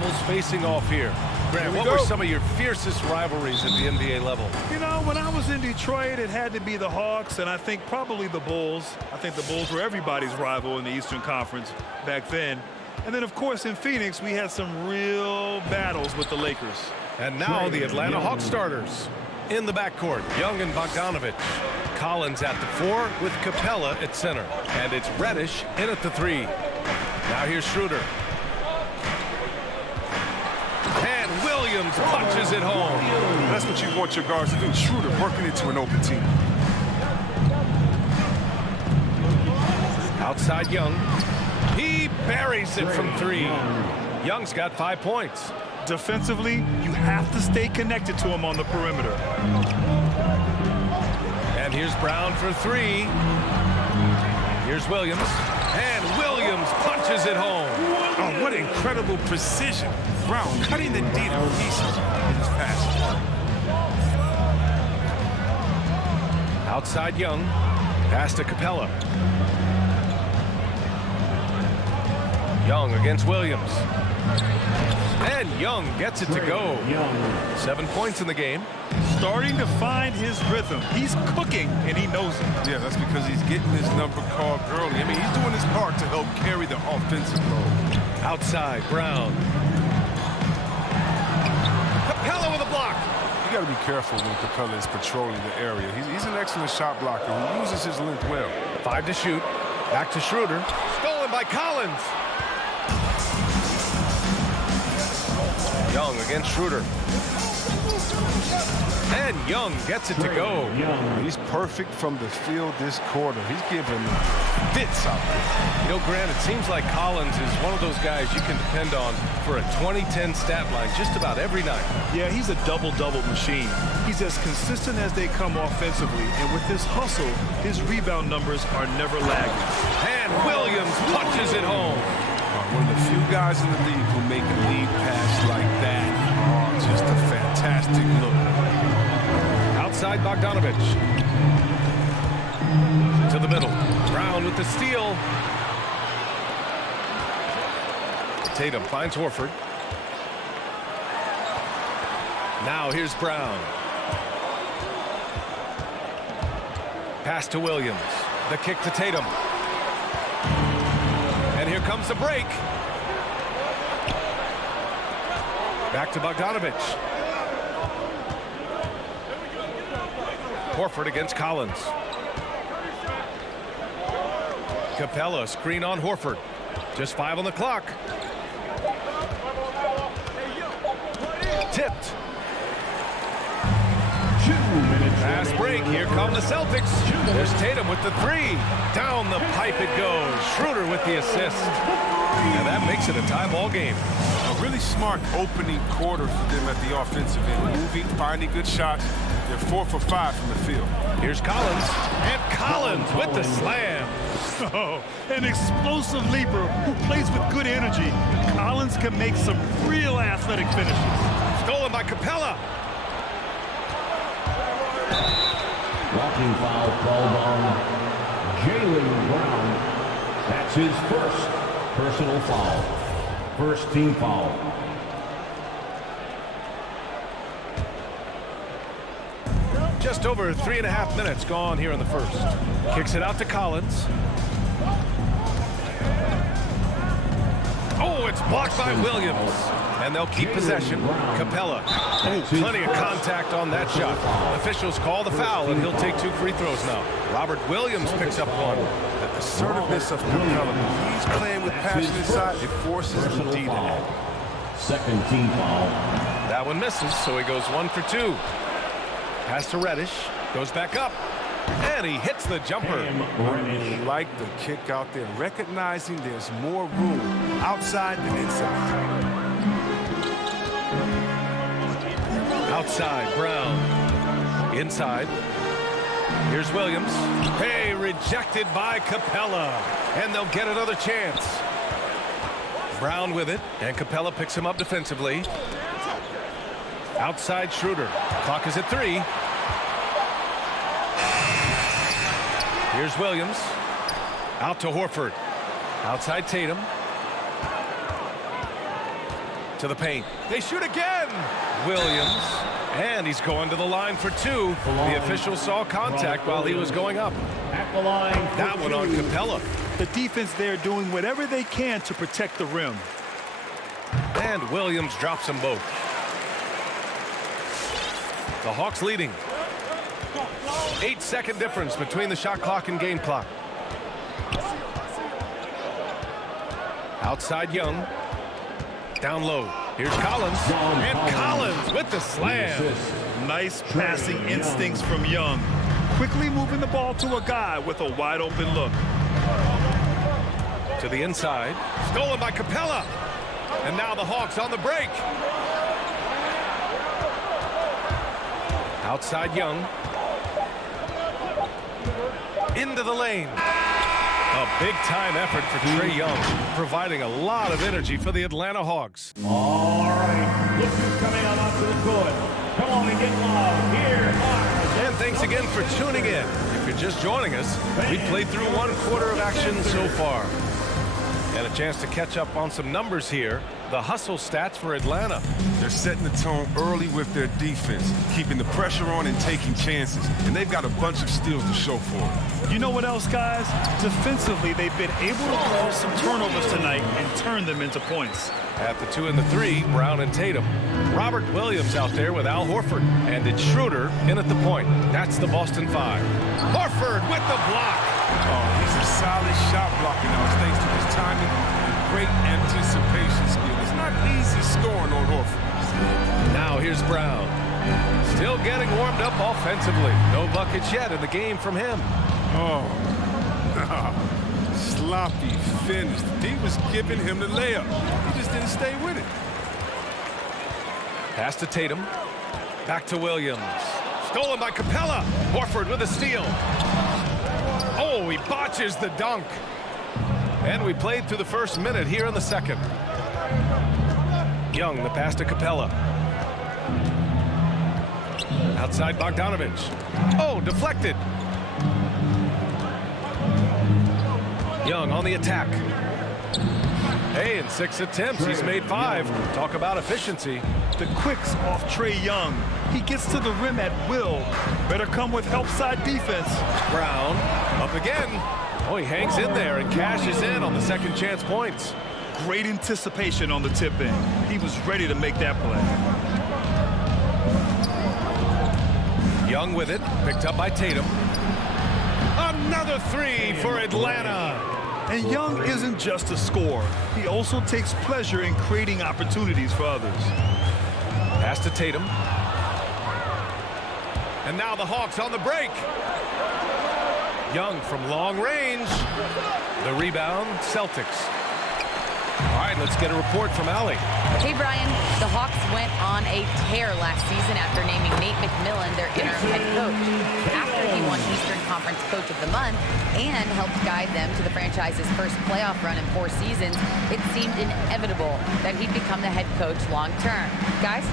rivals facing off here. Grant, what were some of your fiercest rivalries at the NBA level? You know, when I was in Detroit, it had to be the Hawks, and I think probably the Bulls. I think the Bulls were everybody's rival in the Eastern Conference back then. And then, of course, in Phoenix, we had some real battles with the Lakers. And now the Atlanta Hawks starters. In the backcourt, Young and Bogdanovich. Collins at the 4 with Capella at center. And it's Reddish in at the 3. Now here's Schroeder. And Williams punches it home. That's what you want your guards to do. Schroeder working into an open team. Outside Young. He buries it from 3. Young's got 5 points. Defensively, you have to stay connected to him on the perimeter. And here's Brown for 3. Here's Williams. And Williams punches it home. Oh, what incredible precision. Brown cutting the D to pieces in his pass. Outside Young. Pass to Capella. Young against Williams. And Young gets it to go. 7 points in the game. Starting to find his rhythm. He's cooking, and he knows it. Yeah, that's because he's getting his number called early. I mean, he's doing his part to help carry the offensive load. Outside, Brown. Capella with a block. You got to be careful when Capella is patrolling the area. He's an excellent shot blocker who uses his length well. 5 to shoot. Back to Schroeder. Stolen by Collins. Young against Schroeder. And Young gets it to go. He's perfect from the field this quarter. He's giving fits out there. You know, Grant, it seems like Collins is one of those guys you can depend on for a 2010 stat line just about every night. Yeah, he's a double-double machine. He's as consistent as they come offensively, and with his hustle, his rebound numbers are never lagging. And Williams punches it home. One of the few guys in the league who make a lead pass like that. Oh, just a fantastic look. Outside Bogdanovich. To the middle. Brown with the steal. Tatum finds Horford. Now here's Brown. Pass to Williams. The kick to Tatum. And here comes the break. Back to Bogdanovich. Horford against Collins. Capella screen on Horford. Just 5 on the clock. Tipped. Fast break. Here come the Celtics. There's Tatum with the 3. Down the pipe it goes. Schroeder with the assist. And that makes it a tie ball game. A really smart opening quarter for them at the offensive end. Moving, finding good shots. They're 4 for 5 from the field. Here's Collins. And Collins with the slam. Oh, an explosive leaper who plays with good energy. Collins can make some real athletic finishes. Stolen by Capella. Walking foul called on Jaylen Brown. That's his first personal foul. First team foul. Just over 3.5 minutes gone here in the first. Kicks it out to Collins. Oh, it's blocked by Williams. And they'll keep possession. Capella. Oh, plenty of contact on that shot. Officials call the foul, and he'll take 2 free throws now. Robert Williams picks up 1. The assertiveness of Capella. He's playing with passion inside. It forces the D to act. Second team foul. That one misses, so he goes 1 for 2. Pass to Reddish. Goes back up. And he hits the jumper. I like the kick out there, recognizing there's more room outside than inside. Outside, Brown. Inside. Here's Williams. Hey, rejected by Capella. And they'll get another chance. Brown with it. And Capella picks him up defensively. Outside Schroeder. Clock is at 3. Here's Williams. Out to Horford. Outside Tatum. To the paint. They shoot again. Williams. And he's going to the line for two. The official saw contact while he was going up. At the line. That one on Capella. The defense there doing whatever they can to protect the rim. And Williams drops them both. The Hawks leading. 8-second difference between the shot clock and game clock. Outside Young. Down low. Here's Collins. And Collins with the slam. Nice passing instincts from Young. Quickly moving the ball to a guy with a wide open look. To the inside. Stolen by Capella. And now the Hawks on the break. Outside Young. Into the lane. A big-time effort for Trae Young, providing a lot of energy for the Atlanta Hawks. All right. Look who's coming on onto the court. Come on and get loud. Here are... And thanks again for tuning in. If you're just joining us, we've played through 1/4 of action so far. And a chance to catch up on some numbers here. The hustle stats for Atlanta. They're setting the tone early with their defense, keeping the pressure on and taking chances. And they've got a bunch of steals to show for it. You know what else, guys? Defensively, they've been able to cause some turnovers tonight and turn them into points. At the 2 and the 3, Brown and Tatum. Robert Williams out there with Al Horford. And it's Schroeder in at the point. That's the Boston 5. Horford with the block. Oh, he's a solid shot blocker now, thanks to his timing and great anticipation skill. It's not easy scoring on Horford. Now here's Brown. Still getting warmed up offensively. No buckets yet in the game from him. Oh, sloppy finish. He was giving him the layup. He just didn't stay with it. Pass to Tatum. Back to Williams. Stolen by Capella. Horford with a steal. Oh, he botches the dunk. And we played through the first minute here in the second. Young, the pass to Capella. Outside Bogdanovich. Oh, deflected. Young on the attack. Hey, in 6 attempts, he's made 5. Talk about efficiency. The quicks off Trae Young. He gets to the rim at will. Better come with help side defense. Brown up again. Oh, he hangs in there and cashes in on the second chance points. Great anticipation on the tip in. He was ready to make that play. Young with it, picked up by Tatum. Another 3 for Atlanta. And Young isn't just a scorer. He also takes pleasure in creating opportunities for others. Pass to Tatum. And now the Hawks on the break. Young from long range. The rebound, Celtics. All right, let's get a report from Allie. Hey, Brian. The Hawks went on a tear last season after naming Nate McMillan their interim head coach. After he won Eastern Conference Coach of the Month and helped guide them to the franchise's first playoff run in 4 seasons, it seemed inevitable that he'd become the head coach long term. Guys?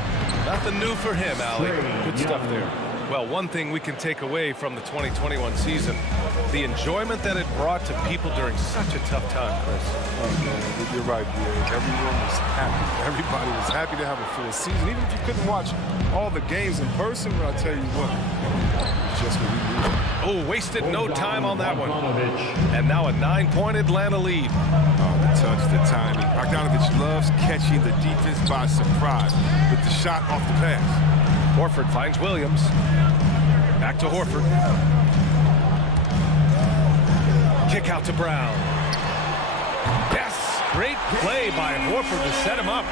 Nothing new for him, Allie. Good stuff there. Well, one thing we can take away from the 2021 season, the enjoyment that it brought to people during such a tough time, Chris. Oh, man, you're right, B.A. Everyone was happy. Everybody was happy to have a full season. Even if you couldn't watch all the games in person, but I'll tell you what, it's just what we do. Oh, wasted no time on that one. And now a 9-point Atlanta lead. Oh, the touch, the timing. Bogdanovich loves catching the defense by surprise with the shot off the pass. Horford finds Williams. Back to Horford. Kick out to Brown. Yes! Great play by Horford to set him up.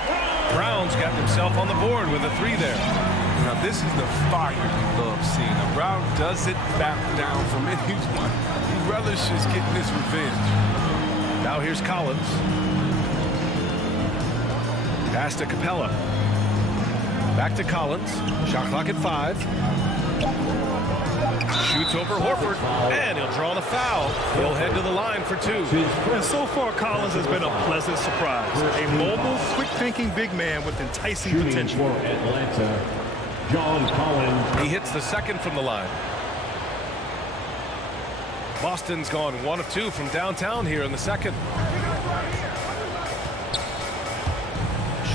Brown's got himself on the board with a 3 there. Now, this is the fire you love seeing. Now, Brown doesn't back down from anyone. He relishes getting his revenge. Now here's Collins. Pass to Capella. Back to Collins. Shot clock at 5. Shoots over Horford, and he'll draw the foul. He'll head to the line for 2. And so far, Collins has been a pleasant surprise. A mobile, quick-thinking big man with enticing potential. For Atlanta, John Collins. He hits the second from the line. Boston's gone 1 of 2 from downtown here in the second.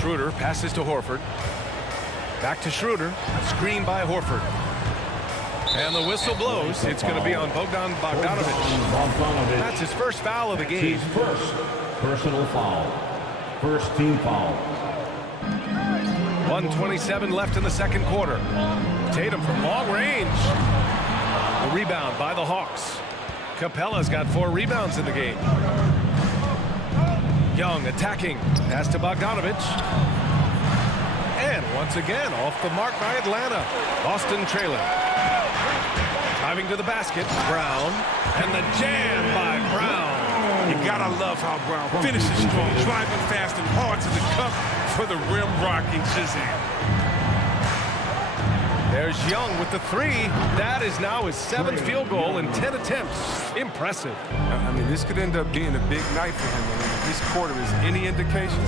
Schroeder passes to Horford. Back to Schroeder. Screen by Horford. And the whistle blows. It's going to be on Bogdan Bogdanovic. That's his first foul of the game. His first personal foul. First team foul. 1:27 left in the second quarter. Tatum from long range. The rebound by the Hawks. Capella's got 4 rebounds in the game. Young attacking. Pass to Bogdanovic. And once again, off the mark by Atlanta. Boston trailing. Driving to the basket. Brown. And the jam by Brown. You gotta love how Brown finishes strong, driving fast and hard to the cup for the rim rocking Shazam. There's Young with the 3. That is now his 7th field goal in 10 attempts. Impressive. I mean, this could end up being a big night for him. I mean, if this quarter is any indication.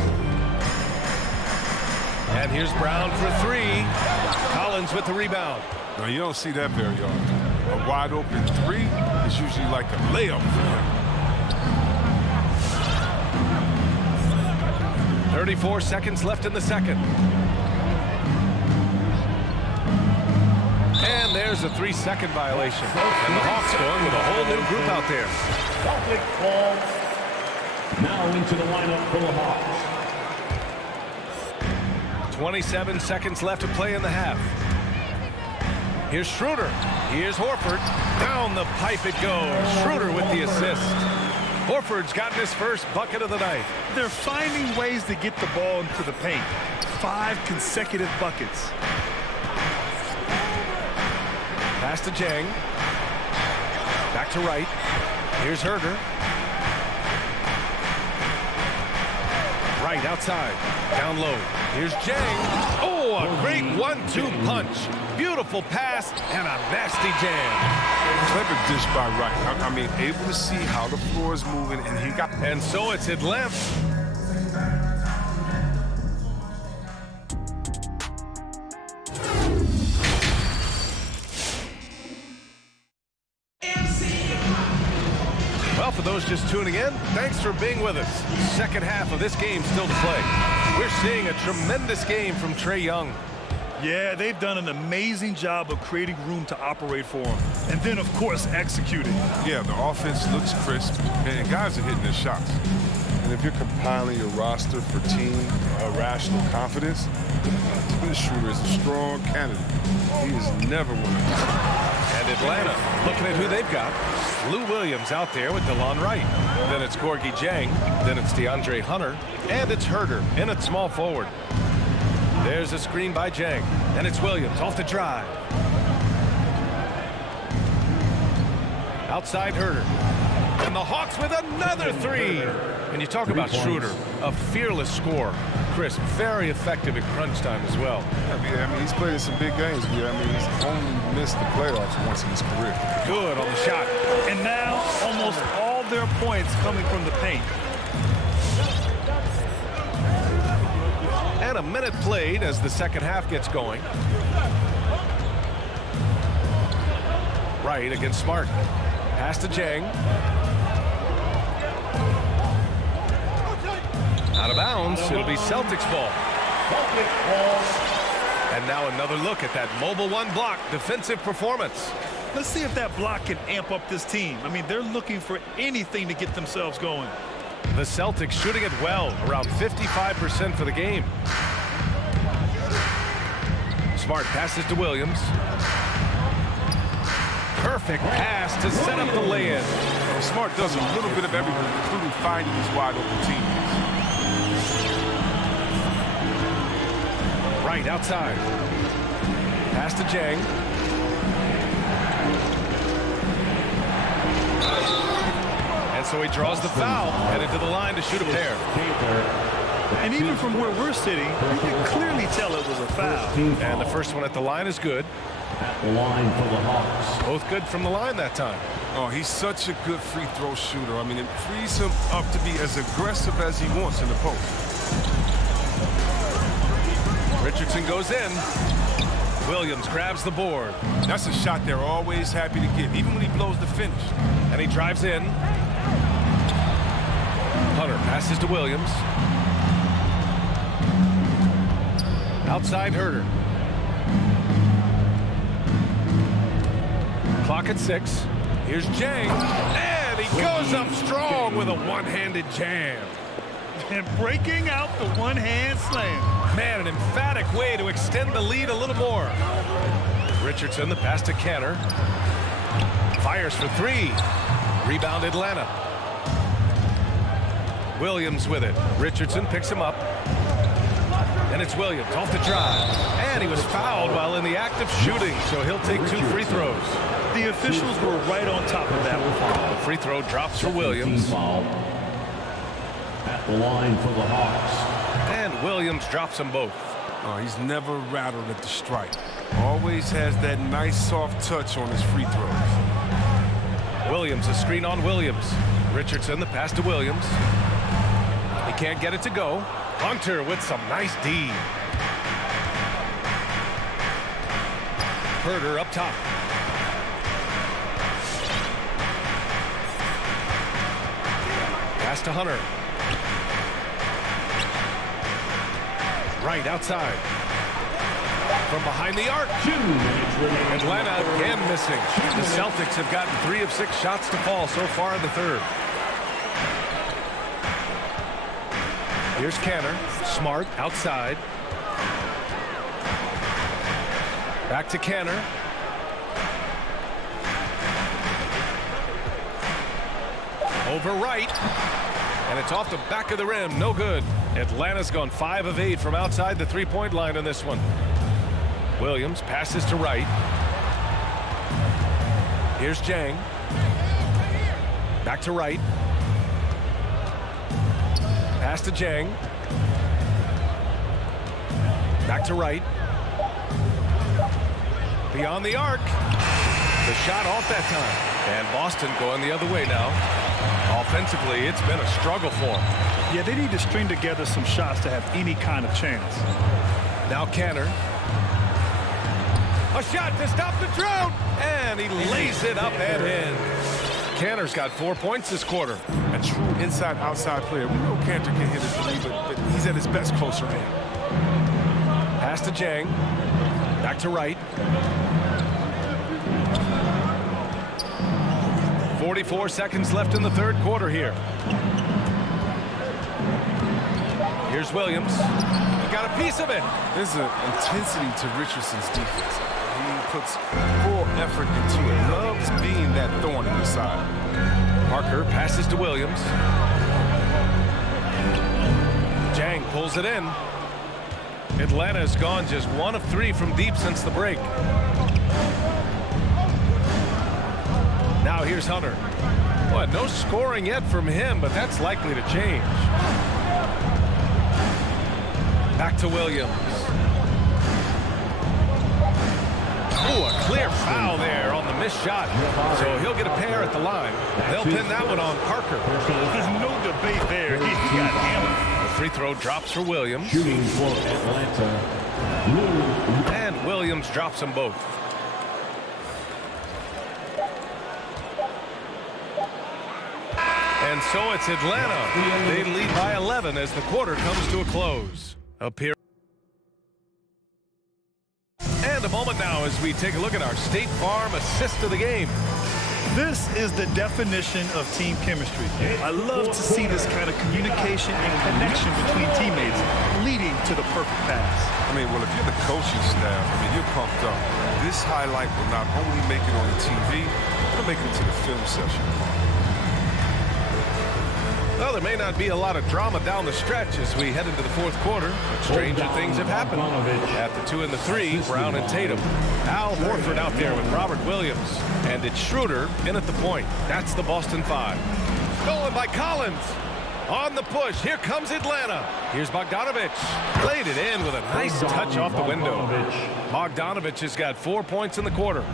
And here's Brown for 3. Collins with the rebound. No, you don't see that very often. A wide open 3 is usually like a layup for him. 34 seconds left in the second. And there's a 3-second violation. And the Hawks going with a whole new group out there. Celtic ball. Now into the lineup for the Hawks. 27 seconds left to play in the half. Here's Schroeder. Here's Horford. Down the pipe it goes. Schroeder with the assist. Horford's gotten his first bucket of the night. They're finding ways to get the ball into the paint. 5 consecutive buckets. Pass to Jang. Back to Wright. Here's Herder. Wright outside. Down low. Here's Jang. Oh, a great 1-2 punch. Beautiful pass and a nasty jam. Clever dish by Wright. I mean, able to see how the floor is moving, and he got... And so it's Atlanta. Well, for those just tuning in, thanks for being with us. Second half of this game still to play. We're seeing a tremendous game from Trae Young. Yeah, they've done an amazing job of creating room to operate for him. And then, of course, executing. Yeah, the offense looks crisp, and guys are hitting their shots. And if you're compiling your roster for team rational confidence, this Schroeder is a strong candidate. He is never one of them. And Atlanta, looking at who they've got. Lou Williams out there with DeLon Wright. Then it's Gorgie Jang. Then it's DeAndre Hunter. And it's Herder in at small forward. There's a screen by Jang. And it's Williams off the drive. Outside Herder. And the Hawks with another 3. And you talk about Schroeder, a fearless scorer. Chris, very effective at crunch time as well. I mean, he's played in some big games. I mean, he's only missed the playoffs once in his career. Good on the shot. And now, almost all their points coming from the paint. And a minute played as the second half gets going. Wright against Smart. Pass to Jang. Out of bounds. It'll be Celtics ball. And now another look at that mobile 1 block defensive performance. Let's see if that block can amp up this team. I mean, they're looking for anything to get themselves going. The Celtics shooting it well, around 55% for the game. Smart passes to Williams. Perfect pass to set up the lay-in. Smart does a little bit of everything, including finding his wide open teammates. Right outside. Pass to Jang. And so he draws the foul, headed to the line to shoot a pair. And even from where we're sitting, you can clearly tell it was a foul. And the first one at the line is good. At the line for the Hawks. Both good from the line that time. Oh, he's such a good free throw shooter. I mean, it frees him up to be as aggressive as he wants in the post. Richardson goes in. Williams grabs the board. That's a shot they're always happy to get, even when he blows the finish. And he drives in. Hunter passes to Williams. Outside Herter. Clock at 6. Here's Jang. And he goes up strong with a one-handed jam. And breaking out the one-hand slam. Man, an emphatic way to extend the lead a little more. Richardson, the pass to Canner. Fires for 3. Rebound Atlanta. Williams with it. Richardson picks him up. And it's Williams off the drive. And he was fouled while in the act of shooting, so he'll take 2 free throws. The officials were right on top of that one. The free throw drops for Williams. Foul at the line for the Hawks. And Williams drops them both. Oh, he's never rattled at the strike. Always has that nice soft touch on his free throws. Williams, a screen on Williams. Richardson, the pass to Williams. He can't get it to go. Hunter with some nice D. Herter up top. Pass to Hunter. Right outside. From behind the arc. 2 minutes remaining. Atlanta again missing. The Celtics have gotten 3 of 6 shots to fall so far in the third. Here's Canner. Smart outside. Back to Canner. Over right. And it's off the back of the rim. No good. Atlanta's gone 5 of 8 from outside the three-point line in this one. Williams passes to right. Here's Jang. Back to right. Pass to Jang. Back to right. Beyond the arc. The shot off that time. And Boston going the other way now. Offensively, it's been a struggle for them. Yeah, they need to string together some shots to have any kind of chance. Now Canner. A shot to stop the drought. And he lays it up and in. Canner's got 4 points this quarter. A true inside-outside player. We know Cantor can hit a 3, but he's at his best closer in. Pass to Jang. Back to right. 44 seconds left in the third quarter here. Here's Williams. He got a piece of it. There's an intensity to Richardson's defense. He puts full effort into it. Loves being that thorn in the side. Parker passes to Williams. Jang pulls it in. Atlanta's gone just 1 of 3 from deep since the break. Now here's Hunter. Well, no scoring yet from him, but that's likely to change. Back to Williams. Ooh, a clear foul there on the missed shot. So he'll get a pair at the line. They'll pin that one on Parker. There's no debate there. He got hammered. The free throw drops for Williams. Shooting for Atlanta. And Williams drops them both. And so it's Atlanta. They lead by 11 as the quarter comes to a close. Up here. And a moment now as we take a look at our State Farm assist of the game. This is the definition of team chemistry. I love to see this kind of communication and connection between teammates leading to the perfect pass. I mean, well, if you're the coaching staff, I mean, you're pumped up. This highlight will not only make it on the TV, it'll make it to the film session. Well, there may not be a lot of drama down the stretch as we head into the fourth quarter, but stranger things have happened. At the 2 and the 3, Brown and Tatum. Al Horford out there with Robert Williams. And it's Schroeder in at the point. That's the Boston 5. Stolen by Collins. On the push, here comes Atlanta. Here's Bogdanovich. Played it in with a nice touch off the window. Bogdanovich has got 4 points in the quarter.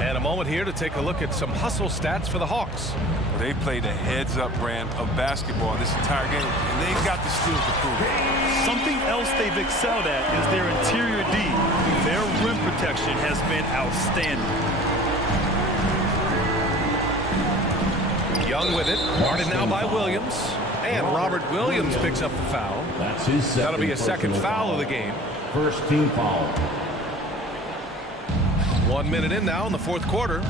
And a moment here to take a look at some hustle stats for the Hawks. They played a heads-up brand of basketball this entire game, and they've got the steals to prove it. Something else they've excelled at is their interior D. Their rim protection has been outstanding. Young with it, guarded now by Williams. And Robert Williams picks up the foul. That's his That'll be a second foul of the game. First team foul. 1 minute in now in the fourth quarter.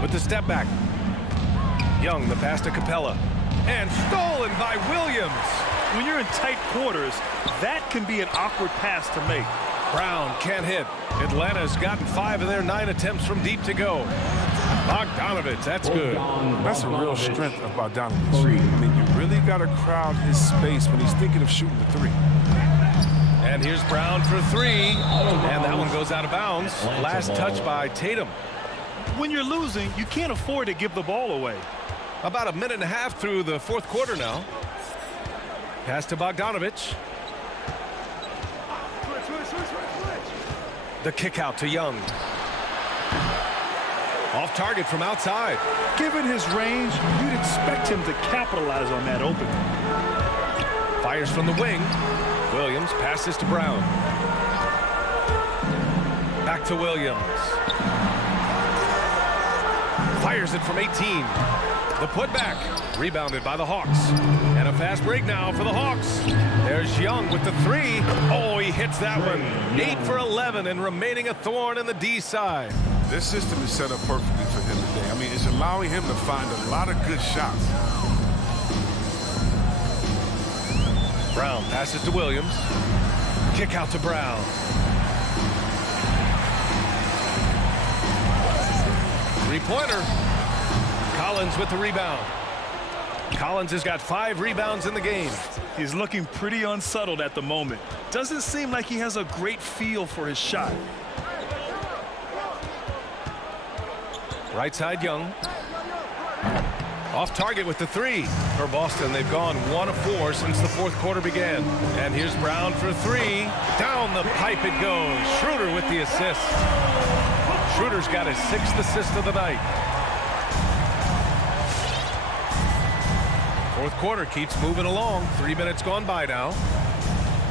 With the step back. Young, the pass to Capella. And stolen by Williams. When you're in tight quarters, that can be an awkward pass to make. Brown can't hit. Atlanta's gotten 5 of their 9 attempts from deep to go. Bogdanovich, that's good. That's a real strength of Bogdanovich. I mean, you really got to crowd his space when he's thinking of shooting the three. And here's Brown for 3. And that one goes out of bounds. Last touch by Tatum. When you're losing, you can't afford to give the ball away. About a minute and a half through the fourth quarter now. Pass to Bogdanovich. The kick out to Young. Off target from outside. Given his range, you'd expect him to capitalize on that opening. Fires from the wing. Williams passes to Brown. Back to Williams. Fires it from 18. The putback. Rebounded by the Hawks. And a fast break now for the Hawks. There's Young with the 3. Oh, he hits that one. 8 for 11 and remaining a thorn in the D side. This system is set up perfectly for him today. I mean, it's allowing him to find a lot of good shots. Brown passes to Williams. Kick out to Brown. Three-pointer. Collins with the rebound. Collins has got 5 rebounds in the game. He's looking pretty unsettled at the moment. Doesn't seem like he has a great feel for his shot. Right side, Young. Off target with the 3. For Boston, they've gone 1 of 4 since the fourth quarter began. And here's Brown for 3. Down the pipe it goes. Schroeder with the assist. Schroeder's got his 6th assist of the night. Fourth quarter keeps moving along. 3 minutes gone by now.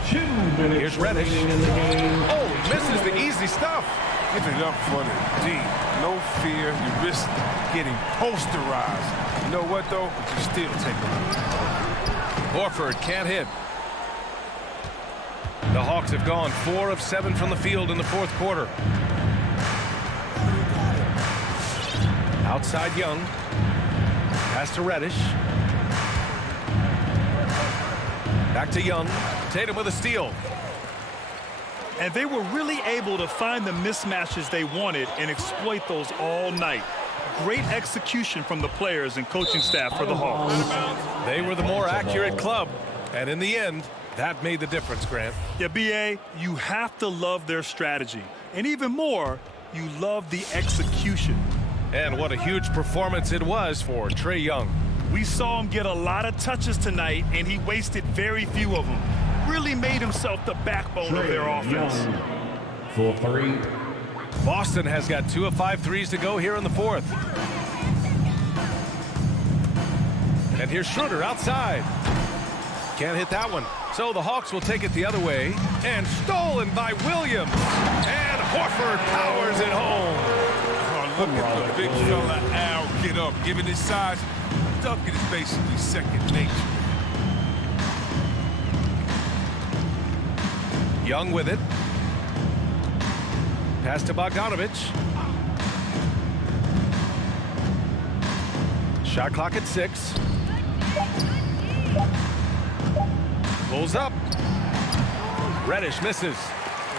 2 minutes. Here's Reddish. Oh, misses the easy stuff. Give it up for the D. No fear. You risk getting posterized. You know what, though? But you still take it. Horford can't hit. The Hawks have gone 4 of 7 from the field in the fourth quarter. Outside Young. Pass to Reddish. Back to Young. Tatum with a steal. And they were really able to find the mismatches they wanted and exploit those all night. Great execution from the players and coaching staff for the Hawks. They were the more accurate club. And in the end, that made the difference, Grant. Yeah, B.A., you have to love their strategy. And even more, you love the execution. And what a huge performance it was for Trae Young. We saw him get a lot of touches tonight, and he wasted very few of them. Really made himself the backbone of their offense. For 3. Boston has got 2 of 5 threes to go here in the fourth. And here's Schroeder outside. Can't hit that one. So the Hawks will take it the other way. And stolen by Williams. And Horford powers it home. Oh, look at the big fella Al get up. Given his size, dunking is basically second nature. Young with it. Pass to Bogdanovich. Shot clock at 6. Pulls up. Reddish misses.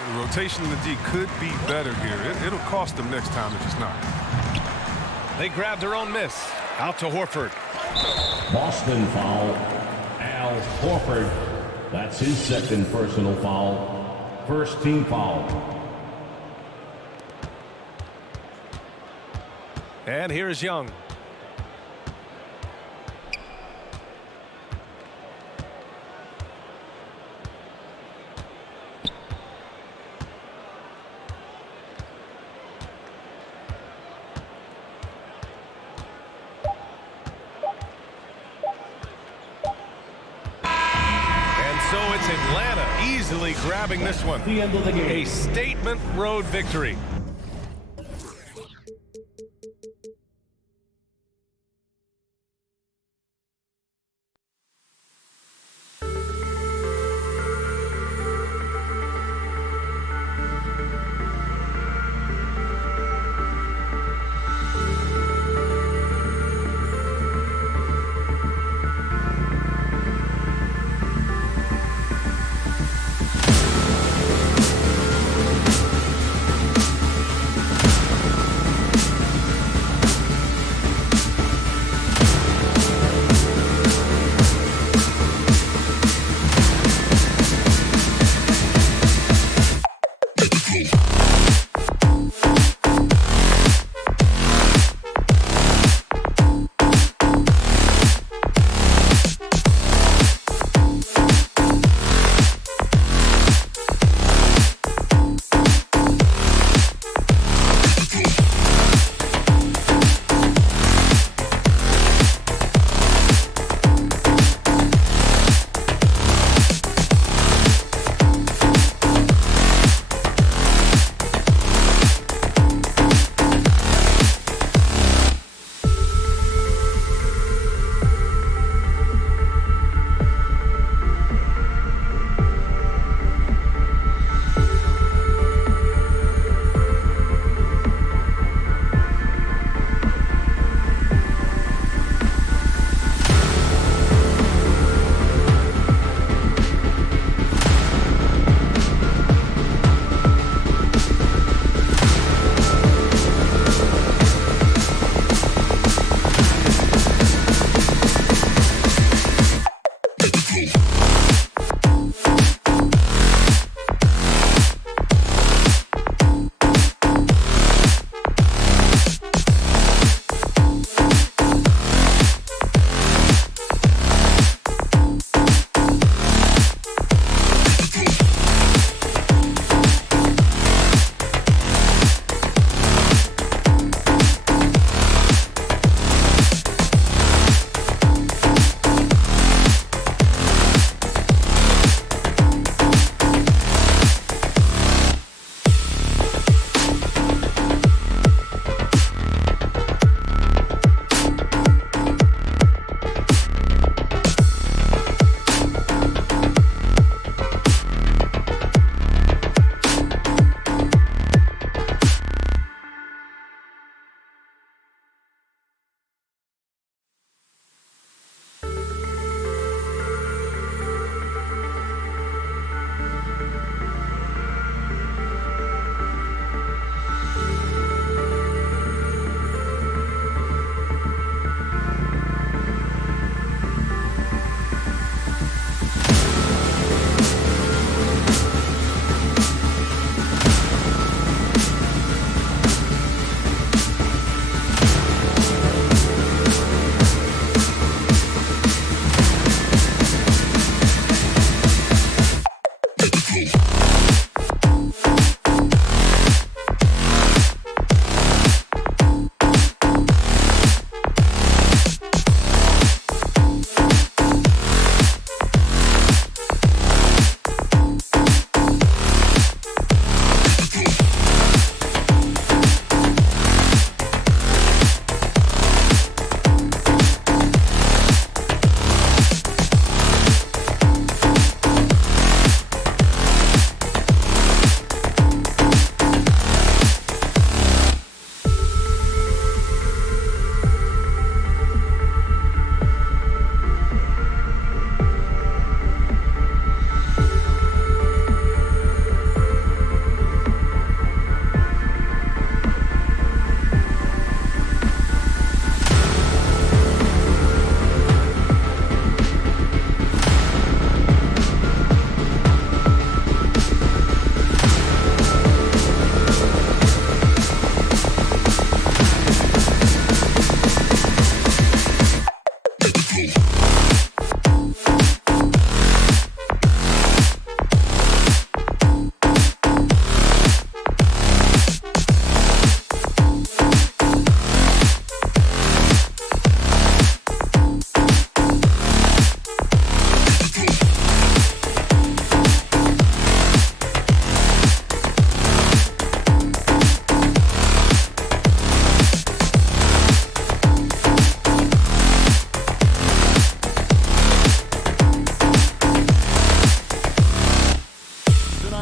The rotation in the D could be better here. It'll cost them next time if it's not. They grabbed their own miss. Out to Horford. Boston foul. Al Horford. That's his 2nd personal foul. First team foul. And here's Young. So it's Atlanta easily grabbing this one. The end of the game. A statement road victory.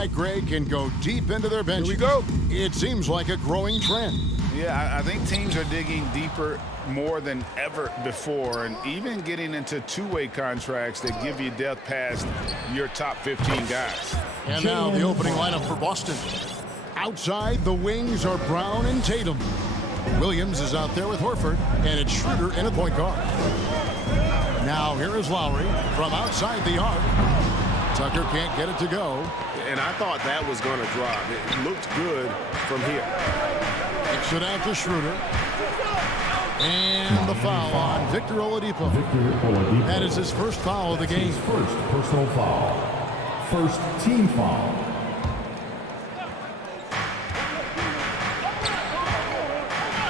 guy, Greg, can go deep into their bench. Here we go. It seems like a growing trend. Yeah, I think teams are digging deeper more than ever before, and even getting into two-way contracts that give you depth past your top 15 guys. And now the opening lineup for Boston. Outside, the wings are Brown and Tatum. Williams is out there with Horford, and it's Schroeder in a point guard. Now here is Lowry from outside the arc. Tucker can't get it to go. And I thought that was going to drop. It looked good from here. Kicks it out to Schroeder. And the foul on Victor Oladipo. That is his first foul of the game. His first personal foul. First team foul.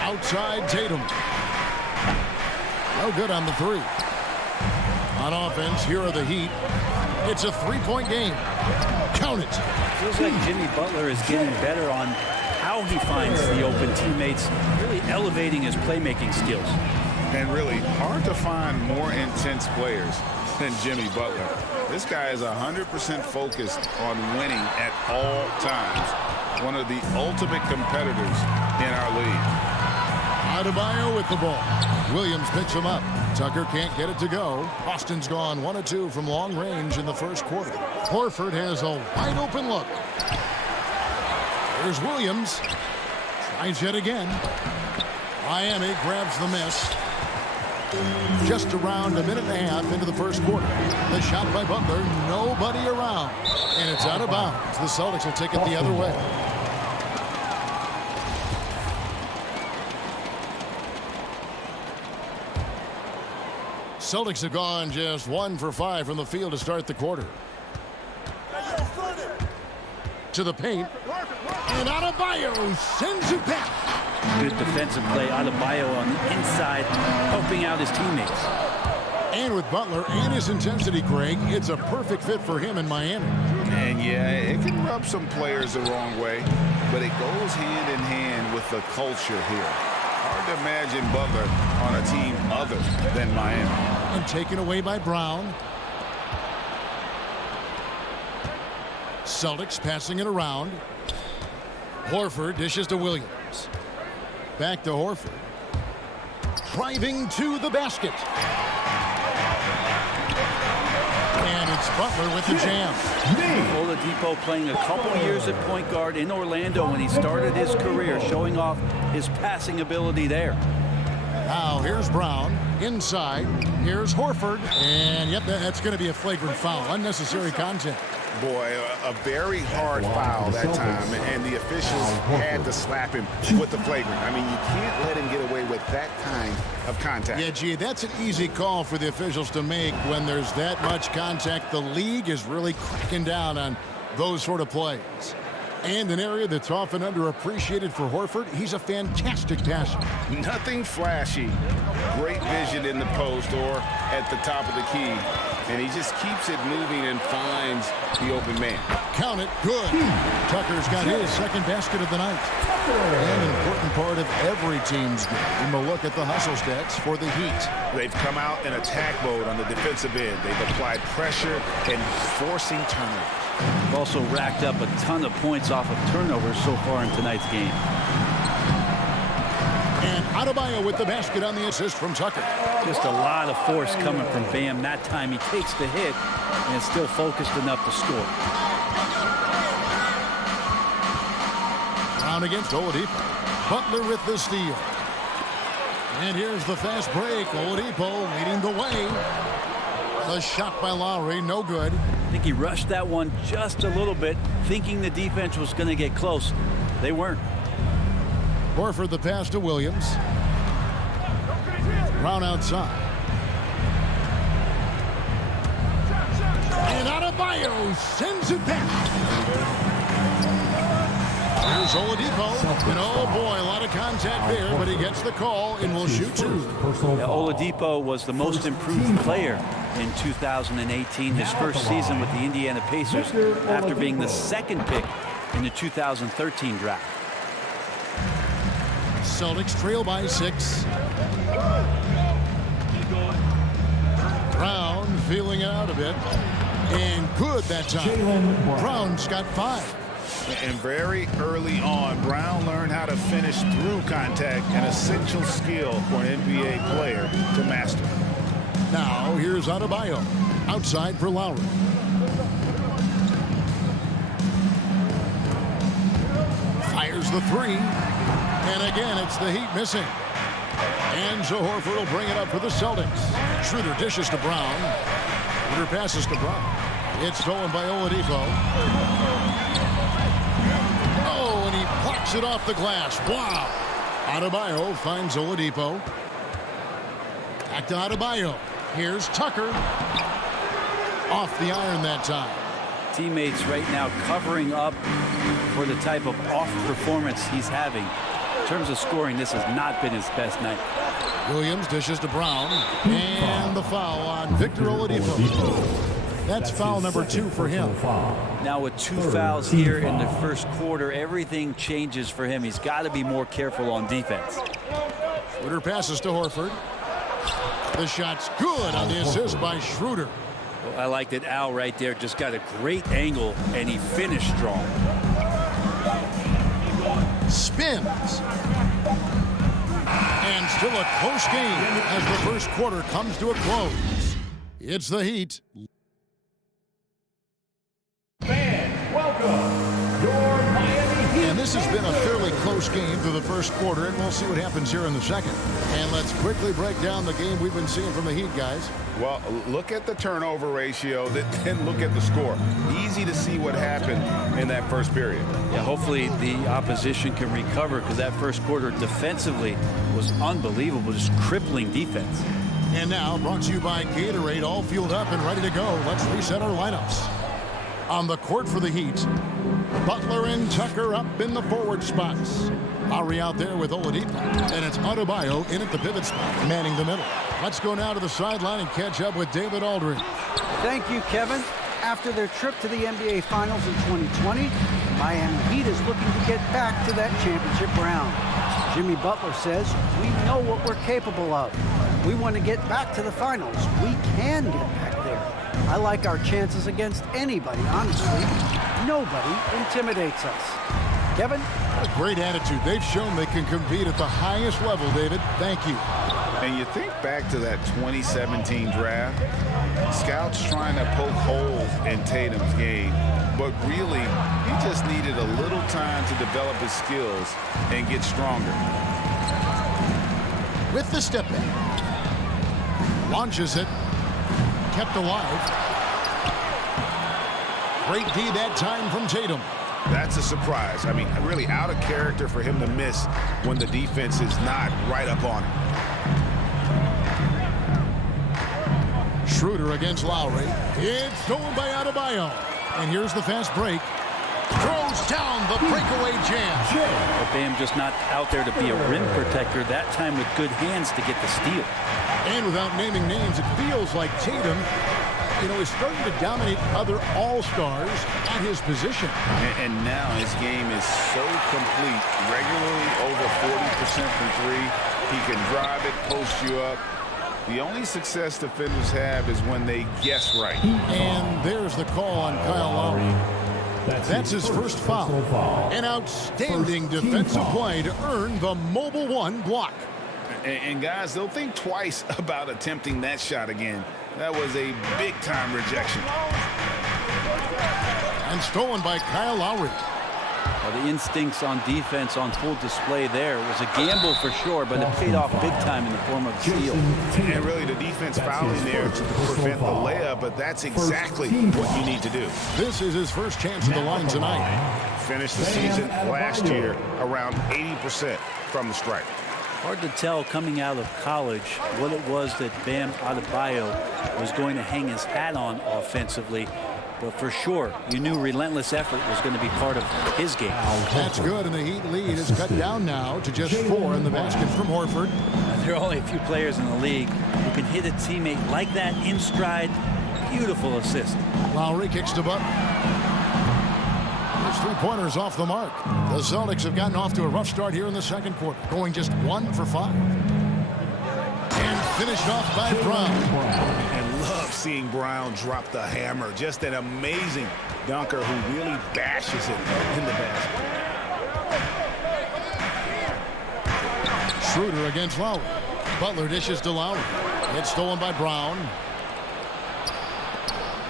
Outside Tatum. No good on the three. On offense, here are the Heat. It's a three-point game. Count it. Feels like Jimmy Butler is getting better on how he finds the open teammates, really elevating his playmaking skills. And really hard to find more intense players than Jimmy Butler. This guy is 100% focused on winning at all times. One of the ultimate competitors in our league. Adebayo with the ball. Williams picks him up. Tucker can't get it to go. Boston's gone 1 of 2 from long range in the first quarter. Horford has a wide open look. There's Williams. Tries yet again. Miami grabs the miss. Just around a minute and a half into the first quarter. The shot by Butler. Nobody around. And it's out of bounds. The Celtics will take it the other way. Celtics have gone just 1 for 5 from the field to start the quarter. To the paint. And Adebayo sends it back. Good defensive play. Adebayo on the inside, helping out his teammates. And with Butler and his intensity, Greg, it's a perfect fit for him in Miami. And yeah, it can rub some players the wrong way, but it goes hand in hand with the culture here. Hard to imagine Butler on a team other than Miami. And taken away by Brown. Celtics passing it around. Horford dishes to Williams. Back to Horford. Driving to the basket. And it's Butler with the jam. Oladipo playing a couple years at point guard in Orlando when he started his career, showing off his passing ability there. Now here's Brown inside. Here's Horford. And yep, that's going to be a flagrant foul. Unnecessary contact. Boy, a very hard foul that time, and the officials had to slap him with the flagrant. I mean, you can't let him get away with that kind of contact. Yeah, gee, that's an easy call for the officials to make when there's that much contact. The league is really cracking down on those sort of plays. And an area that's often underappreciated for Horford, he's a fantastic passer. Nothing flashy. Great vision in the post or at the top of the key. And he just keeps it moving and finds the open man. Count it. Good. Tucker's got his second basket of the night. And an important part of every team's game. A look at the hustle stats for the Heat. They've come out in attack mode on the defensive end. They've applied pressure and forcing turnovers. They've also racked up a ton of points off of turnovers so far in tonight's game. And Adebayo with the basket on the assist from Tucker. Just a lot of force coming from Bam. That time he takes the hit and is still focused enough to score. Brown against Oladipo. Butler with the steal. And here's the fast break. Oladipo leading the way. The shot by Lowry, no good. I think he rushed that one just a little bit, thinking the defense was going to get close. They weren't. Horford the pass to Williams. Brown outside. And Adebayo sends it back. Here's Oladipo. And oh boy, a lot of contact there, but he gets the call and will shoot two. Yeah, Oladipo was the most improved player in 2018, his first season with the Indiana Pacers, after being the second pick in the 2013 draft. Celtics trail by 6. Brown feeling it out a bit. And good that time. Brown's got 5. And very early on, Brown learned how to finish through contact, an essential skill for an NBA player to master. Now here's Adebayo. Outside for Lowry. Fires the 3. And again, it's the Heat missing. And so Horford will bring it up for the Celtics. Schroeder dishes to Brown. Schroeder passes to Brown. It's stolen by Oladipo. Oh, and he blocks it off the glass. Wow. Adebayo finds Oladipo. Back to Adebayo. Here's Tucker. Off the iron that time. Teammates right now covering up for the type of off performance he's having. In terms of scoring, this has not been his best night. Williams dishes to Brown. And the foul on Victor Oladipo. That's foul number 2 for him. Now with 2 fouls here in the first quarter, everything changes for him. He's got to be more careful on defense. Schroeder passes to Horford. The shot's good on the assist by Schroeder. Well, I like that Al right there just got a great angle, and he finished strong. Spins. And still a close game as the first quarter comes to a close. It's the Heat. Fans, welcome your Miami Heat. And this has been a fairly close game through the first quarter, and we'll see what happens here in the second. And let's quickly break down the game we've been seeing from the Heat, guys. Well, look at the turnover ratio, then look at the score. Easy to see what happened in that first period. Yeah, hopefully the opposition can recover, because that first quarter defensively was unbelievable, just crippling defense. And now, brought to you by Gatorade, all fueled up and ready to go. Let's reset our lineups. On the court for the Heat, Butler and Tucker up in the forward spots. Lowry out there with Oladipo. And it's Adebayo in at the pivot spot, manning the middle. Let's go now to the sideline and catch up with David Aldridge. Thank you, Kevin. After their trip to the NBA Finals in 2020, Miami Heat is looking to get back to that championship round. Jimmy Butler says, we know what we're capable of. We want to get back to the finals. We can get back there. I like our chances against anybody, honestly. Nobody intimidates us. Kevin? A great attitude. They've shown they can compete at the highest level, David. Thank you. And you think back to that 2017 draft, scouts trying to poke holes in Tatum's game, but really, he just needed a little time to develop his skills and get stronger. With the step back. Launches it. Kept alive. Great D that time from Tatum. That's a surprise. I mean, really out of character for him to miss when the defense is not right up on him. Schroeder against Lowry. It's stolen by Adebayo. And here's the fast break. Throws down the breakaway jam. But Bam just not out there to be a rim protector, that time with good hands to get the steal. And without naming names, it feels like Tatum, is starting to dominate other all-stars at his position. And now his game is so complete, regularly over 40% from 3. He can drive it, post you up. The only success defenders have is when they guess right. And there's the call on Kyle Lowry. That's his first foul. An outstanding defensive play to earn the mobile 1 block. And guys, they'll think twice about attempting that shot again. That was a big-time rejection. And stolen by Kyle Lowry. Well, the instincts on defense on full display there. It was a gamble for sure, but it paid off big time in the form of a steal. And really, the defense fouling there to prevent the layup, but that's exactly what you need to do. This is his first chance at the line tonight. Finished the season last year around 80% from the stripe. Hard to tell coming out of college what it was that Bam Adebayo was going to hang his hat on offensively. But for sure, you knew relentless effort was going to be part of his game. That's good, and the Heat lead is cut down now to just 4 in the basket from Horford. There are only a few players in the league who can hit a teammate like that in stride. Beautiful assist. Lowry kicks to Butler. His 3-pointers off the mark. The Celtics have gotten off to a rough start here in the second quarter, going just 1 for 5. And finished off by Brown. And love seeing Brown drop the hammer. Just an amazing dunker who really bashes it in the basket. Schroeder against Lowry. Butler dishes to Lowry. It's stolen by Brown.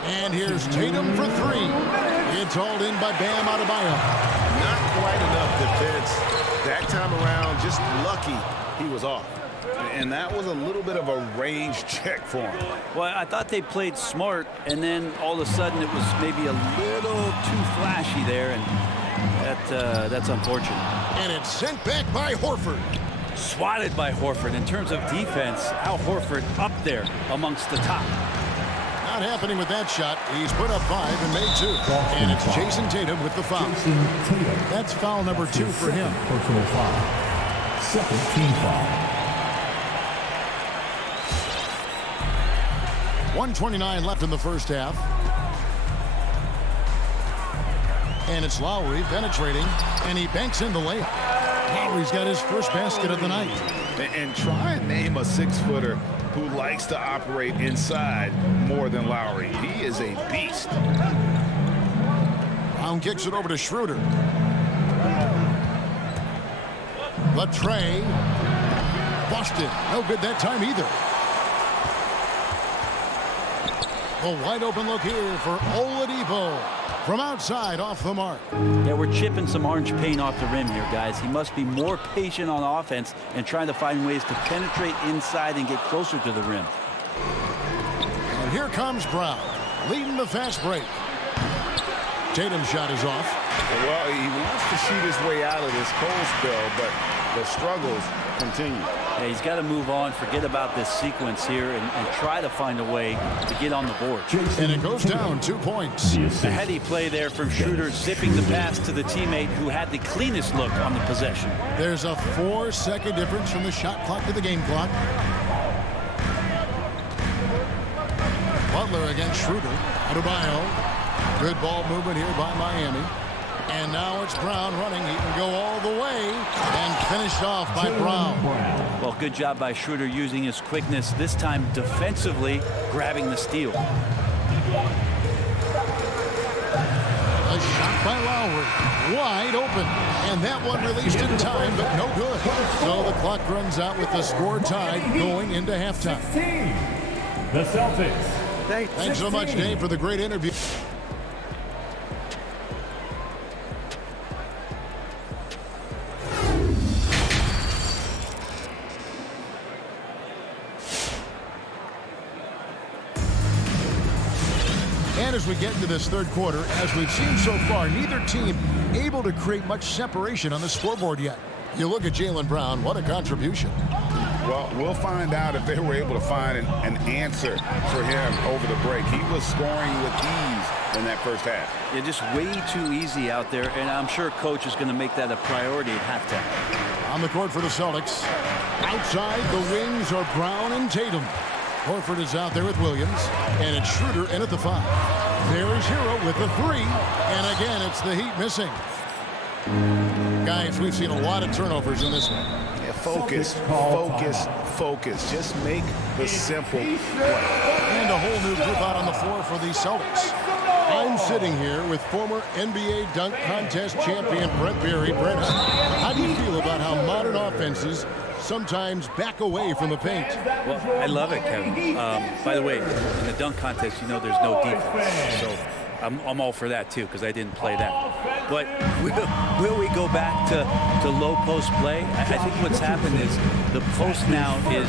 And here's Tatum for three. It's hauled in by Bam Adebayo. Not quite enough defense that time around. Just lucky he was off. And that was a little bit of a range check for him. Well, I thought they played smart, and then all of a sudden it was maybe a little too flashy there, and that's unfortunate. And it's sent back by Horford. Swatted by Horford. In terms of defense, Al Horford up there amongst the top. Not happening with that shot. He's put up 5 and made 2. And it's Jason Tatum with the foul. That's foul number 2 for him. Personal foul. Second team foul. 1:29 left in the first half. And it's Lowry penetrating, and he banks in the layup. Lowry's got his first basket of the night. And try and name a 6-footer who likes to operate inside more than Lowry. He is a beast. Brown kicks it over to Schroeder. Latre. Boston. No good that time either. A wide open look here for Oladipo. From outside, off the mark. Yeah, we're chipping some orange paint off the rim here, guys. He must be more patient on offense and trying to find ways to penetrate inside and get closer to the rim. And here comes Brown, leading the fast break. Tatum's shot is off. Well, he wants to shoot his way out of this cold spell, but the struggles continue. Yeah, he's got to move on, forget about this sequence here, and try to find a way to get on the board. And it goes down 2 points. A heady play there from Schroeder, zipping the pass to the teammate who had the cleanest look on the possession. There's a 4-second difference from the shot clock to the game clock. Butler against Schroeder. Adebayo. Good ball movement here by Miami. And now it's Brown running. He can go all the way and finished off by Brown. Well, good job by Schroeder using his quickness, this time defensively grabbing the steal. A shot by Lowry. Wide open. And that one released in time, but no good. So the clock runs out with the score tied going into halftime. The Celtics. Thanks so much, Dave, for the great interview. And as we get into this third quarter, as we've seen so far, neither team able to create much separation on the scoreboard yet. You look at Jaylen Brown, what a contribution. Well, we'll find out if they were able to find an answer for him over the break. He was scoring with ease in that first half. Yeah, just way too easy out there, and I'm sure coach is going to make that a priority at halftime. On the court for the Celtics. Outside, the wings are Brown and Tatum. Horford is out there with Williams, and it's Schroeder in at the 5. There's Hero with the 3, and again, it's the Heat missing. Guys, we've seen a lot of turnovers in this one. Yeah, focus. Just make the simple play. And a whole new group out on the floor for the Celtics. I'm sitting here with former NBA dunk contest champion Brett Berry. Brett, how do you feel about how modern offenses sometimes back away from the paint? Well, I love it, Kevin. By the way, in the dunk contest, you know there's no defense. So I'm all for that, too, because I didn't play that. But will we go back to low post play? I think what's happened is the post now is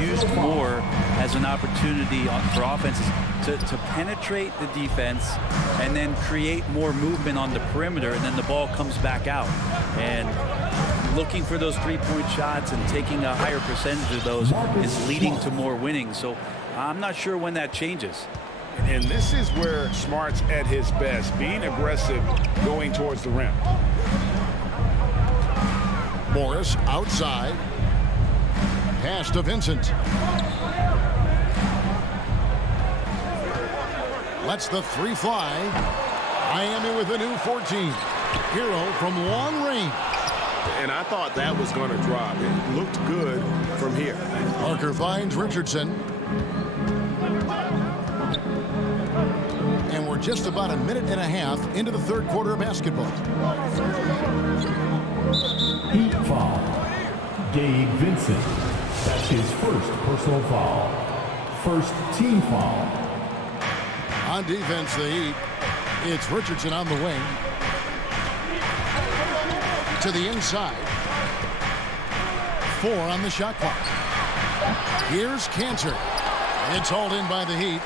used more as an opportunity for offenses to penetrate the defense and then create more movement on the perimeter, and then the ball comes back out. And looking for those three-point shots and taking a higher percentage of those is leading to more winning. So I'm not sure when that changes. And this is where Smart's at his best, being aggressive, going towards the rim. Morris outside. Pass to Vincent. Lets the 3 fly. Miami with a new 14. Hero from long range. And I thought that was going to drop. It looked good from here. Parker finds Richardson. just about a minute and a half into the third quarter of basketball. Heat foul. Gabe Vincent. That's his first personal foul. First team foul. On defense, the Heat. It's Richardson on the wing. To the inside. 4 on the shot clock. Here's Cantor. It's hauled in by the Heat.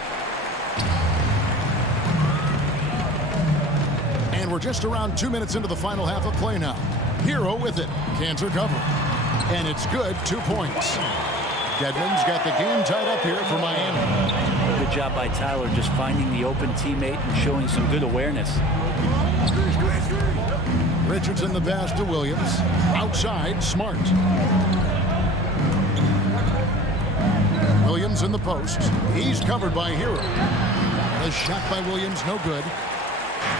And we're just around 2 minutes into the final half of play now. Hero with it. Cantor cover. And it's good. 2 points. Dedmon's got the game tied up here for Miami. Good job by Tyler just finding the open teammate and showing some good awareness. Richardson the pass to Williams. Outside, Smart. Williams in the post. He's covered by Hero. The shot by Williams, no good.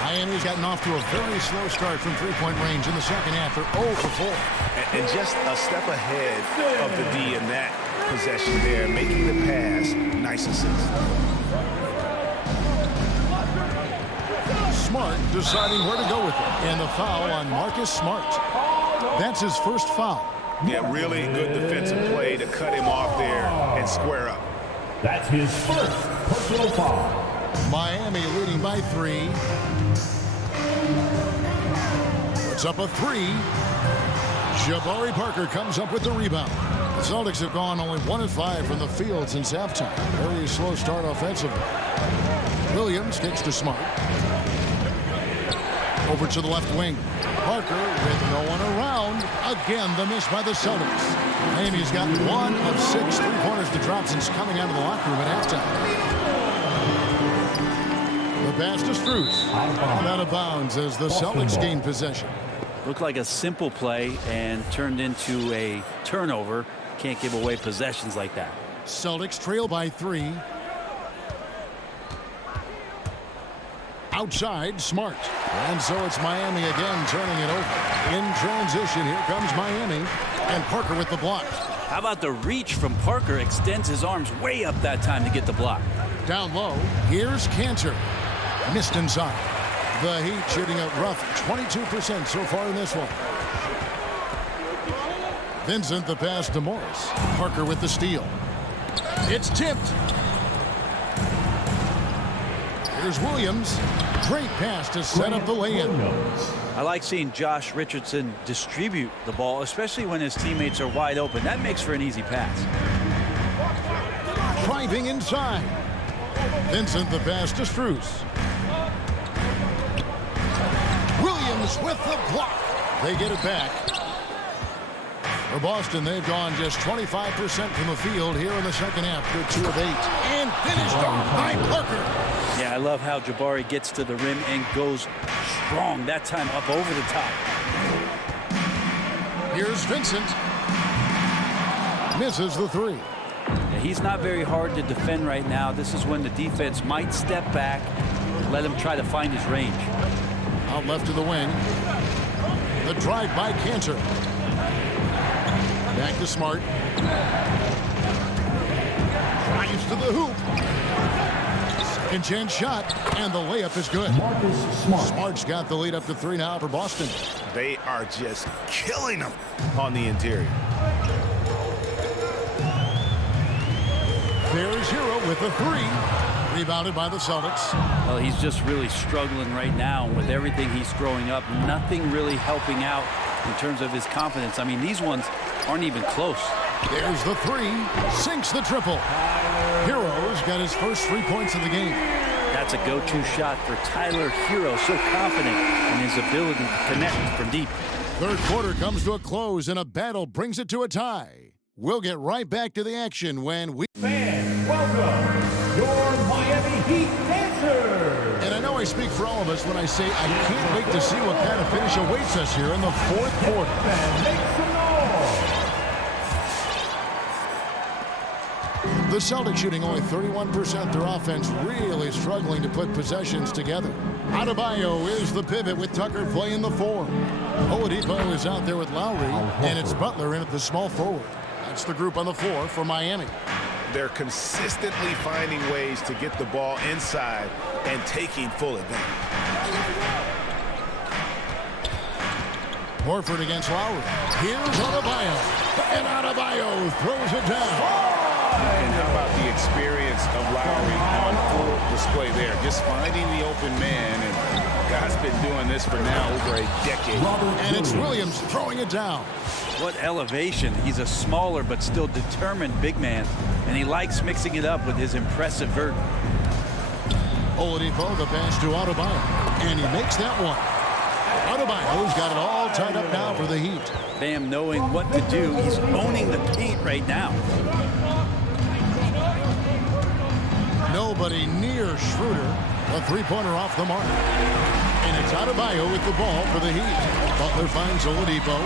Miami's gotten off to a very slow start from three-point range in the second half. They're 0 for 4. And just a step ahead of the D in that possession there, making the pass. Nice assist. Smart deciding where to go with it. And the foul on Marcus Smart. That's his first foul. Yeah, really good defensive play to cut him off there and square up. That's his first personal foul. Miami leading by 3. Puts up a 3. Jabari Parker comes up with the rebound. The Celtics have gone only 1 of 5 from the field since halftime. Very slow start offensively. Williams gets to Smart. Over to the left wing. Parker with no one around. Again, the miss by the Celtics. Miami's got 1 of 6 three-pointers to drop since coming out of the locker room at halftime. The pass to Strus. Out of bounds as the Celtics gain possession. Looked like a simple play and turned into a turnover. Can't give away possessions like that. Celtics trail by 3. Outside, Smart. And so it's Miami again turning it over. In transition, here comes Miami. And Parker with the block. How about the reach from Parker? Extends his arms way up that time to get the block. Down low, here's Cantor. Missed inside. The Heat shooting a rough 22% so far in this one. Vincent the pass to Morris. Parker with the steal. It's tipped. Here's Williams. Great pass to set up the lay-in. I like seeing Josh Richardson distribute the ball, especially when his teammates are wide open. That makes for an easy pass. Driving inside. Vincent the pass to Strus. Williams with the block. They get it back. For Boston, they've gone just 25% from the field here in the second half. They're 2 of 8. And finished off by Parker. Yeah, I love how Jabari gets to the rim and goes strong. That time up over the top. Here's Vincent. Misses the 3. Yeah, he's not very hard to defend right now. This is when the defense might step back and let him try to find his range. Out left to the wing. The drive by Cantor. Back to Smart. Drives to the hoop. Second chance shot, and the layup is good. Marcus Smart. Smart's got the lead up to 3 now for Boston. They are just killing them on the interior. There's Hero with the 3. Rebounded by the Celtics. Well, he's just really struggling right now with everything he's throwing up. Nothing really helping out in terms of his confidence. I mean, these ones aren't even close. There's the 3. Sinks the triple. Hero's got his first 3 points of the game. That's a go-to shot for Tyler Hero. So confident in his ability to connect from deep. Third quarter comes to a close, and a battle brings it to a tie. We'll get right back to the action when we... Fans, welcome your Miami Heat dancers. And I know I speak for all of us when I say I can't wait to see what kind of finish awaits us here in the fourth quarter. And make some noise. The Celtics shooting only 31%. Their offense really struggling to put possessions together. Adebayo is the pivot with Tucker playing the 4. Oladipo is out there with Lowry, and it's Butler in at the small forward. That's the group on the floor for Miami. they're consistently finding ways to get the ball inside and taking full advantage. Horford against Lowry. Here's Adebayo. And Adebayo throws it down. And how about the experience of Lowry on full display there? Just finding the open man. And God's been doing this for now over a decade. And it's Williams throwing it down. What elevation. He's a smaller but still determined big man. And he likes mixing it up with his impressive vert. Oladipo, the pass to Adebayo. And he makes that one. Adebayo's got it all tied up now for the Heat. Bam knowing what to do. He's owning the paint right now. Nobody near Schroeder. A three-pointer off the mark. And it's Adebayo with the ball for the Heat. Butler finds Oladipo.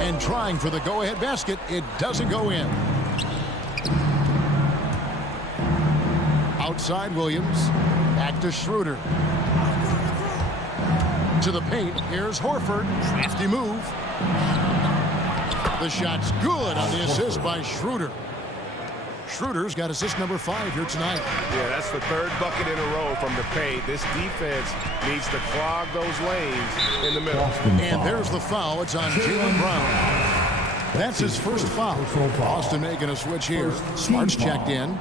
And trying for the go-ahead basket. It doesn't go in. Outside Williams. Back to Schroeder. To the paint. Here's Horford. Crafty move. The shot's good on the assist by Schroeder. Schroeder's got assist number 5 here tonight. Yeah, that's the third bucket in a row from the paint. This defense needs to clog those lanes in the middle. And there's the foul. It's on Jaylen Brown. That's his first foul. Boston making a switch here. Smart's checked in.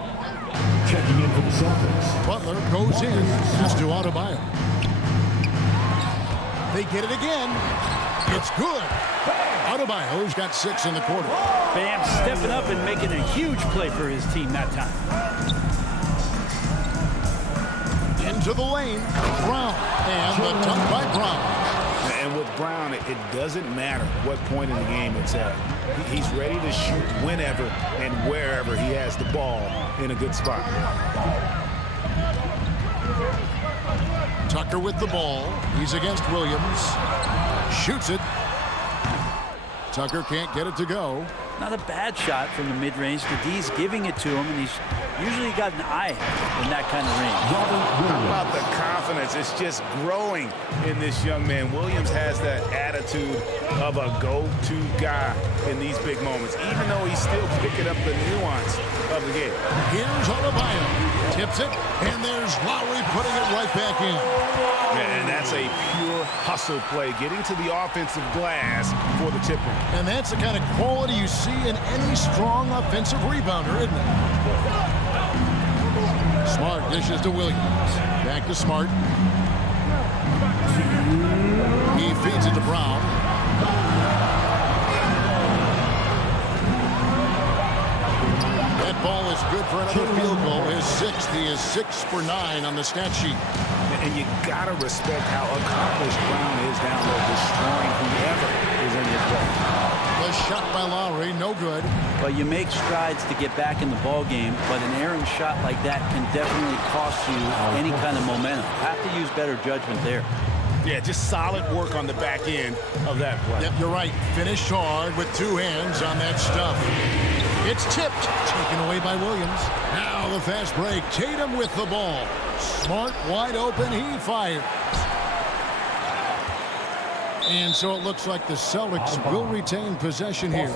Checking in for the Celtics. Butler goes in. Pass to Adebayo. They get it again. It's good. Adebayo's got 6 in the quarter. Bam stepping up and making a huge play for his team that time. Into the lane. Brown. And the dunk by Brown. And with Brown, it doesn't matter what point in the game it's at. He's ready to shoot whenever and wherever he has the ball in a good spot. Tucker with the ball. He's against Williams. Shoots it. Tucker can't get it to go. Not a bad shot from the mid-range. The D's giving it to him, and he's usually got an eye in that kind of range. How about the confidence? It's just growing in this young man. Williams has that attitude of a go-to guy in these big moments, even though he's still picking up the nuance of the game. Here's Adebayo. Tips it, and there's Lowry putting it right back in. And that's a pure hustle play, getting to the offensive glass for the tipper. And that's the kind of quality you see in any strong offensive rebounder, isn't it? Smart dishes to Williams. Back to Smart. He feeds it to Brown. That ball is good for another field goal. His 6th. He is 6 for 9 on the stat sheet. And you gotta respect how accomplished Brown is down there, destroying whoever is in his way. The shot by Lowry, no good. Well, you make strides to get back in the ball game, but an errant shot like that can definitely cost you any kind of momentum. Have to use better judgment there. Yeah, just solid work on the back end of that play. Yep, you're right. Finished hard with 2 hands on that stuff. It's tipped. Taken away by Williams. Now the fast break. Tatum with the ball. Smart wide open. He fires. And so it looks like the Celtics will retain possession here.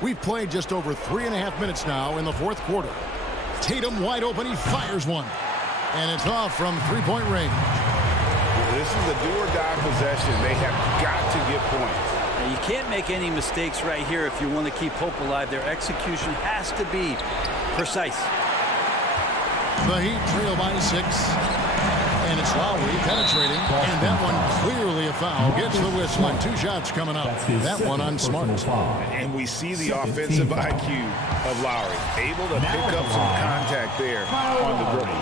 We've played just over 3.5 minutes now in the 4th quarter. Tatum wide open. He fires one. And it's off from 3-point range. This is a do-or-die possession. They have got to get points. Now, you can't make any mistakes right here if you want to keep hope alive. Their execution has to be precise. The Heat trail by 6. And it's Lowry penetrating. And that one clearly a foul. Gets the whistle and 2 shots coming up. That one on Smart. And we see the offensive IQ of Lowry. Able to pick up some contact there on the dribble.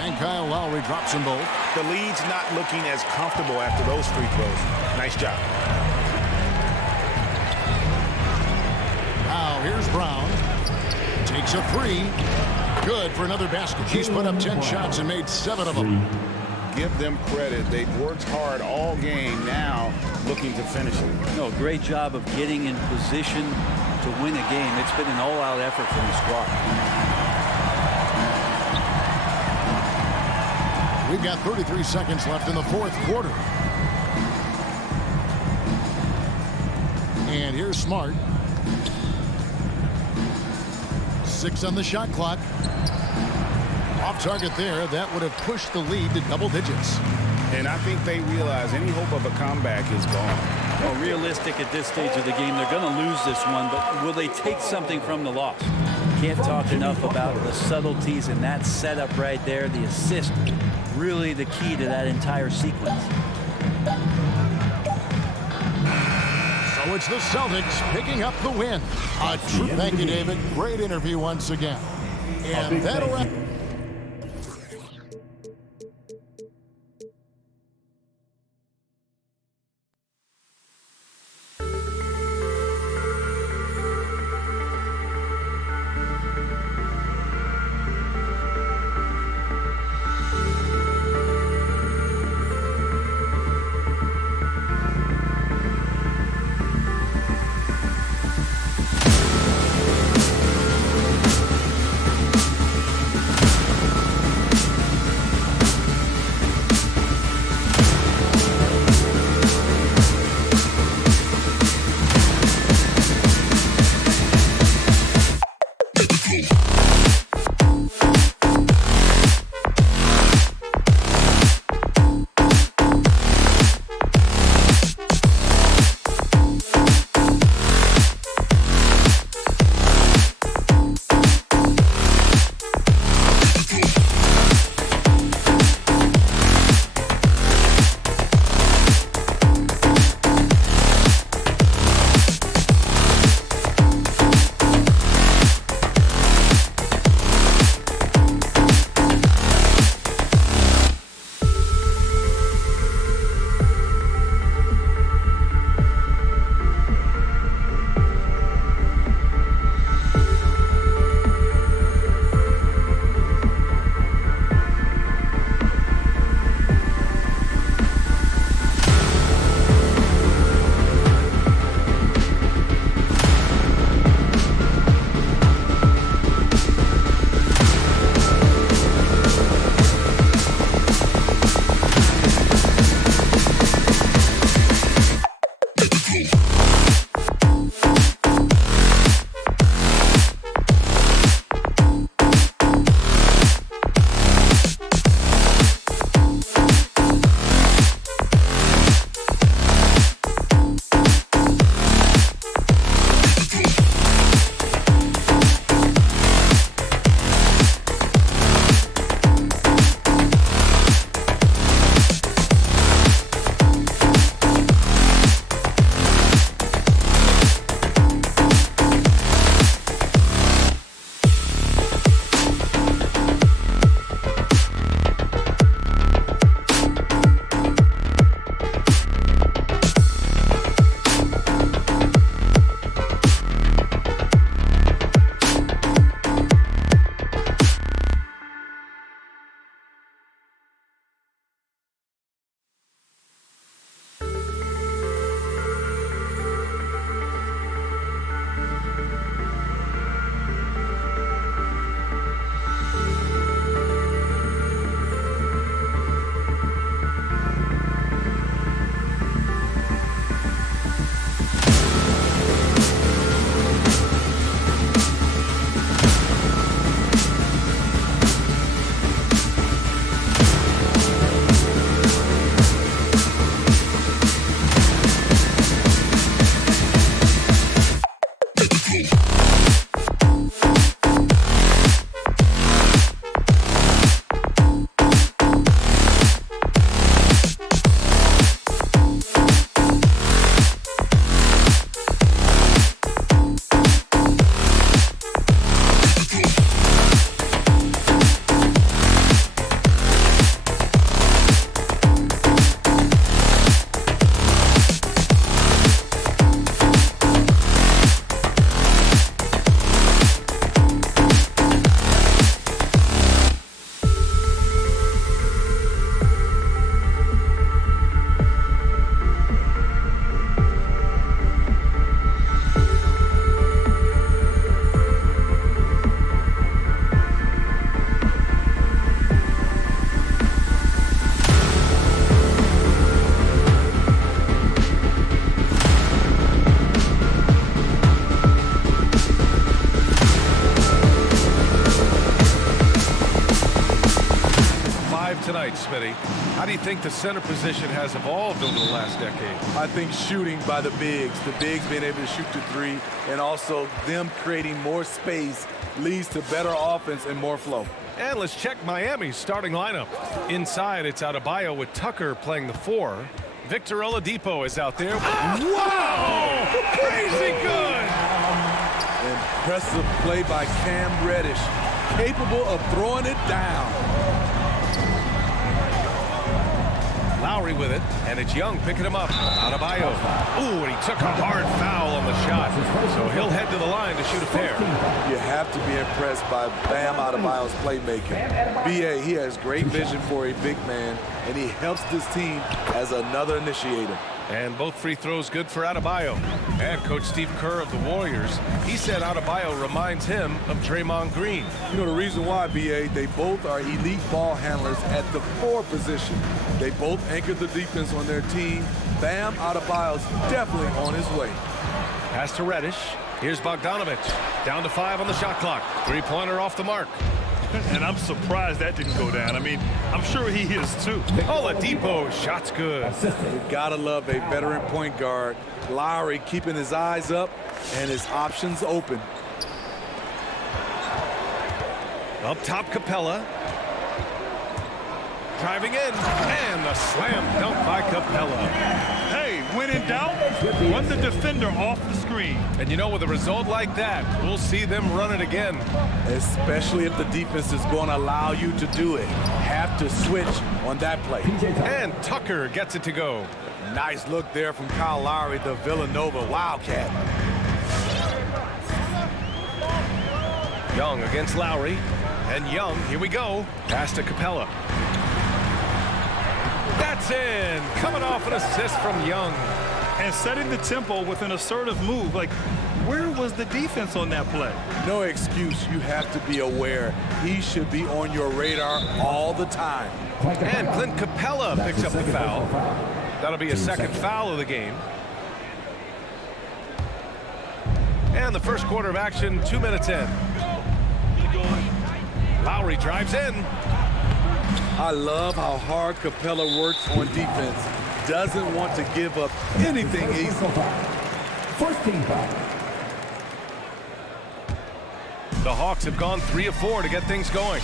And Kyle Lowry drops them both. The lead's not looking as comfortable after those free throws. Nice job. Now here's Brown. Takes a 3. Good for another basket. He's put up 10 shots and made 7 of them. Give them credit. They've worked hard all game, now looking to finish it. No, great job of getting in position to win a game. It's been an all-out effort from the squad. We've got 33 seconds left in the 4th quarter. And here's Smart. 6 on the shot clock. Off target there. That would have pushed the lead to double digits. And I think they realize any hope of a comeback is gone. Well, realistic at this stage of the game, they're going to lose this one, but will they take something from the loss? Can't talk enough about the subtleties in that setup right there. The assist, really the key to that entire sequence. So it's the Celtics picking up the win. Thank you, David. Great interview once again. And that'll wrap. tonight, Smitty. How do you think the center position has evolved over the last decade? I think shooting by the bigs being able to shoot the three, and also them creating more space leads to better offense and more flow. And let's check Miami's starting lineup. Inside, it's Adebayo with Tucker playing the 4. Victor Oladipo is out there. Wow! Crazy good! Impressive play by Cam Reddish, capable of throwing it down. Lowry with it, and it's Young picking him up. Adebayo. Ooh, and he took a hard foul on the shot. So he'll head to the line to shoot a pair. You have to be impressed by Bam Adebayo's playmaking. B.A., he has great vision for a big man, and he helps this team as another initiator. And both free throws good for Adebayo. And Coach Steve Kerr of the Warriors, he said Adebayo reminds him of Draymond Green. You know the reason why, B.A., they both are elite ball handlers at the 4 position. They both anchor the defense on their team. Bam Adebayo's definitely on his way. Pass to Reddish. Here's Bogdanovich. Down to 5 on the shot clock. Three-pointer off the mark. And I'm surprised that didn't go down. I mean, I'm sure he is too. Oladipo, shot's good. You gotta love a veteran point guard. Lowry keeping his eyes up and his options open. Up top, Capella. Driving in, and the slam dunk by Capella. Hey, when in doubt, run the defender off the screen. And you know, with a result like that, we'll see them run it again. Especially if the defense is going to allow you to do it. Have to switch on that play. And Tucker gets it to go. Nice look there from Kyle Lowry, the Villanova Wildcat. Young against Lowry. And Young, here we go. Pass to Capella. That's in. Coming off an assist from Young. And setting the tempo with an assertive move. Like, where was the defense on that play? No excuse. You have to be aware. He should be on your radar all the time. And Clint Capella picks up the foul. That'll be a second foul of the game. And the first quarter of action, 2 minutes in. Lowry drives in. I love how hard Capella works on defense. Doesn't want to give up anything easy. First team foul. The Hawks have gone 3 of 4 to get things going.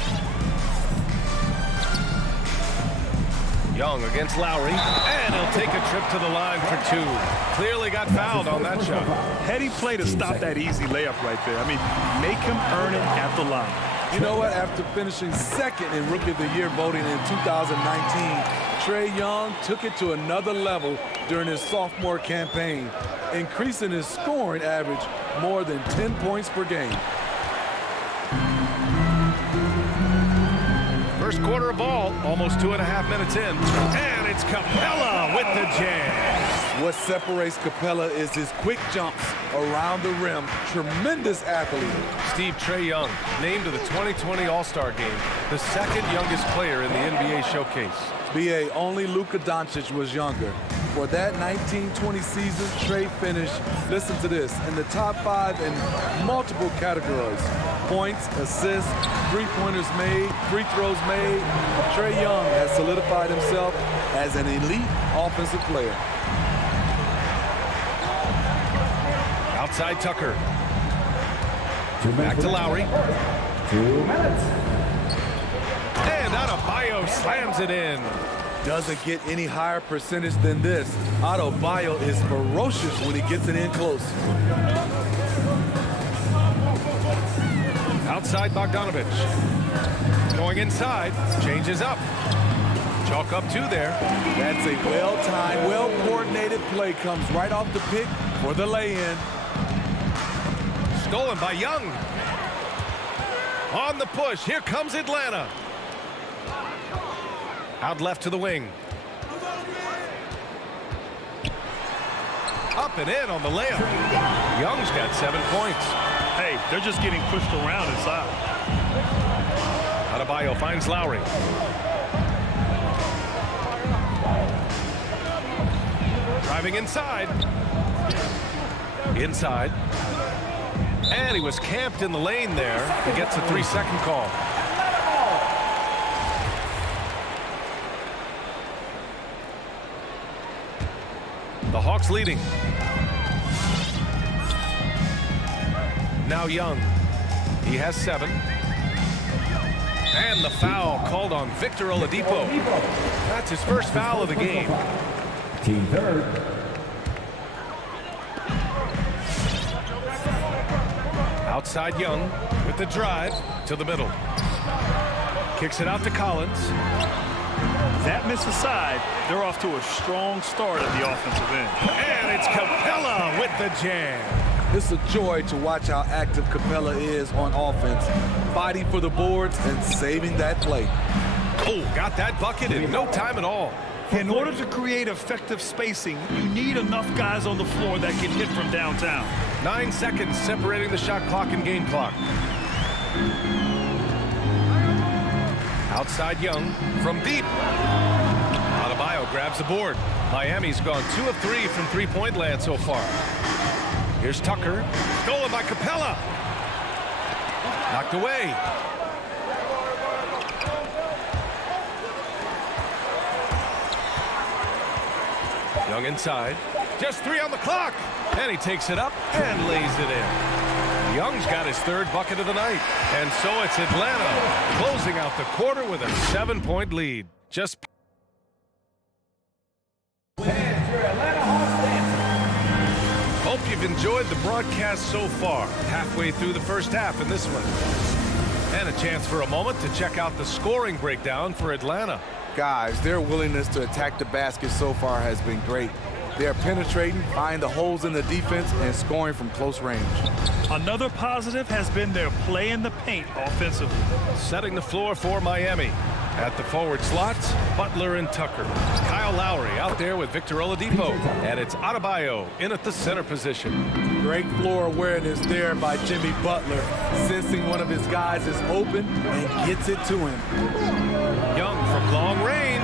Young against Lowry, and he'll take a trip to the line for 2. Clearly got fouled on that shot. Heady play to stop that easy layup right there. I mean, make him earn it at the line. You know what? After finishing second in Rookie of the Year voting in 2019, Trae Young took it to another level during his sophomore campaign, increasing his scoring average more than 10 points per game. First quarter of ball, almost 2.5 minutes in. And it's Capella with the jam. What separates Capella is his quick jumps around the rim. Tremendous athlete. Steve Trae Young, named to the 2020 All-Star Game, the second youngest player in the NBA Showcase. B.A., only Luka Doncic was younger. For that 1920 season, Trae finished, listen to this, in the top 5 in multiple categories. Points, assists, three-pointers made, free throws made. Trae Young has solidified himself as an elite offensive player. Outside Tucker. Back to Lowry. 2 minutes. And Adebayo slams it in. Doesn't get any higher percentage than this. Adebayo is ferocious when he gets it in close. Outside Bogdanovich. Going inside. Changes up. Chalk up 2 there. That's a well-timed, well-coordinated play. Comes right off the pick for the lay-in. Stolen by Young. On the push. Here comes Atlanta. Out left to the wing. Up and in on the layup. Young's got 7 points. Hey, they're just getting pushed around inside. Adebayo finds Lowry. Driving inside. Inside. And he was camped in the lane there. He gets a 3-second call. The Hawks leading. Now Young. He has 7. And the foul called on Victor Oladipo. That's his first foul of the game. Team third. Outside Young with the drive to the middle. Kicks it out to Collins. That miss aside, they're off to a strong start at the offensive end. And it's Capella with the jam. It's a joy to watch how active Capella is on offense, fighting for the boards and saving that play. Oh, got that bucket in no time at all. In order to create effective spacing, you need enough guys on the floor that can hit from downtown. 9 seconds separating the shot clock and game clock. Outside Young from deep. Adebayo grabs the board. Miami's gone 2 of 3 from three-point land so far. Here's Tucker. Stolen by Capella. Knocked away. Young inside. Just 3 on the clock. And he takes it up and lays it in. Young's got his 3rd bucket of the night. And so it's Atlanta closing out the quarter with a 7-point lead. Just hope you've enjoyed the broadcast so far. Halfway through the first half in this one. And a chance for a moment to check out the scoring breakdown for Atlanta. Guys, their willingness to attack the basket so far has been great. They're penetrating, finding the holes in the defense, and scoring from close range. Another positive has been their play in the paint offensively. Setting the floor for Miami. At the forward slots, Butler and Tucker. Kyle Lowry out there with Victor Oladipo. And it's Adebayo in at the center position. Great floor awareness there by Jimmy Butler, sensing one of his guys is open and gets it to him. Young from long range.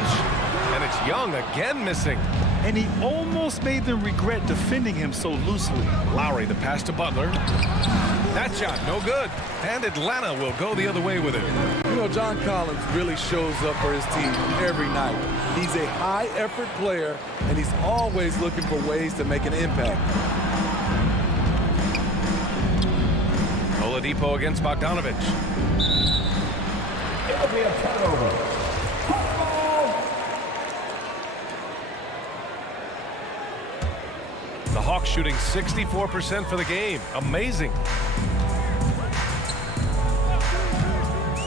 And it's Young again missing. And he almost made them regret defending him so loosely. Lowry, the pass to Butler. That shot, no good. And Atlanta will go the other way with it. You know, John Collins really shows up for his team every night. He's a high-effort player, and he's always looking for ways to make an impact. Oladipo against Bogdanovic. It'll be a turnover. The Hawks shooting 64% for the game. Amazing.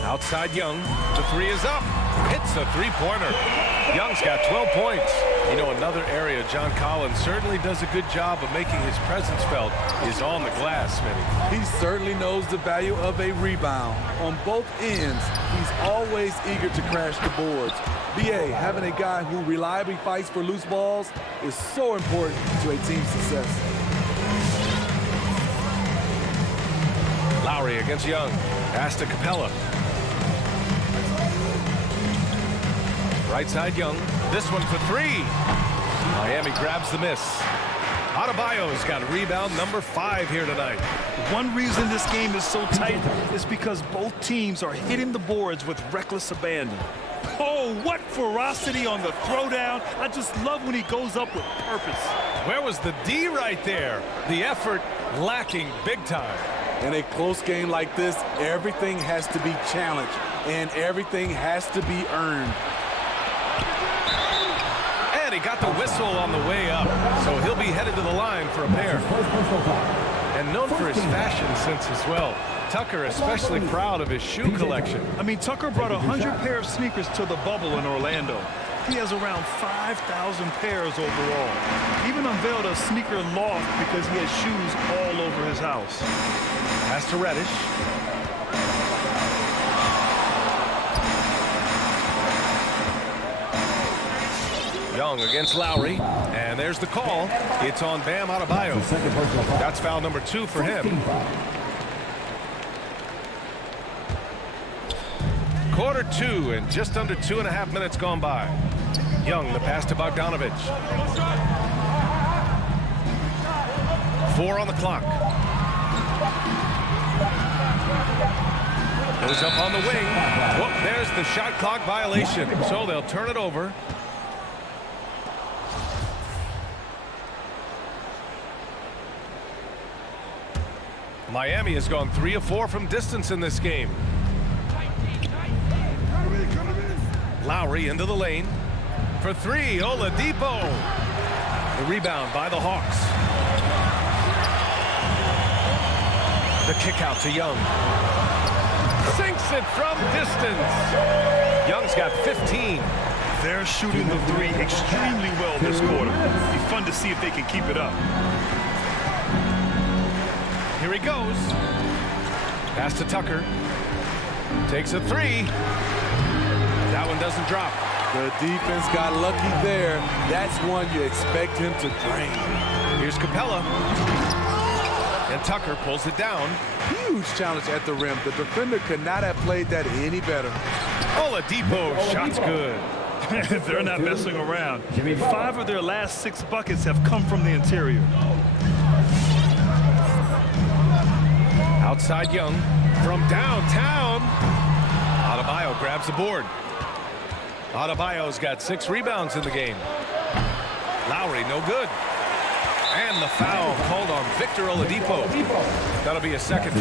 Outside Young. The 3 is up. Hits a 3-pointer. Young's got 12 points. You know, another area John Collins certainly does a good job of making his presence felt is on the glass, Smitty. He certainly knows the value of a rebound. On both ends, he's always eager to crash the boards. BA, having a guy who reliably fights for loose balls is so important to a team's success. Lowry against Young. Pass to Capella. Right side Young. This one for 3. Miami grabs the miss. Adebayo's got rebound number 5 here tonight. One reason this game is so tight is because both teams are hitting the boards with reckless abandon. Oh, what ferocity on the throwdown. I just love when he goes up with purpose. Where was the D right there? The effort lacking big time. In a close game like this, everything has to be challenged, and everything has to be earned. And he got the whistle on the way up, so he'll be headed to the line for a pair. And known for his fashion sense as well. Tucker especially proud of his shoe collection. I mean, Tucker brought 100 pair of sneakers to the bubble in Orlando. He has around 5,000 pairs overall. Even unveiled a sneaker loft because he has shoes all over his house. Pass to Reddish. Young against Lowry, and there's the call. It's on Bam Adebayo. That's foul number 2 for him. Quarter 2 and just under 2.5 minutes gone by. Young, the pass to Bogdanovic. 4 on the clock. Goes up on the wing. Whoop, there's the shot clock violation. So they'll turn it over. Miami has gone 3 of 4 from distance in this game. Lowry into the lane for 3. Oladipo. The rebound by the Hawks. The kick out to Young. Sinks it from distance. Young's got 15. They're shooting the 3 extremely well this quarter. It'll be fun to see if they can keep it up. Here he goes. Pass to Tucker. Takes a 3. That one doesn't drop. The defense got lucky there. That's one you expect him to drain. Here's Capella. And Tucker pulls it down. Huge challenge at the rim. The defender could not have played that any better. Oladipo, shot's good. They're not messing around. 5 of their last 6 buckets have come from the interior. Outside Young from downtown. Adebayo grabs the board. Adebayo's got 6 rebounds in the game. Lowry, no good. And the foul called on Victor Oladipo. That'll be a second.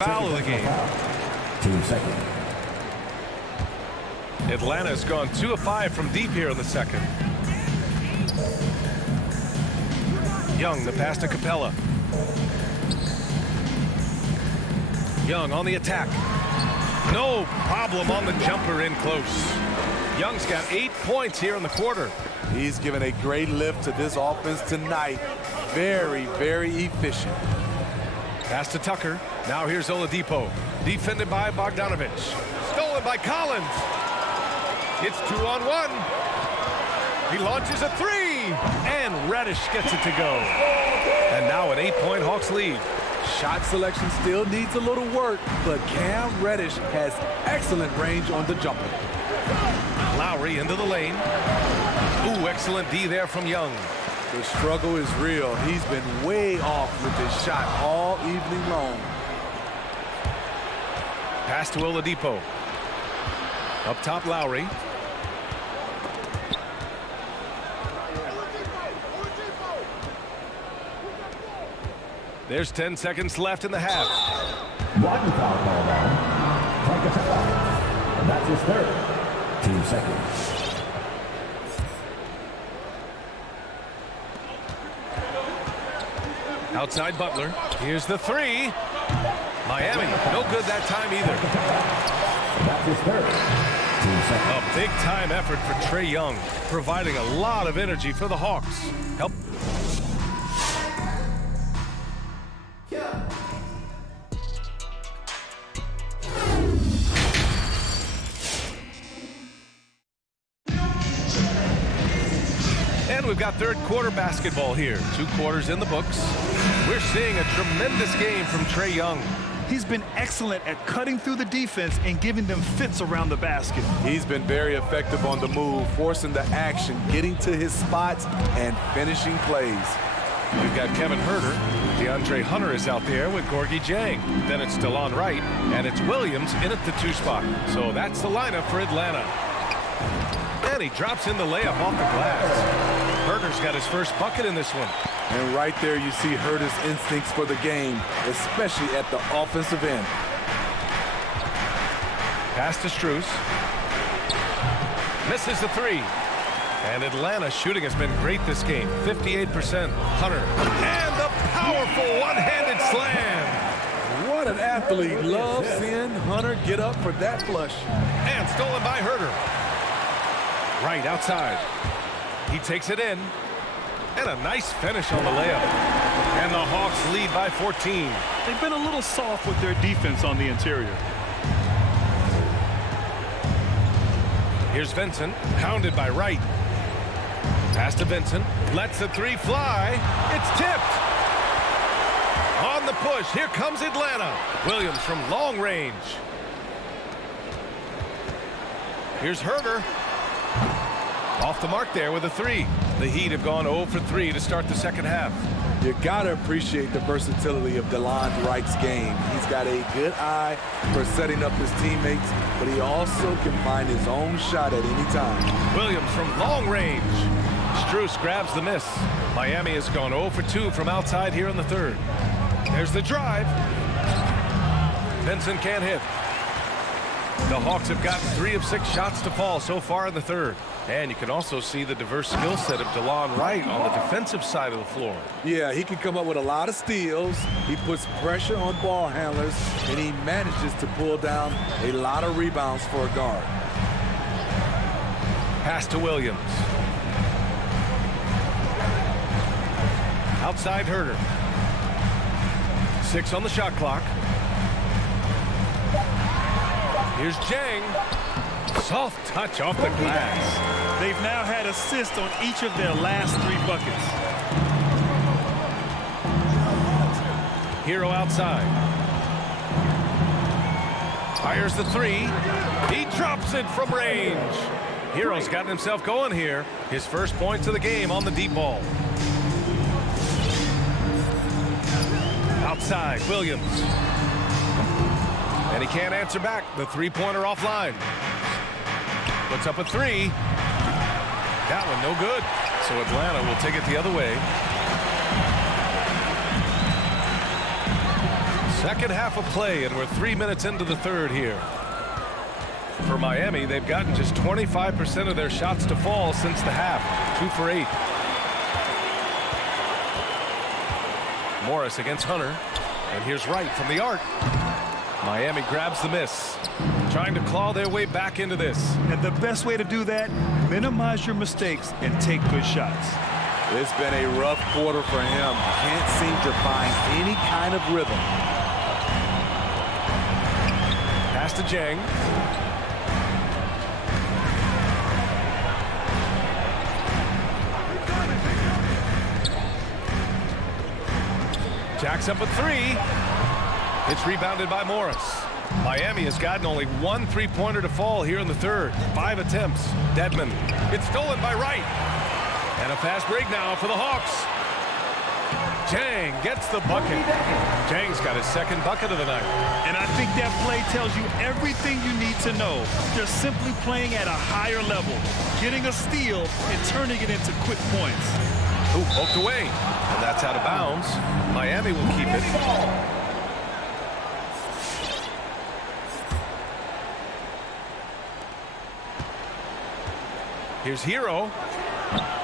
Foul of the game. 2 seconds. Atlanta's gone 2 of 5 from deep here in the second. Young, the pass to Capella. Young on the attack. No problem on the jumper in close. Young's got 8 points here in the quarter. He's given a great lift to this offense tonight. Very, very efficient. Pass to Tucker. Now here's Oladipo. Defended by Bogdanovich. Stolen by Collins. It's 2-on-1. He launches a 3. And Reddish gets it to go. And now an 8-point Hawks lead. Shot selection still needs a little work, but Cam Reddish has excellent range on the jumper. Lowry into the lane. Ooh, excellent D there from Young. The struggle is real. He's been way off with his shot all evening long. Pass to Oladipo. Up top, Lowry. There's 10 seconds left in the half. Blocking foul called on. Frank Capella. And that's his third. 2 seconds. Outside Butler. Here's the 3. Miami, no good that time either. That's his third. 2 seconds. A big-time effort for Trae Young, providing a lot of energy for the Hawks. Help. And we've got third quarter basketball here. 2 quarters in the books. We're seeing a tremendous game from Trae Young. He's been excellent at cutting through the defense and giving them fits around the basket. He's been very effective on the move, forcing the action, getting to his spots, and finishing plays. We've got Kevin Huerter. DeAndre Hunter is out there with Gorgie Jang. Then it's DeLon Wright, and it's Williams in at the 2 spot. So that's the lineup for Atlanta. And he drops in the layup off the glass. Huerter's got his first bucket in this one. And right there you see Huerter's instincts for the game, especially at the offensive end. Pass to Strus. Misses the 3. And Atlanta's shooting has been great this game. 58%. Hunter. And the powerful one-handed slam. What an athlete. Love seeing Hunter get up for that flush. And stolen by Huerter. Right outside. He takes it in. And a nice finish on the layup. And the Hawks lead by 14. They've been a little soft with their defense on the interior. Here's Vincent, hounded by Wright. Pass to Vincent, lets the 3 fly. It's tipped. On the push, here comes Atlanta. Williams from long range. Here's Huerter. Off the mark there with a 3. The Heat have gone 0 for 3 to start the second half. You gotta appreciate the versatility of DeLon Wright's game. He's got a good eye for setting up his teammates, but he also can find his own shot at any time. Williams from long range. Strus grabs the miss. Miami has gone 0 for 2 from outside here in the third. There's the drive. Vincent can't hit. The Hawks have gotten 3 of 6 shots to fall so far in the third. And you can also see the diverse skill set of DeLon Wright on the defensive side of the floor. Yeah, he can come up with a lot of steals. He puts pressure on ball handlers, and he manages to pull down a lot of rebounds for a guard. Pass to Williams. Outside Huerter. 6 on the shot clock. Here's Jang. Soft touch off the glass. They've now had assists on each of their last 3 buckets. Hero outside. Fires the 3. He drops it from range. Hero's gotten himself going here. His first points of the game on the deep ball. Outside, Williams. And he can't answer back. The 3-pointer offline. Puts up a 3. That one no good. So Atlanta will take it the other way. Second half of play, and we're 3 minutes into the third here. For Miami, they've gotten just 25% of their shots to fall since the half. 2 for 8. Morris against Hunter. And here's Wright from the arc. Miami grabs the miss. Trying to claw their way back into this. And the best way to do that, minimize your mistakes and take good shots. It's been a rough quarter for him. Can't seem to find any kind of rhythm. Pass to Jang. Jacks up a 3. It's rebounded by Morris. Miami has gotten only 1 3-pointer to fall here in the third. 5 attempts. Dedmon. It's stolen by Wright. And a fast break now for the Hawks. Jang gets the bucket. Jang's got his second bucket of the night. And I think that play tells you everything you need to know. They're simply playing at a higher level, getting a steal and turning it into quick points. Ooh, poked away. And that's out of bounds. Miami will keep it. Here's Hero.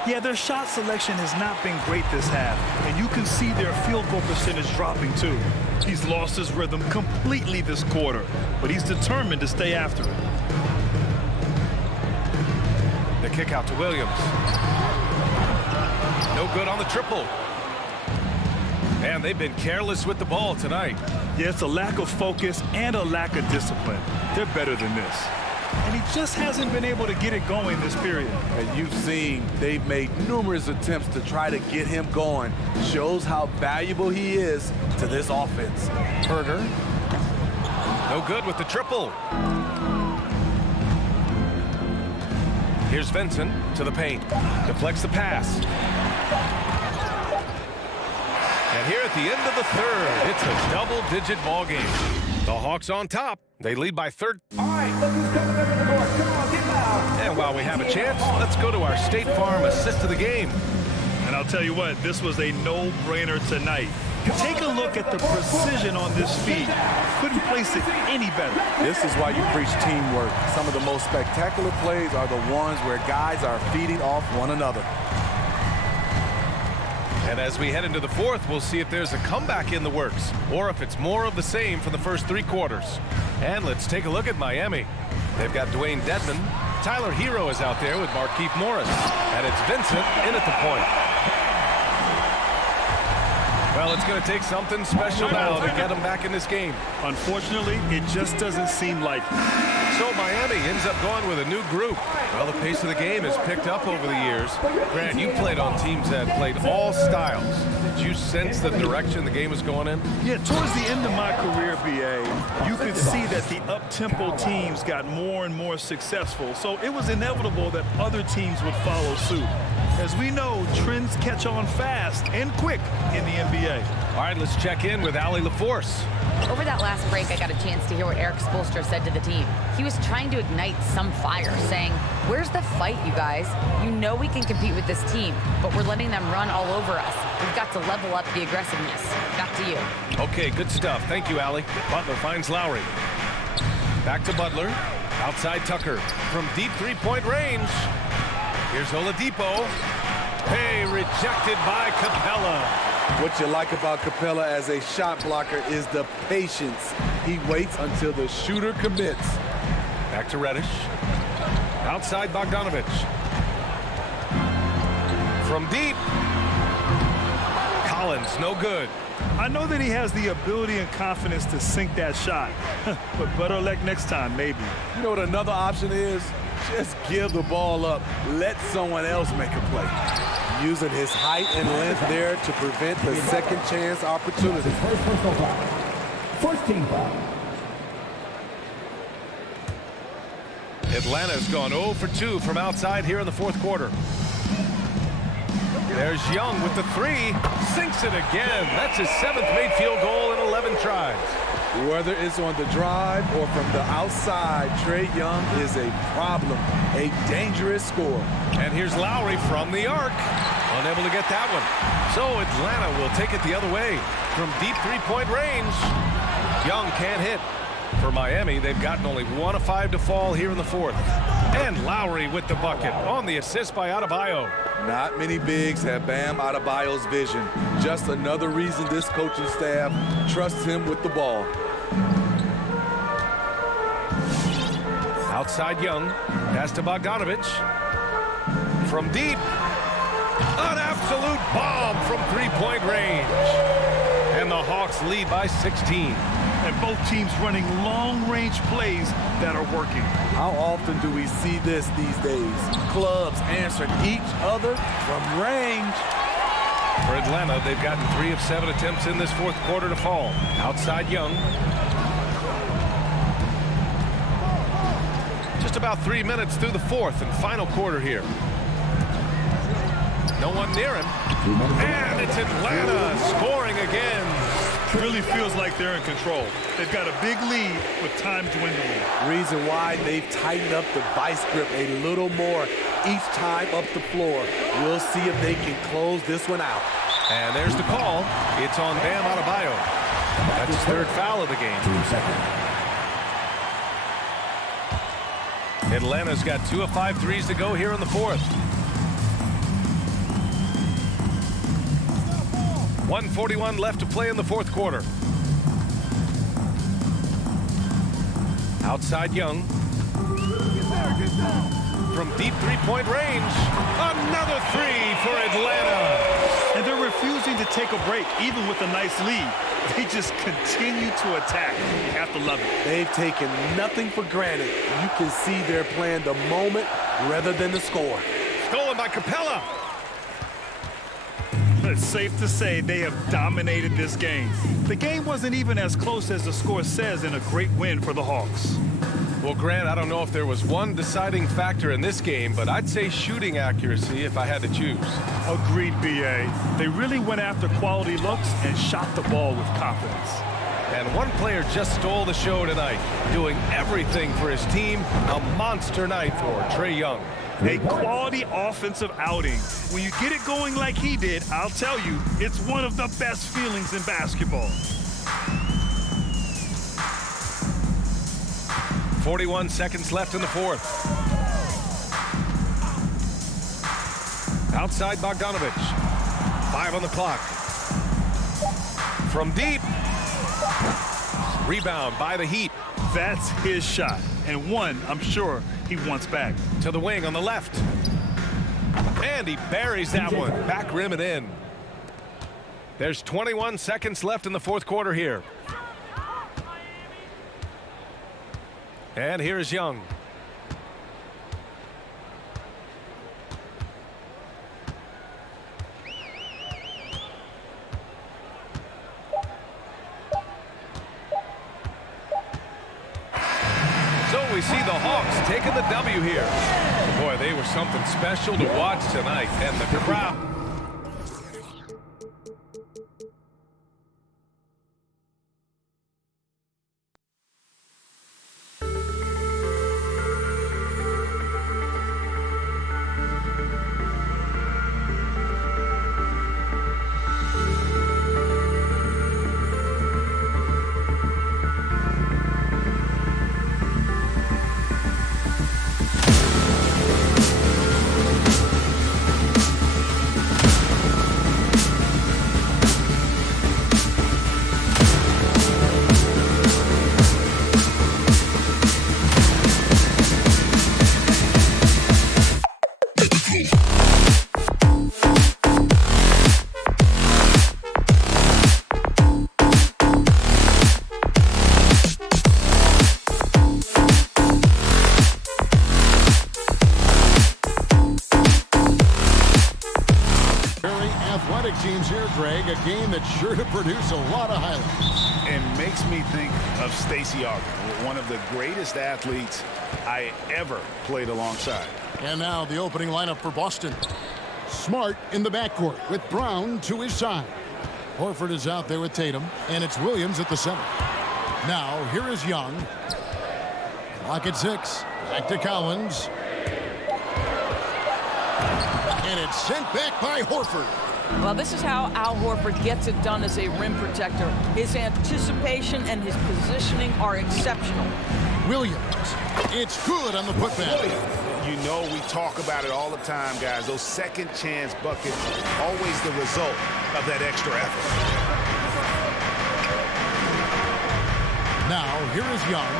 Yeah, their shot selection has not been great this half, and you can see their field goal percentage dropping too. He's lost his rhythm completely this quarter, but he's determined to stay after it. The kick out to Williams. No good on the triple. And they've been careless with the ball tonight. Yeah, it's a lack of focus and a lack of discipline. They're better than this. And he just hasn't been able to get it going this period. And you've seen they've made numerous attempts to try to get him going. Shows how valuable he is to this offense. Turner. No good with the triple. Here's Vincent to the paint. Deflects the pass. And here at the end of the third, it's a double-digit ball game. The Hawks on top. They lead by 13. All right, look who's coming up to the court. Come on, get loud. And while we have a chance, let's go to our State Farm assist of the game. And I'll tell you what, this was a no-brainer tonight. Take a look at the precision on this feed. Couldn't place it any better. This is why you preach teamwork. Some of the most spectacular plays are the ones where guys are feeding off one another. And as we head into the fourth, we'll see if there's a comeback in the works or if it's more of the same from the first 3 quarters. And let's take a look at Miami. They've got Dwayne Dedmon. Tyler Hero is out there with Markieff Morris. And it's Vincent in at the point. Well, it's going to take something special now to get them back in this game. Unfortunately, it just doesn't seem like it. So Miami ends up going with a new group. Well, the pace of the game has picked up over the years. Grant, you played on teams that played all styles. Did you sense the direction the game was going in? Yeah, towards the end of my career, BA, you could see that the up-tempo teams got more and more successful. So it was inevitable that other teams would follow suit. As we know, trends catch on fast and quick in the NBA. All right, let's check in with Allie LaForce. Over that last break, I got a chance to hear what Eric Spoelstra said to the team. He was trying to ignite some fire, saying, "Where's the fight, you guys? You know we can compete with this team, but we're letting them run all over us. We've got to level up the aggressiveness." Back to you. Okay, good stuff. Thank you, Allie. Butler finds Lowry. Back to Butler. Outside Tucker. From deep three-point range. Here's Oladipo. Hey, rejected by Capella. What you like about Capella as a shot blocker is the patience. He waits until the shooter commits. Back to Reddish. Outside Bogdanovich. From deep. Collins, no good. I know that he has the ability and confidence to sink that shot, but better luck next time, maybe. You know what another option is? Just give the ball up. Let someone else make a play. Using his height and length there to prevent the second chance opportunity. First personal foul. First team foul. Atlanta's gone 0 for 2 from outside here in the fourth quarter. There's Young with the 3. Sinks it again. That's his 7th made field goal in 11 tries. Whether it's on the drive or from the outside, Trae Young is a problem, a dangerous scorer. And here's Lowry from the arc. Unable to get that one. So Atlanta will take it the other way. From deep three-point range, Young can't hit. For Miami, they've gotten only 1 of 5 to fall here in the fourth. And Lowry with the bucket on the assist by Adebayo. Not many bigs have Bam Adebayo's vision. Just another reason this coaching staff trusts him with the ball. Outside Young, pass to Bogdanovich. From deep, an absolute bomb from three-point range. And the Hawks lead by 16. And both teams running long-range plays that are working. How often do we see this these days? Clubs answering each other from range. For Atlanta, they've gotten 3 of 7 attempts in this fourth quarter to fall. Outside Young. Just about 3 minutes through the fourth and final quarter here. No one near him. And it's Atlanta scoring again. Really feels like they're in control. They've got a big lead with time dwindling. Reason why they've tightened up the vice grip a little more each time up the floor. We'll see if they can close this one out. And there's the call. It's on Bam Adebayo. That's his 3rd foul of the game. Atlanta's got 2 of 5 threes to go here in the fourth. 1:41 left to play in the fourth quarter. Outside Young. From deep three-point range. Another 3 for Atlanta. And they're refusing to take a break, even with a nice lead. They just continue to attack. You have to love it. They've taken nothing for granted. You can see they're playing the moment rather than the score. Stolen by Capella. It's safe to say they have dominated this game. The game wasn't even as close as the score says in a great win for the Hawks. Well, Grant, I don't know if there was one deciding factor in this game, but I'd say shooting accuracy if I had to choose. Agreed, B.A. They really went after quality looks and shot the ball with confidence. And one player just stole the show tonight, doing everything for his team. A monster night for Trae Young. A quality offensive outing. When you get it going like he did, I'll tell you, it's one of the best feelings in basketball. 41 seconds left in the fourth. Outside Bogdanovich. 5 on the clock. From deep. Rebound by the Heat. That's his shot, and one I'm sure he wants back. To the wing on the left. And he buries that one. Back rim and in. There's 21 seconds left in the fourth quarter here. And here's Young. So we see the Hawks taking the W here. Boy, they were something special to watch tonight, and the crowd. Teams here, Greg, a game that's sure to produce a lot of highlights. And makes me think of Stacey Augmon, one of the greatest athletes I ever played alongside. And now the opening lineup for Boston. Smart in the backcourt with Brown to his side. Horford is out there with Tatum, and it's Williams at the center. Now, here is Young. Clock at 6. Back to Collins. And it's sent back by Horford. Well, this is how Al Horford gets it done as a rim protector. His anticipation and his positioning are exceptional. Williams, it's good on the putback. You know we talk about it all the time, guys. Those second chance buckets, always the result of that extra effort. Now, here is Young.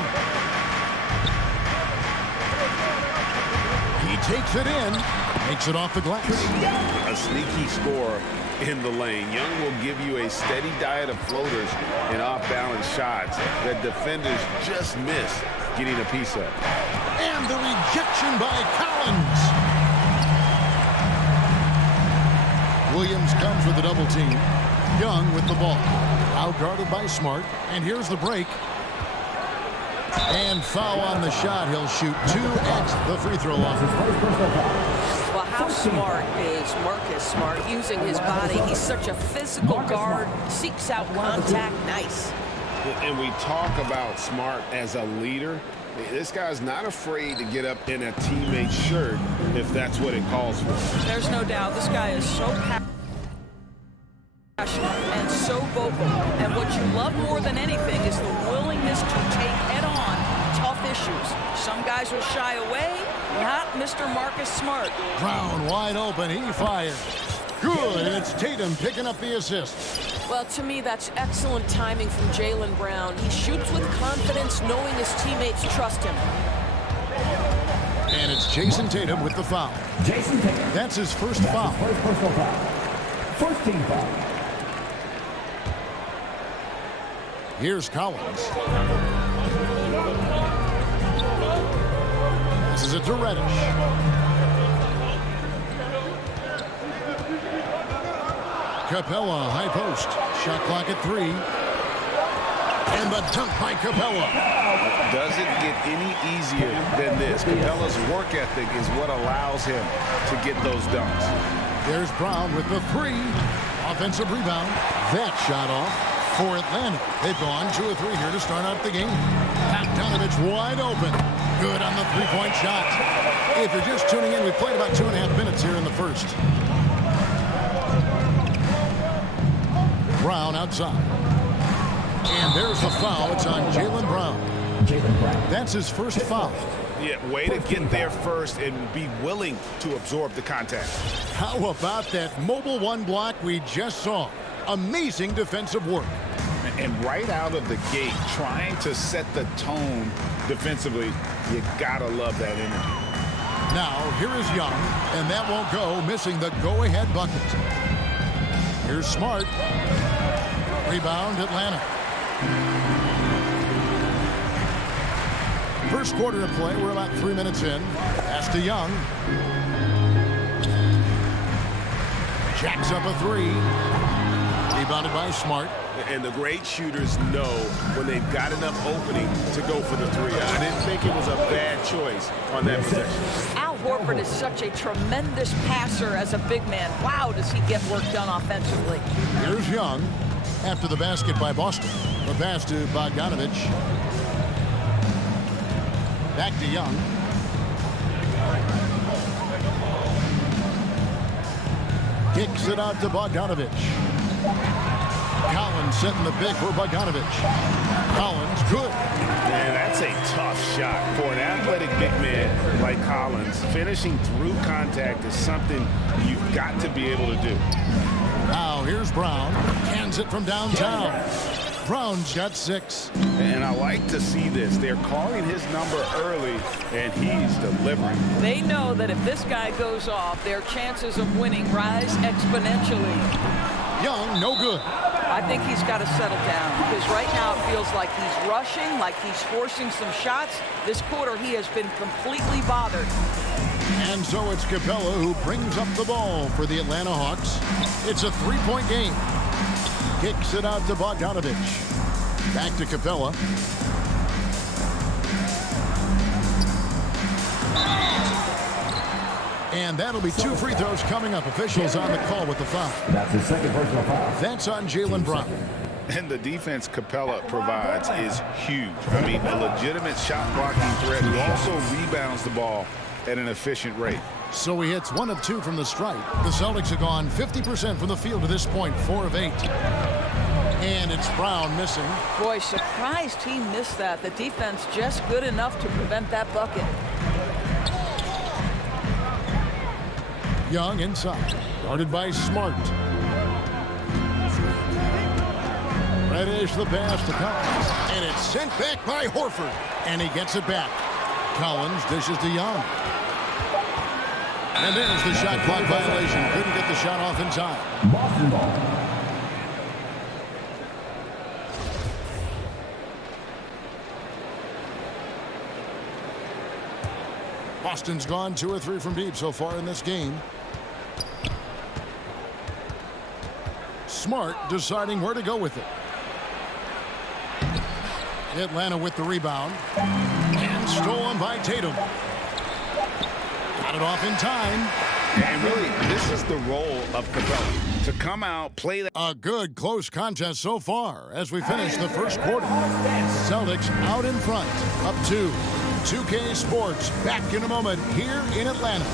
He takes it in, makes it off the glass. A sneaky score in the lane. Young will give you a steady diet of floaters and off-balance shots that defenders just miss getting a piece of. And the rejection by Collins. Williams comes with a double team. Young with the ball. Out guarded by Smart. And here's the break. And foul on the shot. He'll shoot 2 at the free throw line. Well, how smart is Marcus Smart using his body? He's such a physical guard, seeks out contact. Nice. And we talk about Smart as a leader. This guy's not afraid to get up in a teammate's shirt if that's what it calls for. There's no doubt this guy is so passionate and so vocal. And what you love more than anything is the willingness to take head-on tough issues. Some guys will shy away, not Mr. Marcus Smart. Brown wide open. He fires. Good. And it's Tatum picking up the assist. Well, to me, that's excellent timing from Jaylen Brown. He shoots with confidence, knowing his teammates trust him. And it's Jason Tatum with the foul. Jason Tatum. That's his first foul. First personal foul. First team foul. Here's Collins. This is it to Reddish. Capella, high post. Shot clock at 3. And the dunk by Capella. Doesn't get any easier than this. Capella's work ethic is what allows him to get those dunks. There's Brown with the 3. Offensive rebound. That shot off for Atlanta. They've gone 2 or 3 here to start out the game. Bogdanovich wide open. Good on the three-point shot. If you're just tuning in, we played about 2.5 minutes here in the first. Brown outside. And there's the foul. It's on Jaylen Brown. That's his first foul. Yeah, way to get there first and be willing to absorb the contact. How about that mobile 1 block we just saw? Amazing defensive work. And right out of the gate, trying to set the tone defensively, you gotta love that energy. Now, here is Young, and that won't go, missing the go-ahead bucket. Here's Smart. Rebound, Atlanta. First quarter of play, we're about 3 minutes in. Pass to Young. Jacks up a 3. Rebounded by Smart. And the great shooters know when they've got enough opening to go for the 3. I didn't think it was a bad choice on that possession. Al Horford is such a tremendous passer as a big man. Wow, does he get work done offensively. Here's Young after the basket by Boston. The pass to Bogdanovich. Back to Young. Kicks it out to Bogdanovich. Collins setting the pick for Bogdanovich. Collins, good. Man, that's a tough shot for an athletic big man like Collins. Finishing through contact is something you've got to be able to do. Now here's Brown. Hands it from downtown. Brown's got 6. And I like to see this. They're calling his number early, and he's delivering. They know that if this guy goes off, their chances of winning rise exponentially. Young, no good. I think he's got to settle down because right now it feels like he's rushing, like he's forcing some shots. This quarter, he has been completely bothered. And so it's Capella who brings up the ball for the Atlanta Hawks. It's a 3-point game. Kicks it out to Bogdanovich. Back to Capella. And that'll be 2 free throws coming up. Officials on the call with the foul. That's his second personal foul. That's on Jaylen Brown. And the defense Capella provides is huge. I mean, a legitimate shot blocking threat who also rebounds the ball at an efficient rate. So he hits 1 of 2 from the stripe. The Celtics have gone 50% from the field to this point, 4 of 8. And it's Brown missing. Boy, surprised he missed that. The defense just good enough to prevent that bucket. Young inside, guarded by Smart. Reddish the pass to Collins. And it's sent back by Horford. And he gets it back. Collins dishes to Young. And there's the shot clock violation. Couldn't get the shot off in time. Boston ball. Boston's gone 2 or 3 from deep so far in this game. Smart deciding where to go with it. Atlanta with the rebound. And stolen by Tatum. Got it off in time. And really, this is the role of Capella. To come out, play that. A good close contest so far as we finish the first quarter. Celtics out in front. Up 2. 2K Sports back in a moment here in Atlanta.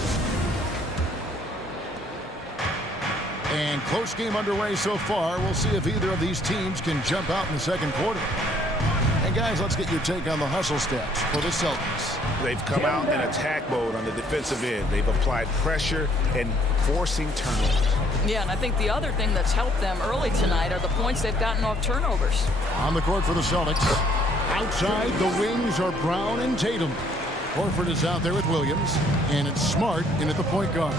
And close game underway so far. We'll see if either of these teams can jump out in the second quarter. And guys, let's get your take on the hustle stats for the Celtics. They've come out in attack mode on the defensive end. They've applied pressure and forcing turnovers. Yeah, and I think the other thing that's helped them early tonight are the points they've gotten off turnovers. On the court for the Celtics. Outside, the wings are Brown and Tatum. Horford is out there with Williams, and it's Smart in at the point guard.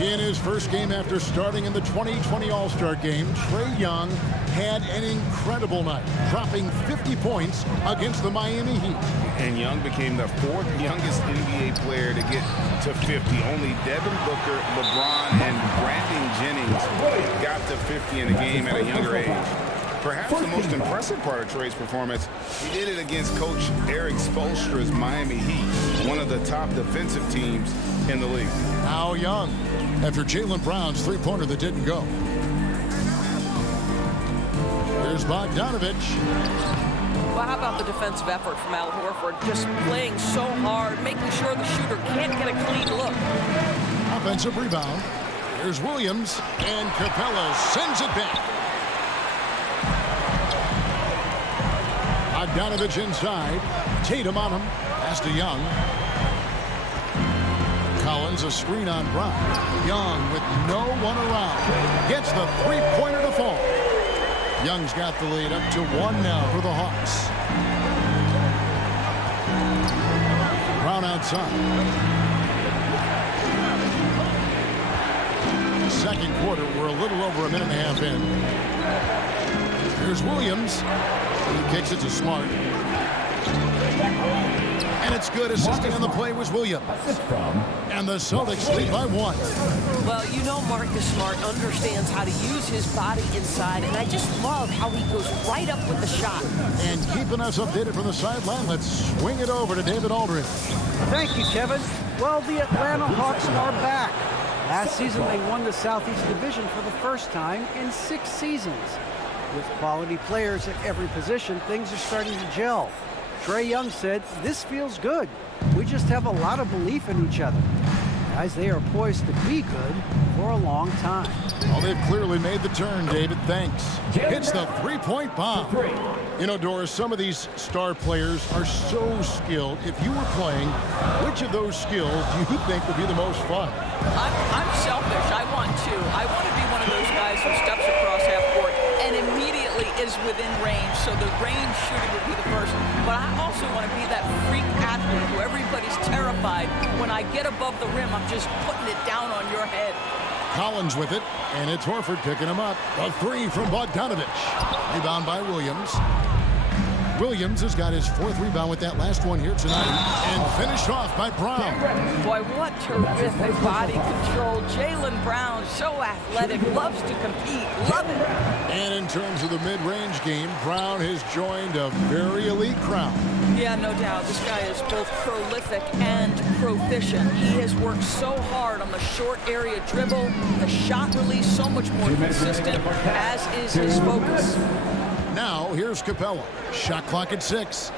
In his first game after starting in the 2020 All-Star Game, Trae Young had an incredible night, dropping 50 points against the Miami Heat. And Young became the 4th youngest NBA player to get to 50. Only Devin Booker, LeBron, and Brandon Jennings got to 50 in a game at a younger age. Perhaps the most impressive part of Trae's performance, he did it against Coach Eric Spoelstra's Miami Heat, one of the top defensive teams in the league. Now Young, after Jaylen Brown's three-pointer that didn't go. Here's Bogdanovich. Well, how about the defensive effort from Al Horford? Just playing so hard, making sure the shooter can't get a clean look. Offensive rebound. Here's Williams, and Capella sends it back. Bogdanovich inside. Tatum on him. Pass to Young. Collins a screen on Brown. Young with no one around. Gets the three-pointer to fall. Young's got the lead up to 1 now for the Hawks. Brown outside. Second quarter, we're a little over a minute and a half in. Here's Williams. He kicks it to Smart. And it's good. Assisting on the play was Williams. And the Celtics lead by 1. Well, you know Marcus Smart understands how to use his body inside, and I just love how he goes right up with the shot. And keeping us updated from the sideline, let's swing it over to David Aldridge. Thank you, Kevin. Well, the Atlanta Hawks are back. Last season, they won the Southeast Division for the first time in 6 seasons. With quality players at every position, things are starting to gel. Trae Young said, "This feels good. We just have a lot of belief in each other." Guys, they are poised to be good for a long time. Well, they've clearly made the turn, David. Thanks. Hits the three-point bomb. You know, Doris, some of these star players are so skilled. If you were playing, which of those skills do you think would be the most fun? I'm selfish. I want to be one of those guys who steps across half court and immediately is within range, so the range shooting would be the first. But I also want to be that freak athlete who everybody's terrified. When I get above the rim, I'm just putting it down on your head. Collins with it, and it's Horford picking him up. A 3 from Bogdanovich. Rebound by Williams. Williams has got his 4th rebound with that last one here tonight. And finished off by Brown. Boy, what terrific body control. Jaylen Brown, so athletic, loves to compete. Love it. And in terms of the mid-range game, Brown has joined a very elite crowd. Yeah, no doubt. This guy is both prolific and proficient. He has worked so hard on the short area dribble, the shot release so much more consistent, as is his focus. Now, here's Capella. Shot clock at 6.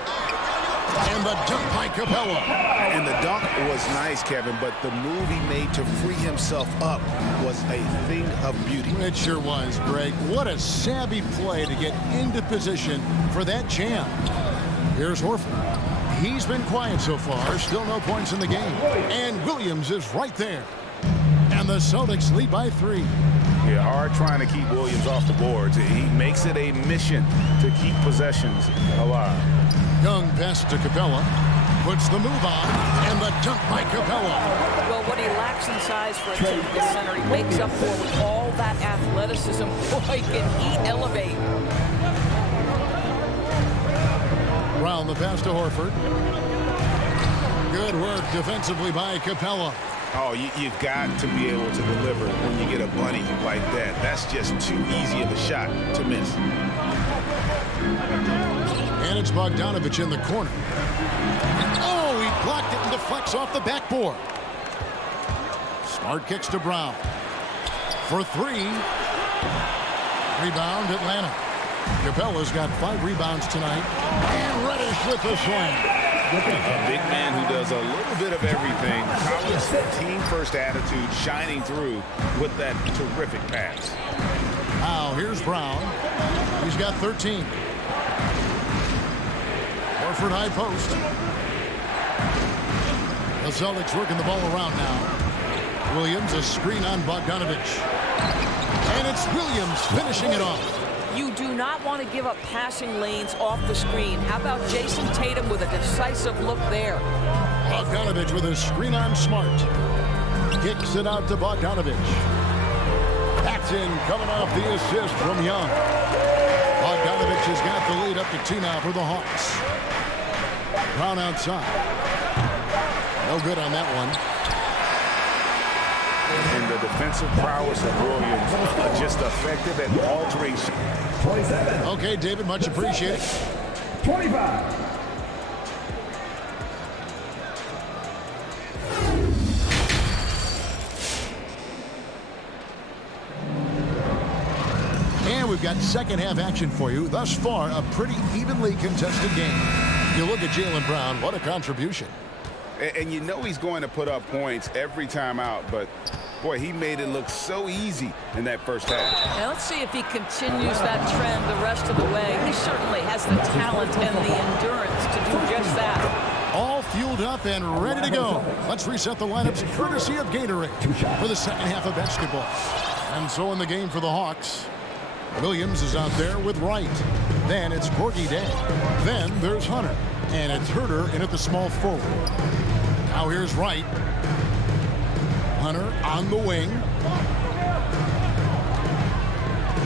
And the dunk by Capella. And the dunk was nice, Kevin, but the move he made to free himself up was a thing of beauty. It sure was, Greg. What a savvy play to get into position for that jam. Here's Horford. He's been quiet so far. Still no points in the game. And Williams is right there. And the Celtics lead by 3. Yeah, hard trying to keep Williams off the boards. He makes it a mission to keep possessions alive. Young pass to Capella. Puts the move on. And the dunk by Capella. Well, what he lacks in size for a typical center, he makes up for with all that athleticism. Boy, can he elevate. Brown the pass to Horford. Good work defensively by Capella. Oh, you've got to be able to deliver when you get a bunny like that. That's just too easy of a shot to miss. And it's Bogdanovich in the corner. Oh, he blocked it and deflects off the backboard. Smart kicks to Brown. For 3. Rebound, Atlanta. Capella's got 5 rebounds tonight. And Reddish with the swing. A big man who does a little bit of everything. College team-first attitude shining through with that terrific pass. Now, here's Brown. He's got 13. Horford high post. The Celtics working the ball around now. Williams, a screen on Bogdanovich. And it's Williams finishing it off. You do not want to give up passing lanes off the screen. How about Jason Tatum with a decisive look there? Bogdanovich with a screen on Smart. Kicks it out to Bogdanovich. Paxson coming off the assist from Young. Bogdanovich has got the lead up to 2 now for the Hawks. Brown outside. No good on that one. And the defensive prowess of Williams just effective at altering. Okay, David, much appreciated. 25. And we've got second half action for you. Thus far, a pretty evenly contested game. You look at Jaylen Brown, what a contribution. And you know he's going to put up points every time out, but boy, he made it look so easy in that first half. Now let's see if he continues that trend the rest of the way. He certainly has the talent and the endurance to do just that. All fueled up and ready to go. Let's reset the lineups courtesy of Gatorade for the second half of basketball. And so in the game for the Hawks, Williams is out there with Wright. Then it's Corky Day. Then there's Hunter. And it's Herter in at the small forward. Now here's Wright. Hunter on the wing.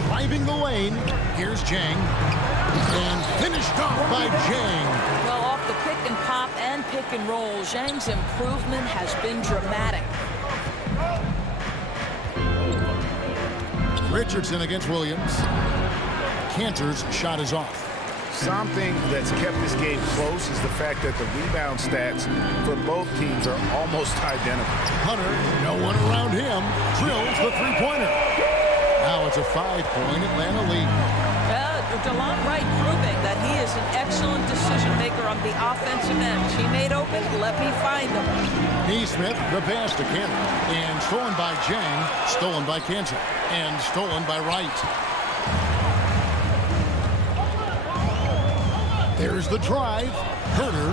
Driving the lane. Here's Jang. And finished off by Jang. Well, off the pick and pop and pick and roll, Zhang's improvement has been dramatic. Richardson against Williams. Cantor's shot is off. Something that's kept this game close is the fact that the rebound stats for both teams are almost identical. Hunter, no one around him, drills the three-pointer. Now it's a 5-point Atlanta lead. DeLon Wright proving that he is an excellent decision maker on the offensive end. Teammate open, let me find him. Neesmith, the pass to Cantor. And stolen by Jang, stolen by Cantor. And stolen by Wright. There's the drive. Herter.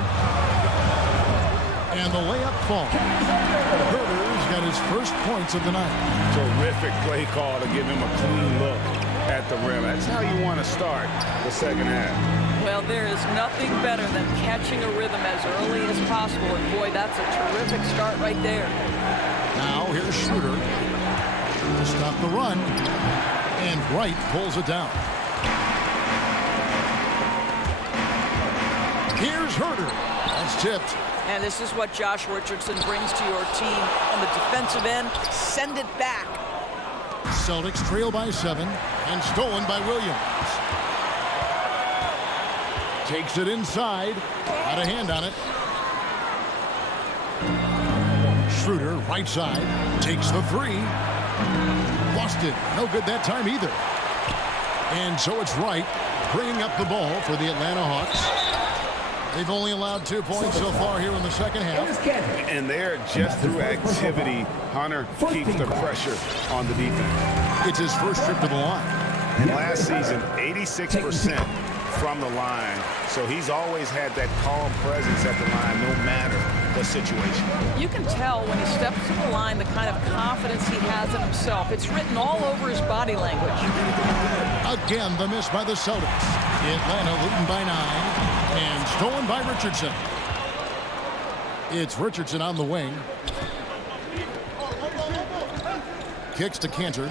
And the layup falls. Herter's got his first points of the night. Terrific play call to give him a clean look at the rim. That's how you want to start the second half. Well, there is nothing better than catching a rhythm as early as possible. And boy, that's a terrific start right there. Now here's Schroeder to stop the run. And Wright pulls it down. Here's Herter. That's tipped. And this is what Josh Richardson brings to your team on the defensive end. Send it back. Celtics trail by 7 and stolen by Williams. Takes it inside. Got a hand on it. Schroeder, right side, takes the 3. Lost it. No good that time either. And so it's Wright bringing up the ball for the Atlanta Hawks. They've only allowed 2 points so far here in the second half. And they're just through activity. Hunter keeps the pressure on the defense. It's his first trip to the line. Last season, 86% from the line. So he's always had that calm presence at the line no matter the situation. You can tell when he steps to the line the kind of confidence he has in himself. It's written all over his body language. Again, the miss by the Celtics. Atlanta leading by 9 and stolen by Richardson. It's Richardson on the wing. Kicks to Cantor.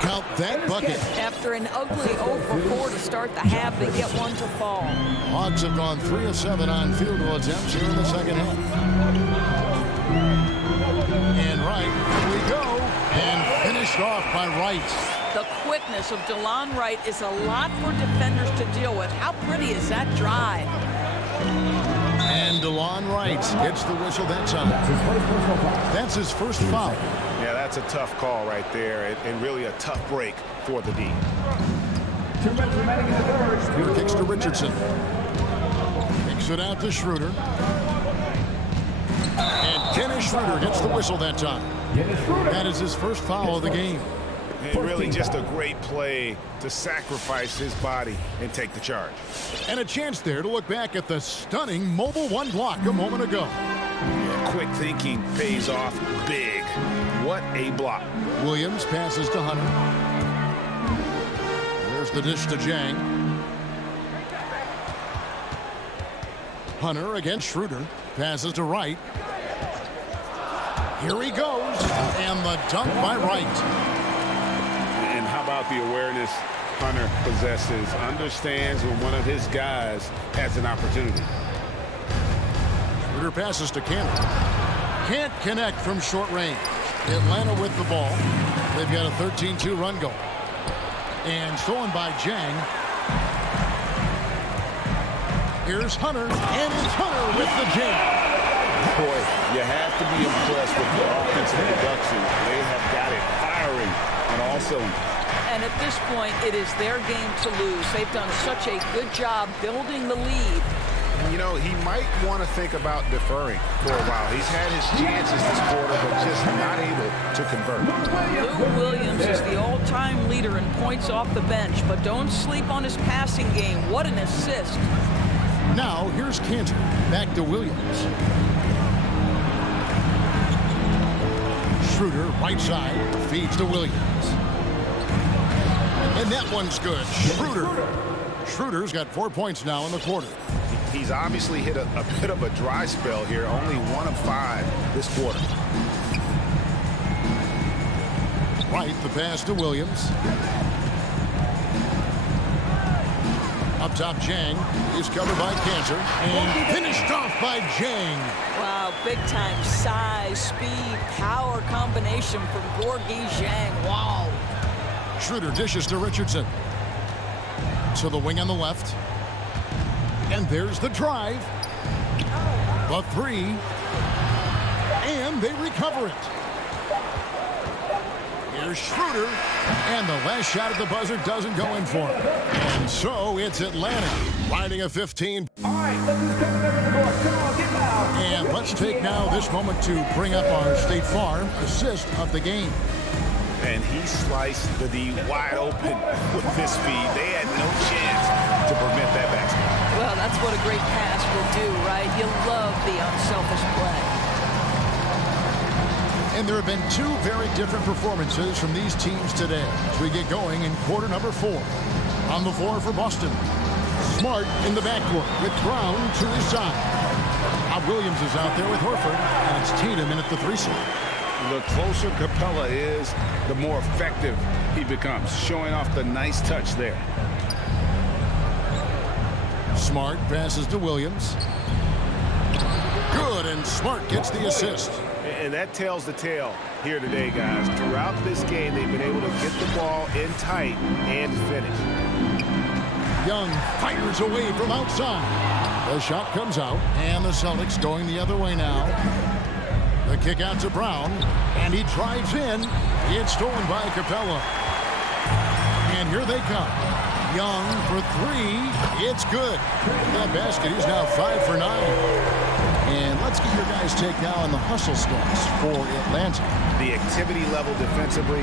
Count that bucket. After an ugly 0 for 4 to start the half, they get one to fall. Hawks have gone 3 of 7 on field goal attempts here in the second half. And Wright, here we go. And finished off by Wright. The quickness of DeLon Wright is a lot for defenders to deal with. How pretty is that drive? And DeLon Wright gets the whistle that time. That's his first foul. Yeah, that's a tough call right there, and really a tough break for the D. 2 minutes remaining in the third. Here kicks to Richardson. Kicks it out to Schroeder. And Dennis Schroeder gets the whistle that time. That is his first foul of the game. And really just a great play to sacrifice his body and take the charge. And a chance there to look back at the stunning Mobile 1 block a moment ago. Yeah, quick thinking pays off big. What a block. Williams passes to Hunter. There's the dish to Jang. Hunter against Schroeder. Passes to Wright. Here he goes. And the dunk by Wright. And how about the awareness Hunter possesses? Understands when one of his guys has an opportunity. Schroeder passes to Cantor. Can't connect from short range. Atlanta with the ball. They've got a 13-2 run goal. And stolen by Jang. Here's Hunter. And it's Hunter with the jam. Boy, you have to be impressed with the offensive production. They have got it firing on all cylinders. And at this point, it is their game to lose. They've done such a good job building the lead. You know, he might want to think about deferring for a while. He's had his chances this quarter, but just not able to convert. Lou Williams is the all-time leader in points off the bench, but don't sleep on his passing game. What an assist. Now, here's Cantor. Back to Williams. Schroeder, right side, feeds to Williams. And that one's good. Schroeder's got 4 points now in the quarter. He's obviously hit a bit of a dry spell here. Only 1 of 5 this quarter. Right, the pass to Williams. Up top, Jang is covered by Cantor and finished off by Jang. Wow, big-time size, speed, power combination from Gorgui Dieng. Wow. Schroeder dishes to Richardson. To the wing on the left. And there's the drive. The 3. And they recover it. Here's Schroeder. And the last shot at the buzzer doesn't go in for him. And so it's Atlanta riding a 15. All right, let's just get the court. Come on, get loud. And let's take now this moment to bring up our State Farm assist of the game. And he sliced the D wide open with this feed. They had no chance to prevent that basket. Well, that's what a great pass will do, right? You love the unselfish play. And there have been 2 very different performances from these teams today as we get going in quarter number 4. On the floor for Boston, Smart in the backcourt with Brown to his side. Bob Williams is out there with Horford, and it's Tatum in at the 3-seat. The closer Capella is, the more effective he becomes, showing off the nice touch there. Smart passes to Williams. Good, and Smart gets the assist. And that tells the tale here today, guys. Throughout this game, they've been able to get the ball in tight and finish. Young fires away from outside. The shot comes out, and the Celtics going the other way now. The kick out to Brown, and he drives in. It's stolen by Capella. And here they come. Young for three. It's good. That basket, he's now 5 for 9. And let's get your guys' take now on the hustle stats for Atlanta. The activity level defensively,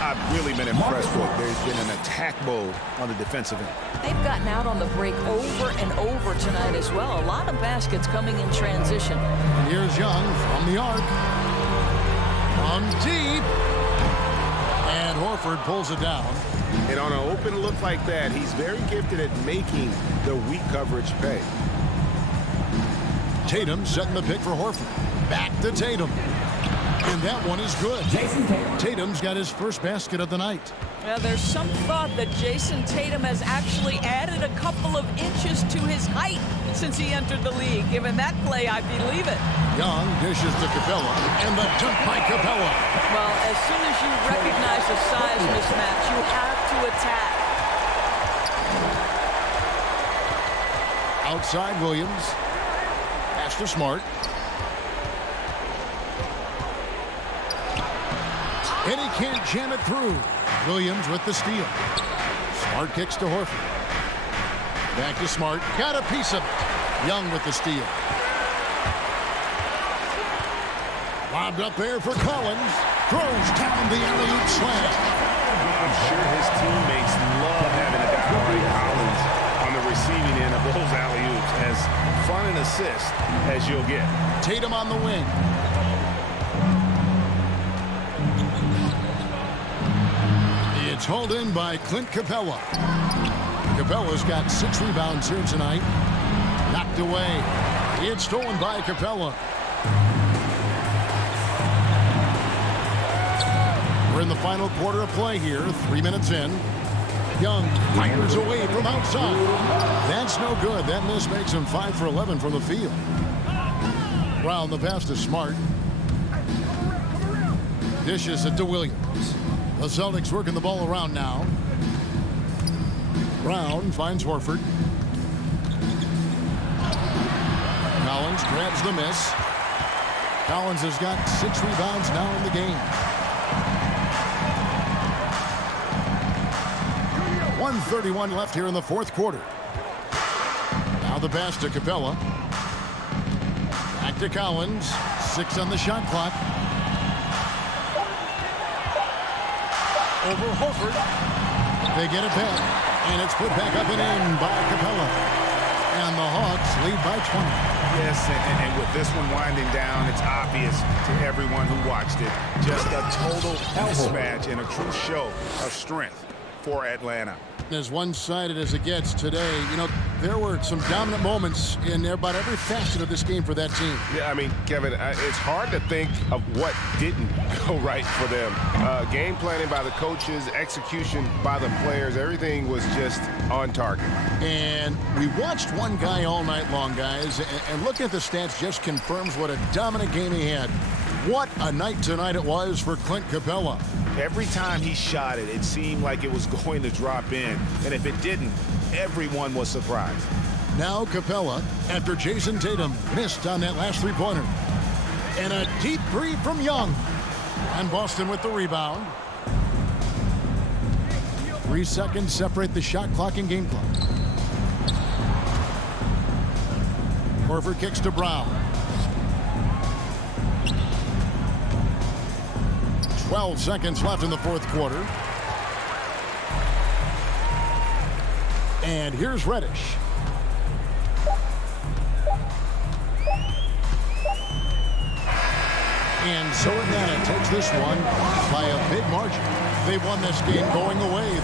I've really been impressed with. There's been an attack mode on the defensive end. They've gotten out on the break over and over tonight as well. A lot of baskets coming in transition. And here's Young from the arc. From deep. And Horford pulls it down. And on an open look like that, he's very gifted at making the weak coverage pay. Tatum setting the pick for Horford. Back to Tatum. And that one is good. Tatum's got his first basket of the night. Well, there's some thought that Jason Tatum has actually added a couple of inches to his height since he entered the league. Given that play, I believe it. Young dishes to Capella, and the dunk by Capella. Well, as soon as you recognize the size mismatch, you have to attack. Outside Williams. Pass to Smart. And he can't jam it through. Williams with the steal. Smart kicks to Horford. Back to Smart. Got a piece of it. Young with the steal. Lobbed up there for Collins. Throws down the alley-oop slam. I'm sure his teammates love having a guy like Collins on the receiving end of those alley-oops. As fun an assist as you'll get. Tatum on the wing. It's hauled in by Clint Capella. Capella's got 6 rebounds here tonight. Knocked away. It's stolen by Capella. We're in the final quarter of play here. 3 minutes in. Young fires away from outside. That's no good. That miss makes him 5 for 11 from the field. Brown the pass to Smart. Dishes it to Williams. The Celtics working the ball around now. Brown finds Horford. Collins grabs the miss. Collins has got 6 rebounds now in the game. 1:31 left here in the fourth quarter. Now the pass to Capella. Back to Collins. 6 on the shot clock. Over Horford. They get it back. And it's put back up and in by Capella. And the Hawks lead by 20. Yes, and with this one winding down, it's obvious to everyone who watched it. Just a total mismatch and a true show of strength for Atlanta. As one-sided as it gets today, you know, there were some dominant moments in about every facet of this game for that team. Yeah, I mean, Kevin, it's hard to think of what didn't go right for them. Game planning by the coaches, execution by the players, everything was just on target. And we watched one guy all night long, guys, and looking at the stats just confirms what a dominant game he had. What a night tonight it was for Clint Capella. Every time he shot it, it seemed like it was going to drop in. And if it didn't, everyone was surprised. Now Capella, after Jason Tatum missed on that last three-pointer. And a deep three from Young. And Boston with the rebound. 3 seconds separate the shot clock and game clock. Horford kicks to Brown. 12 seconds left in the fourth quarter. And here's Reddish. And so Atlanta takes this one by a big margin. They won this game going away.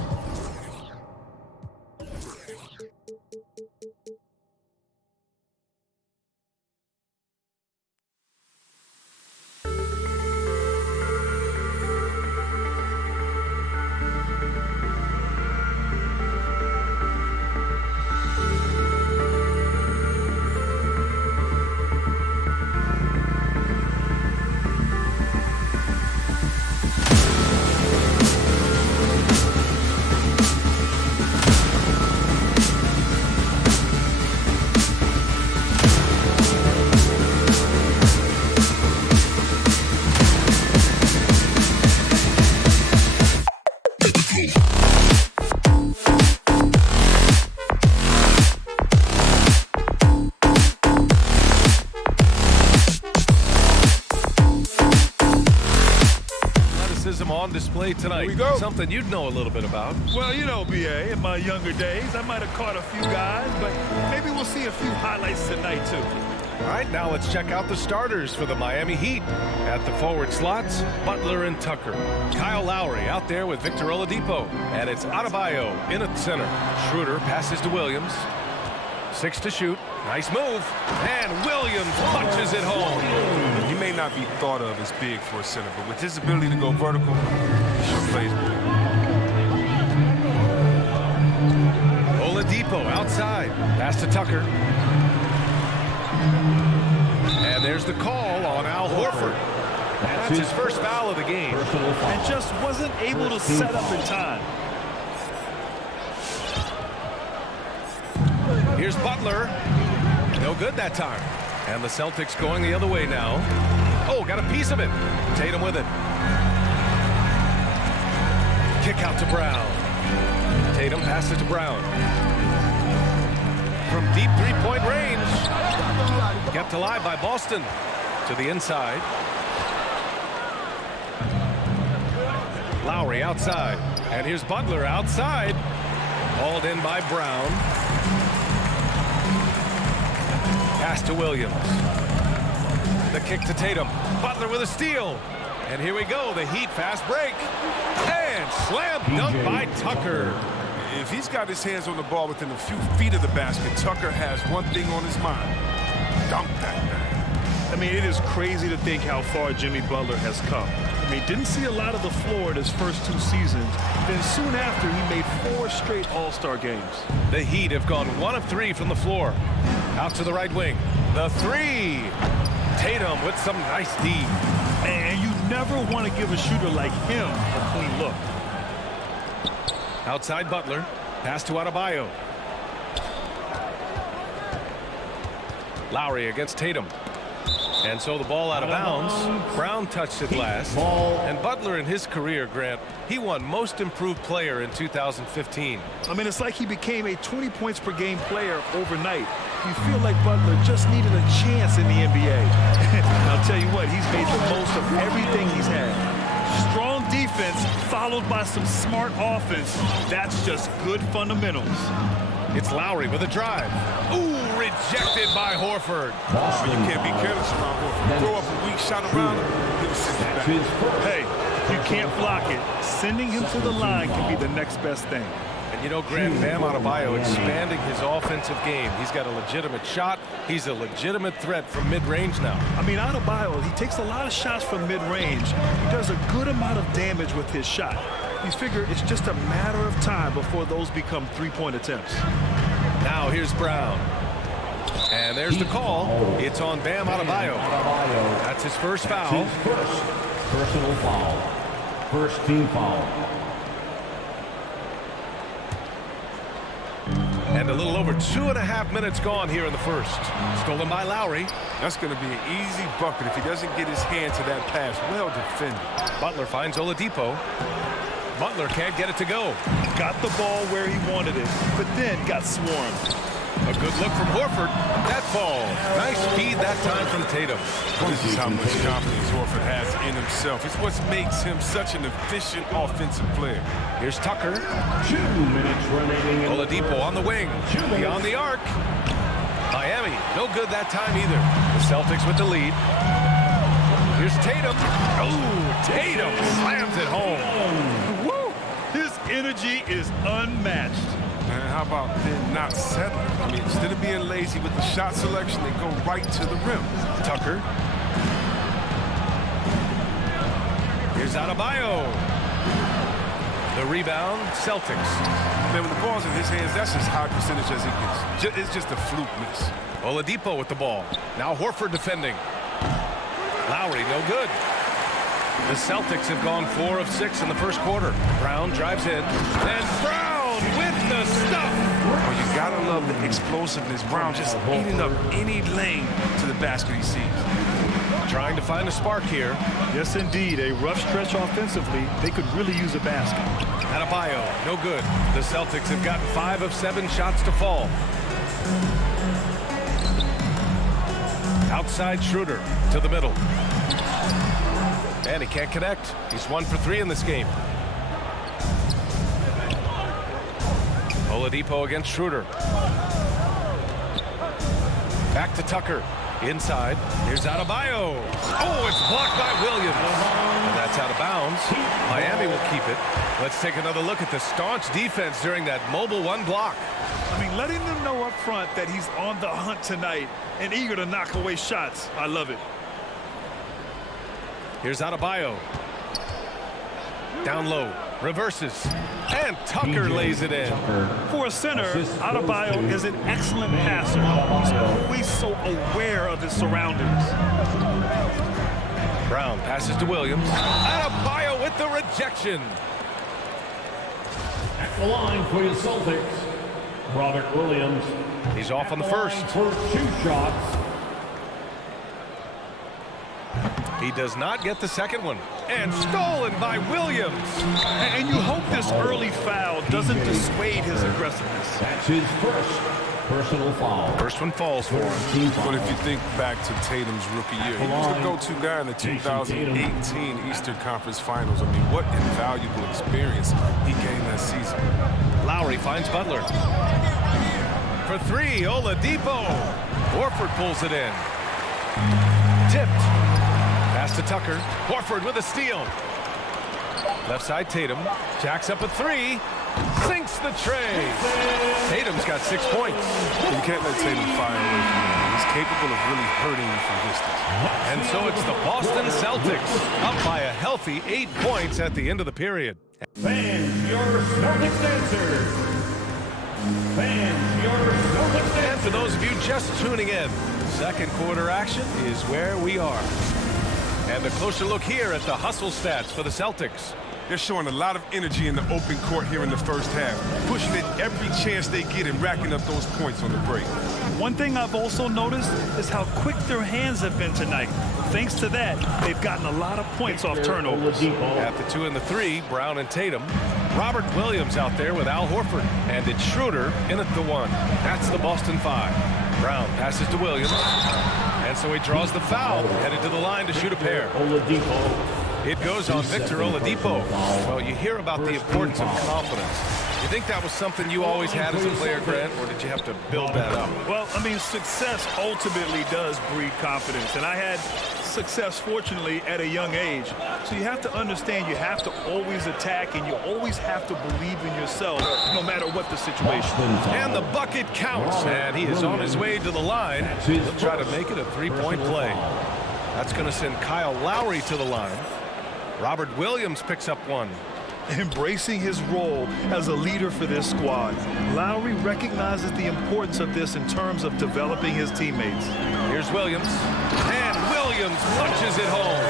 on display tonight. Here we go. Something you'd know a little bit about. Well, you know, B.A., in my younger days, I might have caught a few guys, but maybe we'll see a few highlights tonight, too. All right, now let's check out the starters for the Miami Heat. At the forward slots, Butler and Tucker. Kyle Lowry out there with Victor Oladipo. And it's Adebayo in at center. Schroeder passes to Williams. 6 to shoot. Nice move. And Williams punches it home. He may not be thought of as big for a center, but with his ability to go vertical, he sure plays with it. Oladipo outside. Pass to Tucker. And there's the call on Al Horford. That's his first foul of the game. And just wasn't able to set up in time. Here's Butler. No good that time. And the Celtics going the other way now. Oh, got a piece of it. Tatum with it. Kick out to Brown. Tatum passes to Brown. From deep three-point range. Kept alive by Boston. To the inside. Lowry outside. And here's Butler outside. Hauled in by Brown. Pass to Williams. The kick to Tatum. Butler with a steal. And here we go. The Heat fast break. And slam dunk by Tucker. If he's got his hands on the ball within a few feet of the basket, Tucker has one thing on his mind. Dunk that thing. I mean, it is crazy to think how far Jimmy Butler has come. I mean, didn't see a lot of the floor in his first 2 seasons. Then soon after, he made 4 straight All-Star games. The Heat have gone 1 of 3 from the floor. Out to the right wing. The 3. Tatum with some nice D. And you never want to give a shooter like him a clean look. Outside Butler. Pass to Adebayo. Lowry against Tatum. And so the ball out of bounds. Brown touched it last. And Butler in his career, Grant, he won Most Improved Player in 2015. I mean, it's like he became a 20 points per game player overnight. You feel like Butler just needed a chance in the NBA. I'll tell you what, he's made the most of everything he's had. Strong defense followed by some smart offense. That's just good fundamentals. It's Lowry with a drive. Ooh, rejected by Horford. You can't be careless around Horford. Throw up a weak shot around him, he'll send it back. Hey, you can't block it. Sending him to the line can be the next best thing. And you know, Grant, Bam Adebayo expanding his offensive game. He's got a legitimate shot. He's a legitimate threat from mid-range now. I mean, Adebayo, he takes a lot of shots from mid-range. He does a good amount of damage with his shot. You figure it's just a matter of time before those become three-point attempts. Now here's Brown. And there's the call. It's on Bam Adebayo. That's his first foul. His first personal foul. First team foul. And a little over 2.5 minutes gone here in the first. Stolen by Lowry. That's going to be an easy bucket if he doesn't get his hand to that pass. Well defended. Butler finds Oladipo. Butler can't get it to go. Got the ball where he wanted it, but then got swarmed. A good look from Horford. That falls. Nice feed that time from Tatum. This is how much confidence Horford has in himself. It's what makes him such an efficient offensive player. Here's Tucker. 2 minutes remaining. Oladipo on the wing. Beyond the arc. Miami, no good that time either. The Celtics with the lead. Here's Tatum. Oh, Tatum slams it home. Woo! His energy is unmatched. Man, how about then not settling? I mean, instead of being lazy with the shot selection, they go right to the rim. Tucker. Here's Adebayo. The rebound, Celtics. Man, when the ball's in his hands, that's as high percentage as it gets. It's just a fluke miss. Oladipo with the ball. Now Horford defending. Lowry, no good. The Celtics have gone 4 of 6 in the first quarter. Brown drives in. And Brown with the stuff. Oh, you gotta love the explosiveness. Brown just eating up any lane to the basket he sees. Trying to find a spark here. Yes, indeed. A rough stretch offensively. They could really use a basket. Adebayo, no good. The Celtics have gotten 5 of 7 shots to fall. Outside Schroeder to the middle. And he can't connect. He's 1 for 3 in this game. Oladipo against Schroeder. Back to Tucker. Inside. Here's Adebayo. Oh, it's blocked by Williams. And that's out of bounds. Miami will keep it. Let's take another look at the staunch defense during that mobile 1 block. I mean, letting them know up front that he's on the hunt tonight and eager to knock away shots. I love it. Here's Adebayo. Down low. Reverses. And Tucker lays it in. For a center, Adebayo is an excellent passer. He's always so aware of his surroundings. Brown passes to Williams. Adebayo with the rejection. At the line for the Celtics, Robert Williams. He's off on the first. For 2 shots. He does not get the second one. And stolen by Williams. And you hope this early foul doesn't dissuade his aggressiveness. That's his first personal foul. First one falls for him. But if you think back to Tatum's rookie year, he was the go-to guy in the 2018 Eastern Conference Finals. I mean, what invaluable experience he gained that season. Lowry finds Butler. For 3, Oladipo. Horford pulls it in. Tipped. Pass to Tucker. Horford with a steal. Left side Tatum. Jacks up a 3. Sinks the tray. Tatum's got 6 points. You can't let Tatum fire away from him. He's capable of really hurting you from distance. And so it's the Boston Celtics up by a healthy 8 points at the end of the period. Fans, your Celtics answer. Fans, your Celtics answer. And for those of you just tuning in, second quarter action is where we are. And a closer look here at the hustle stats for the Celtics. They're showing a lot of energy in the open court here in the first half, pushing it every chance they get and racking up those points on the break. One thing I've also noticed is how quick their hands have been tonight. Thanks to that, they've gotten a lot of points off turnovers. At the 2 and the 3, Brown and Tatum. Robert Williams out there with Al Horford. And it's Schroeder in at the 1. That's the Boston 5. Brown passes to Williams. And so he draws the foul, headed to the line to shoot a pair. It goes on Victor Oladipo. Well, you hear about the importance of confidence. You think that was something you always had as a player, Grant, or did you have to build that up? Well, I mean, success ultimately does breed confidence. And I had success, fortunately, at a young age. So you have to understand you have to always attack and you always have to believe in yourself no matter what the situation. And the bucket counts. And he is on his way to the line. He'll try to make it a 3-point play. That's going to send Kyle Lowry to the line. Robert Williams picks up 1. Embracing his role as a leader for this squad, Lowry recognizes the importance of this in terms of developing his teammates. Here's Williams. And Williams punches it home.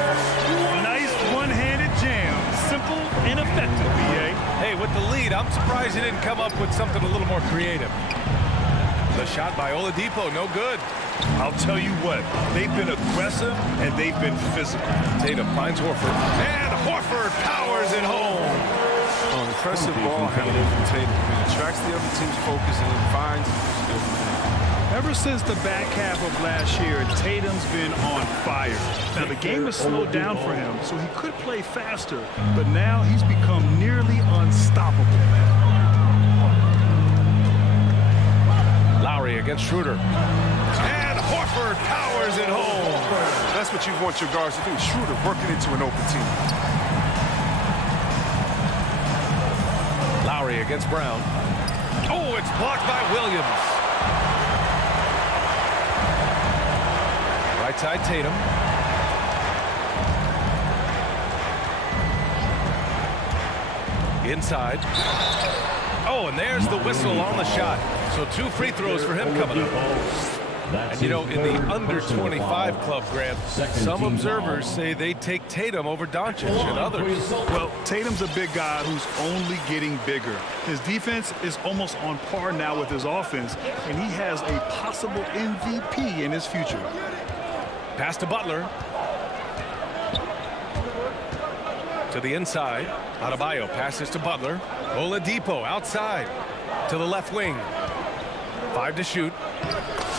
Nice one-handed jam. Simple and effective, B.A. Hey, with the lead, I'm surprised he didn't come up with something a little more creative. The shot by Oladipo, no good. I'll tell you what, they've been aggressive and they've been physical. Tatum finds Horford. And Horford powers it home. Oh, impressive ball handling from Tatum. It attracts the other team's focus and it finds his Ever since the back half of last year, Tatum's been on fire. Now, the game has slowed down for him, so he could play faster, but now he's become nearly unstoppable. Lowry against Schroeder. And Horford powers it home. That's what you want your guards to do. Schroeder working into an open team. Lowry against Brown. Oh, it's blocked by Williams. Right side Tatum. Inside. Oh, and there's the whistle on the shot. So 2 free throws for him coming up. And you know, in the under 25 club, Grant, some observers say they take Tatum over Doncic and others. Well, Tatum's a big guy who's only getting bigger. His defense is almost on par now with his offense, and he has a possible MVP in his future. Pass to Butler. To the inside. Adebayo passes to Butler. Oladipo outside. To the left wing. 5 to shoot.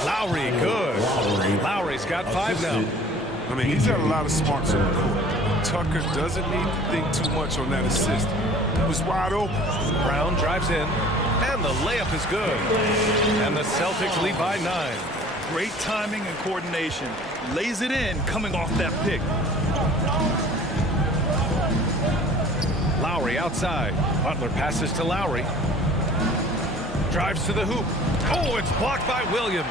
Lowry, good. Lowry's got 5 now. I mean, he's got a lot of smarts on the court. Tucker doesn't need to think too much on that assist. It was wide open. Brown drives in, and the layup is good. And the Celtics lead by 9. Great timing and coordination. Lays it in coming off that pick. Lowry outside. Butler passes to Lowry. Drives to the hoop. Oh, it's blocked by Williams.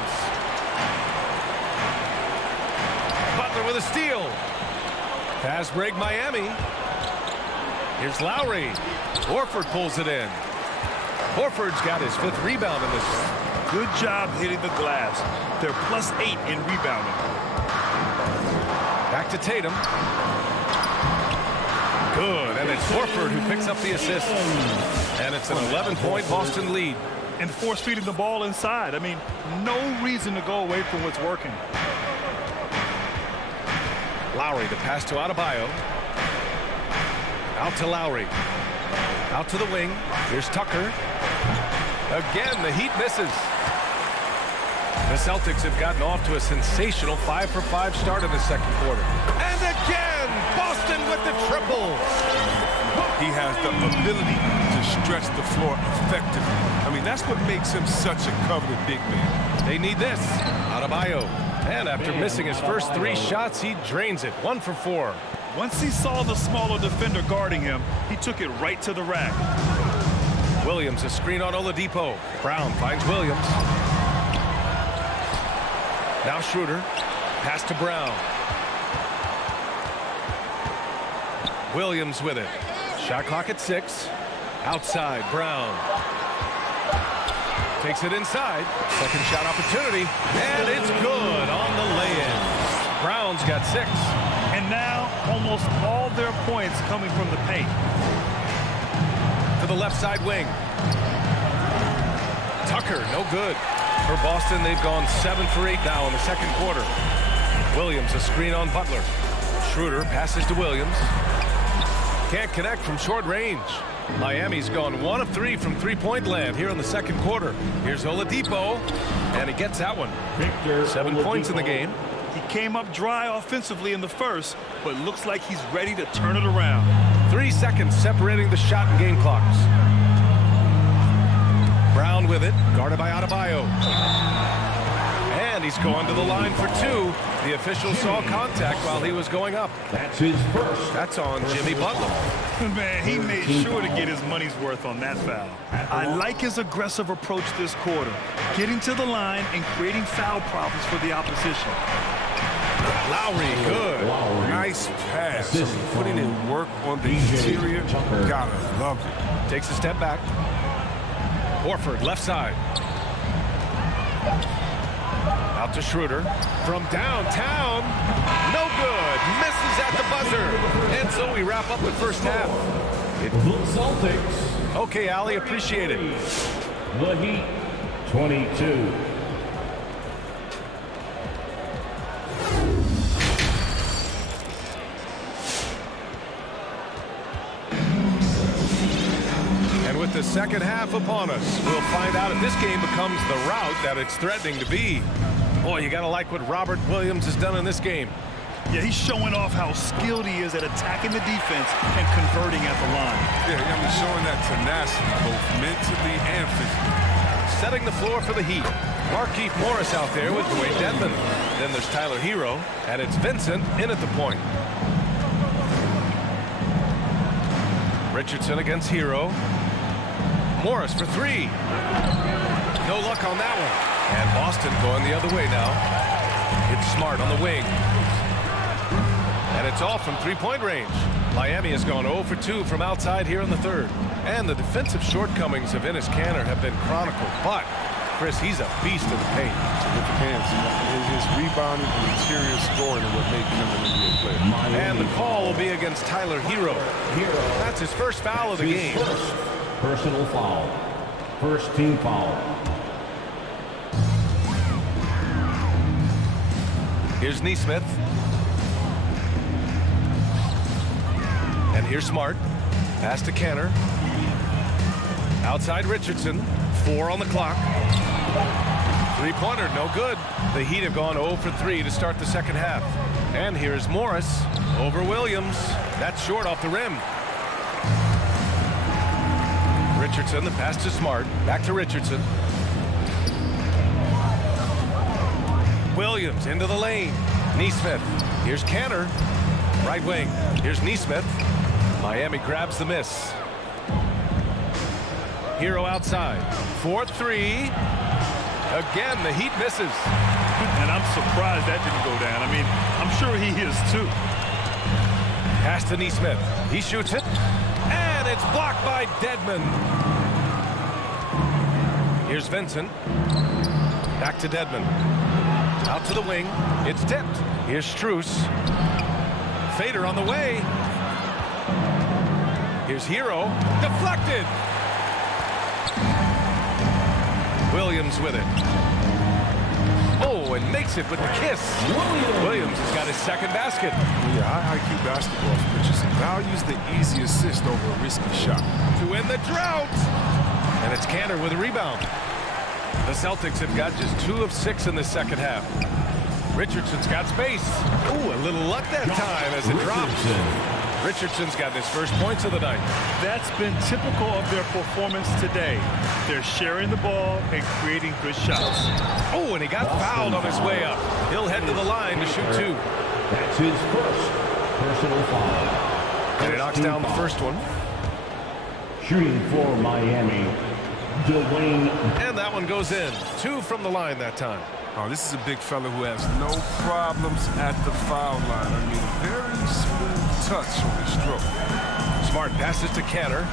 Butler with a steal. Fast break Miami. Here's Lowry. Horford pulls it in. Horford's got his 5th rebound in this one. Good job hitting the glass. They're +8 in rebounding. Back to Tatum. Good, and it's Horford who picks up the assist. And it's an 11-point Boston lead. And force feeding the ball inside. I mean, no reason to go away from what's working. Lowry, the pass to Adebayo. Out to Lowry. Out to the wing. Here's Tucker. Again, the Heat misses. The Celtics have gotten off to a sensational 5-for-5 start in the second quarter. And again, Boston with the triple. He has the ability to stretch the floor effectively. I mean, that's what makes him such a coveted big man. They need this. Adebayo. And after missing his first 3 shots, he drains it. 1 for 4. Once he saw the smaller defender guarding him, he took it right to the rack. Williams, a screen on Oladipo. Brown finds Williams. Now Schroeder. Pass to Brown. Williams with it. Shot clock at 6. Outside, Brown. Takes it inside. Second shot opportunity. And it's good on the lay-in. Brown's got 6. And now almost all their points coming from the paint. To the left side wing. Tucker, no good. For Boston, they've gone 7 for 8 now in the second quarter. Williams, a screen on Butler. Schroeder passes to Williams. Can't connect from short range. Miami's gone 1 of 3 from three-point land here in the second quarter. Here's Oladipo, and he gets that one. 7 points in the game. He came up dry offensively in the first, but looks like he's ready to turn it around. 3 seconds separating the shot and game clocks. Brown with it, guarded by Adebayo. And he's going to the line for 2. The official saw contact while he was going up. That's his first. That's on Jimmy Butler. Man, he made sure to get his money's worth on that foul. I like his aggressive approach this quarter, getting to the line and creating foul problems for the opposition. Lowry, good. Nice pass. Putting in work on the interior. Gotta love it. Takes a step back. Horford, left side. Out to Schroeder. From downtown. No good. Misses at the buzzer. And so we wrap up the first half. The Celtics. Okay, Allie, appreciate it. The Heat, 22. With the second half upon us, we'll find out if this game becomes the rout that it's threatening to be. Boy, you gotta like what Robert Williams has done in this game. Yeah, he's showing off how skilled he is at attacking the defense and converting at the line. Yeah, I mean, showing that tenacity both mentally and physically. Setting the floor for the Heat. Markieff Morris out there with Dwayne Dedmon. Then there's Tyler Hero, and it's Vincent in at the point. Richardson against Hero. Morris for 3. No luck on that one. And Boston going the other way now. It's Smart on the wing. And it's off from three-point range. Miami has gone 0 for 2 from outside here in the third. And the defensive shortcomings of Enes Kanter have been chronicled. But, Chris, he's a beast in the paint. Terrific hands. His rebounding and interior scoring are what make him an NBA player. And the call will be against Tyler Hero. That's his first foul of the game. Personal foul. First team foul. Here's Nesmith. And here's Smart. Pass to Kanter. Outside Richardson. 4 on the clock. Three-pointer, no good. The Heat have gone 0 for 3 to start the second half. And here's Morris over Williams. That's short off the rim. Richardson, the pass to Smart. Back to Richardson. Williams into the lane. Neesmith. Here's Canner. Right wing. Here's Neesmith. Miami grabs the miss. Hero outside. 4-3. Again, the Heat misses. And I'm surprised that didn't go down. I mean, I'm sure he is too. Pass to Neesmith. He shoots it. And it's blocked by Dedmon. Here's Vincent. Back to Dedmon. Out to the wing. It's tipped. Here's Strus. Fader on the way. Here's Hero. Deflected. Williams with it. Oh, and makes it with the kiss. Williams has got his second basket. Yeah, IQ basketball from Richardson values the easy assist over a risky shot. To end the drought. And it's Canner with a rebound. The Celtics have got just 2 of 6 in the second half. Richardson's got space. Ooh, a little luck that time as it drops. Richardson's got his first points of the night. That's been typical of their performance today. They're sharing the ball and creating good shots. Oh, and he got fouled on his way up. He'll head to the line to shoot 2. That's his first personal foul. And he knocks down the first one. Shooting for Miami, Dwayne. And that one goes in. 2 from the line that time. Oh, this is a big fella who has no problems at the foul line. I mean, very smooth touch on his stroke. Smart passes to Canner.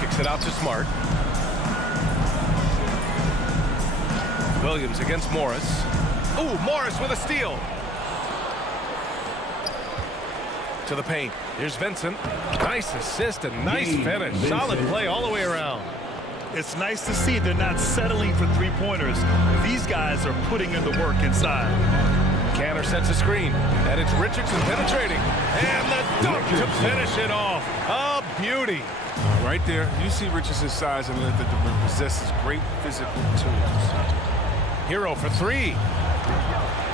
Kicks it out to Smart. Williams against Morris. Ooh, Morris with a steal. To the paint. Here's Vincent. Nice assist and nice finish. Solid play all the way around. It's nice to see they're not settling for three-pointers. These guys are putting in the work inside. Canner sets a screen, and it's Richardson penetrating. And the dunk to finish it off. A beauty. Right there, you see Richardson's size and length at the rim possesses great physical tools. Hero for 3.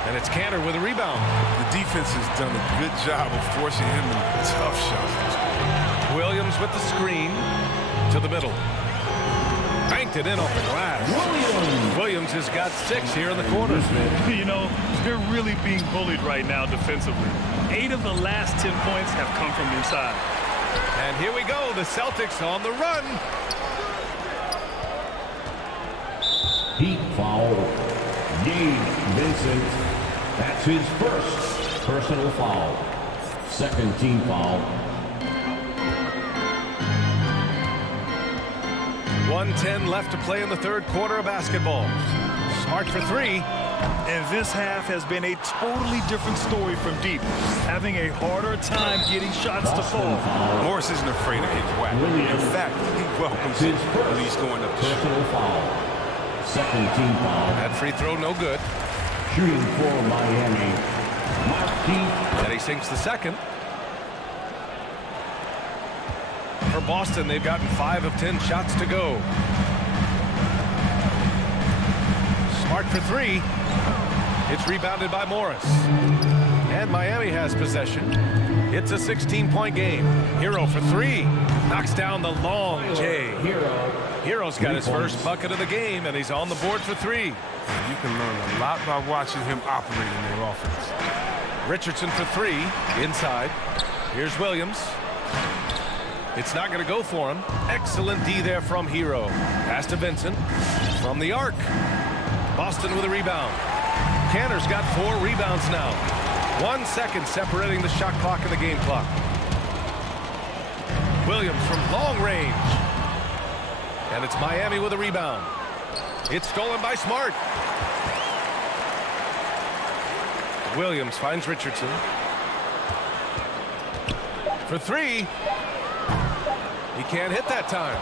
And it's Canner with a rebound. The defense has done a good job of forcing him into tough shots. Williams with the screen to the middle. Banked it in off the glass. Williams has got 6 here in the quarter. You know, they're really being bullied right now defensively. 8 of the last 10 points have come from inside. And here we go, the Celtics on the run. Heat foul. Gabe Vincent. That's his first personal foul. Second team foul. 1:10 left to play in the third quarter of basketball. Smart for 3. And this half has been a totally different story from deep, having a harder time getting shots to fall. Morris isn't afraid of hitting whack. In fact, he welcomes it when he's going up the personal foul. Second team foul. That free throw no good. Shooting for Miami, Marquis. And he sinks the second. For Boston, they've gotten 5 of 10 shots to go. Smart for 3. It's rebounded by Morris. And Miami has possession. It's a 16-point game. Hero for 3. Knocks down the long J. Hero's got his first bucket of the game, and he's on the board for 3. You can learn a lot by watching him operate in their offense. Richardson for 3. Inside. Here's Williams. It's not going to go for him. Excellent D there from Hero. Pass to Vincent. From the arc. Boston with a rebound. Canner's got 4 rebounds now. 1 second separating the shot clock and the game clock. Williams from long range. And it's Miami with a rebound. It's stolen by Smart. Williams finds Richardson. For 3. He can't hit that time.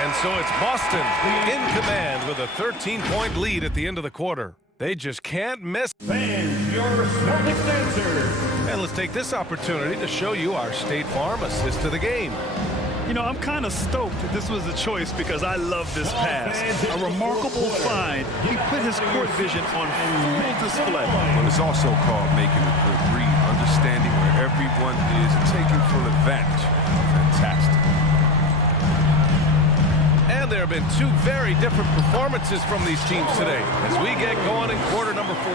And so it's Boston in command with a 13-point lead at the end of the quarter. They just can't miss. Fans, your Celtics answer. And let's take this opportunity to show you our State Farm assist to the game. You know, I'm kind of stoked that this was a choice because I love this pass. A remarkable find. He put his court vision on full display. But it's also called making a good read, understanding where everyone is and taking full advantage. Fantastic. And there have been two very different performances from these teams today as we get going in quarter number 4.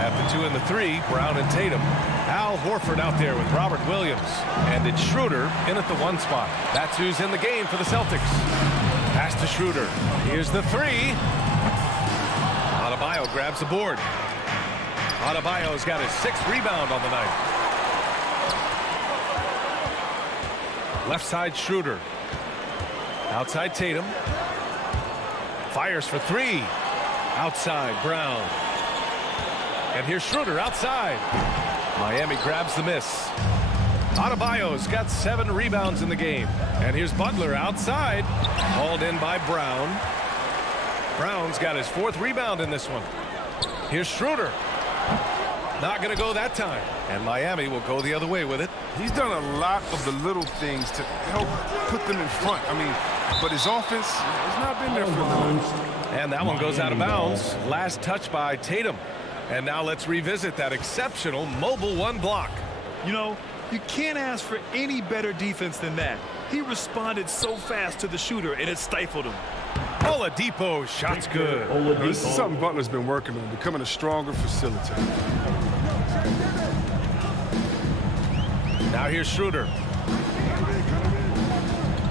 At the 2 and the 3, Brown and Tatum. Al Horford out there with Robert Williams. And it's Schroeder in at the 1 spot. That's who's in the game for the Celtics. Pass to Schroeder. Here's the 3. Adebayo grabs the board. Adebayo's got his 6th rebound on the night. Left side Schroeder. Outside Tatum. Fires for 3. Outside Brown. And here's Schroeder outside. Miami grabs the miss. Adebayo's got 7 rebounds in the game. And here's Butler outside. Hauled in by Brown. Brown's got his 4th rebound in this one. Here's Schroeder. Not going to go that time. And Miami will go the other way with it. He's done a lot of the little things to help put them in front. I mean, but his offense has not been there for them. And that one goes out of bounds. Last touch by Tatum. And now let's revisit that exceptional mobile 1 block. You know, you can't ask for any better defense than that. He responded so fast to the shooter, and it stifled him. Oladipo, shot's good. This is something Butler's been working on, becoming a stronger facilitator. Now here's Schroeder.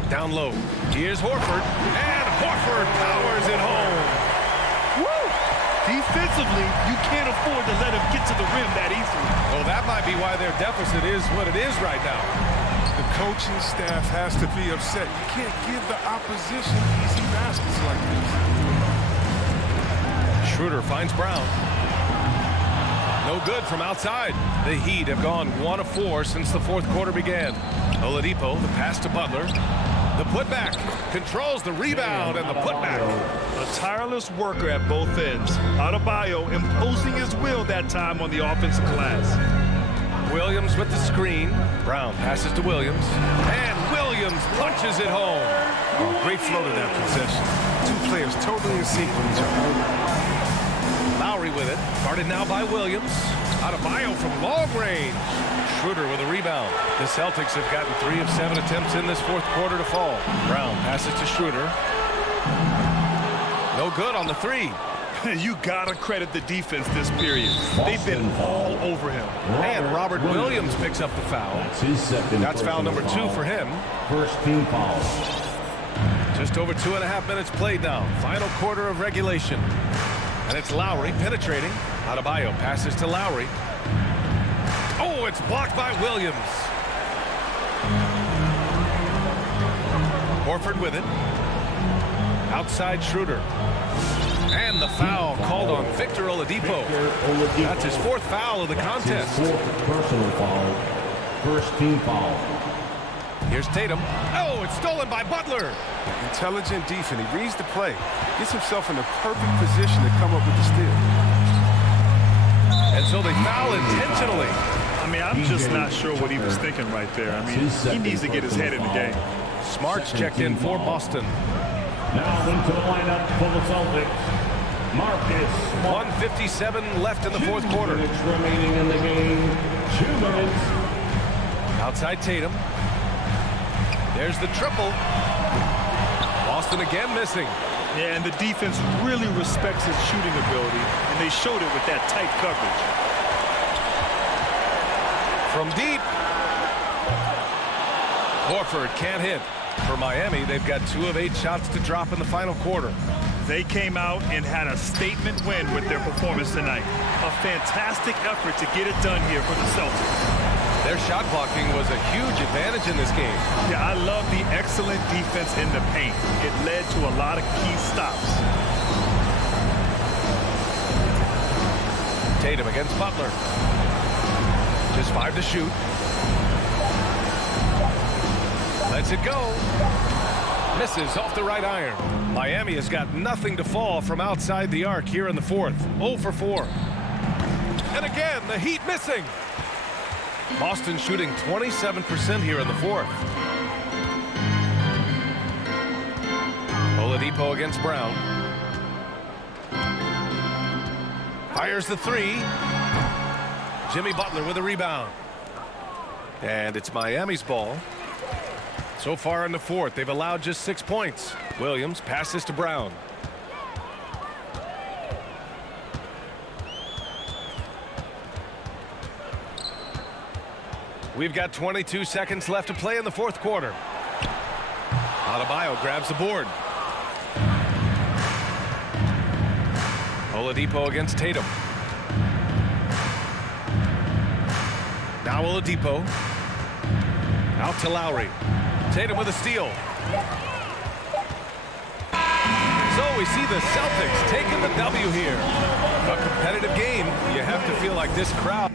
Down low. Here's Horford. And Horford powers it home. Woo! Defensively, you can't afford to let him get to the rim that easily. Well, that might be why their deficit is what it is right now. The coaching staff has to be upset. You can't give the opposition easy baskets like this. Schroeder finds Brown. No good from outside. The Heat have gone 1 of 4 since the 4th quarter began. Oladipo, the pass to Butler. The putback controls the rebound and the putback. A tireless worker at both ends. Adebayo imposing his will that time on the offensive glass. Williams with the screen. Brown passes to Williams. And Williams punches it home. Oh, great flow to that possession. 2 players totally in sync with each other. Lowry with it. Guarded now by Williams. Adebayo from long range. Schroeder with a rebound. The Celtics have gotten 3 of 7 attempts in this 4th quarter to fall. Brown passes to Schroeder. No good on the 3. You gotta credit the defense this period. They've been all over him. And Robert Williams picks up the foul. That's foul number 2 for him. First team foul. Just over 2.5 minutes played now. Final quarter of regulation. And it's Lowry penetrating. Adebayo passes to Lowry. Oh, it's blocked by Williams. Horford with it. Outside Schroeder. And the foul called on Victor Oladipo. That's his 4th foul of the contest. 4th personal foul. First team foul. Here's Tatum. Oh, it's stolen by Butler. Intelligent defense. He reads the play. Gets himself in the perfect position to come up with the steal. And so they foul intentionally. I mean, I'm just not sure what he was thinking right there. I mean, he needs to get his head in the game. Smart's checked in for Boston. Now into the lineup for the Celtics. Marcus Smart. 1:57 left in the 4th quarter. 2 minutes remaining in the game. 2 minutes. Outside Tatum. There's the triple. Boston again missing. Yeah, and the defense really respects his shooting ability, and they showed it with that tight coverage. From deep. Horford can't hit. For Miami, they've got 2 of 8 shots to drop in the final quarter. They came out and had a statement win with their performance tonight. A fantastic effort to get it done here for the Celtics. Their shot blocking was a huge advantage in this game. Yeah, I love the excellent defense in the paint. It led to a lot of key stops. Tatum against Butler. Just 5 to shoot. Lets it go. Misses off the right iron. Miami has got nothing to fall from outside the arc here in the 4th. 0 for 4. And again, the Heat missing. Boston shooting 27% here in the 4th. Oladipo against Brown. Fires the three. Jimmy Butler with a rebound. And it's Miami's ball. So far in the fourth, they've allowed just 6 points. Williams passes to Brown. We've got 22 seconds left to play in the fourth quarter. Adebayo grabs the board. Oladipo against Tatum. Now Oladipo. Out to Lowry. Tatum with a steal. So we see the Celtics taking the W here. A competitive game. You have to feel like this crowd.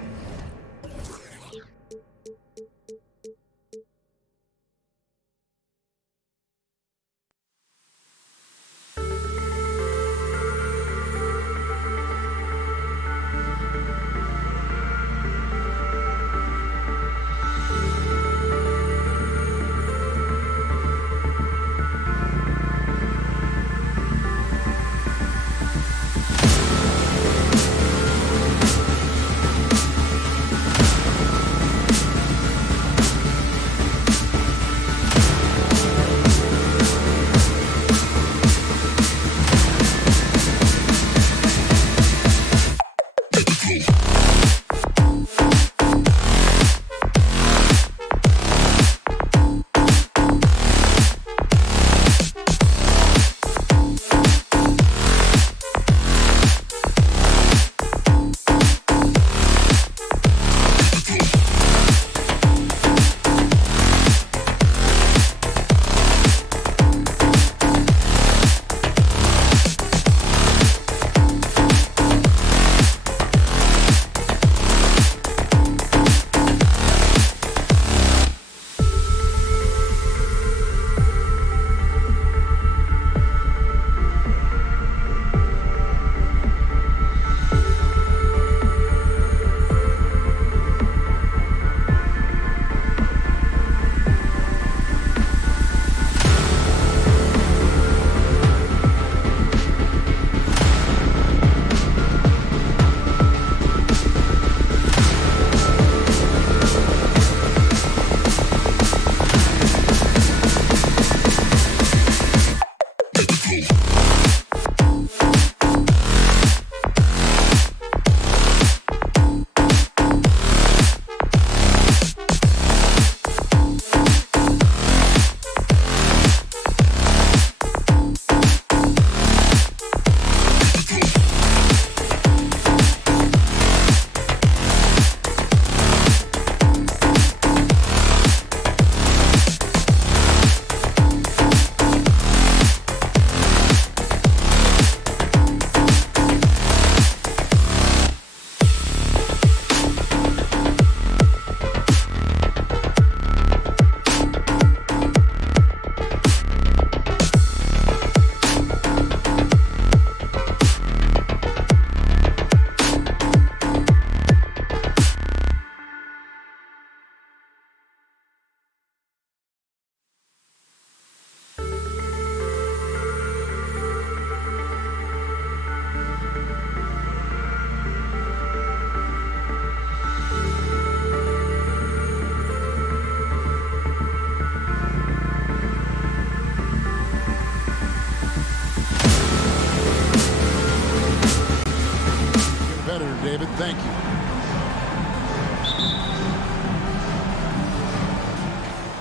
David. Thank you.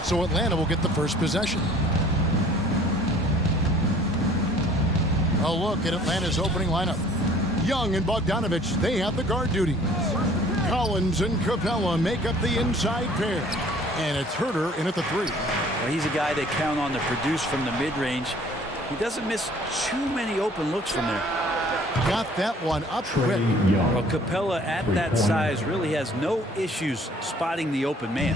So Atlanta will get the first possession. A look at Atlanta's opening lineup. Young and Bogdanovich, they have the guard duties. Collins and Capella make up the inside pair. And it's Herter in at the three. Well, he's a guy they count on to produce from the mid-range. He doesn't miss too many open looks from there. Got that one up quick. Well, Capella at that size really has no issues spotting the open man.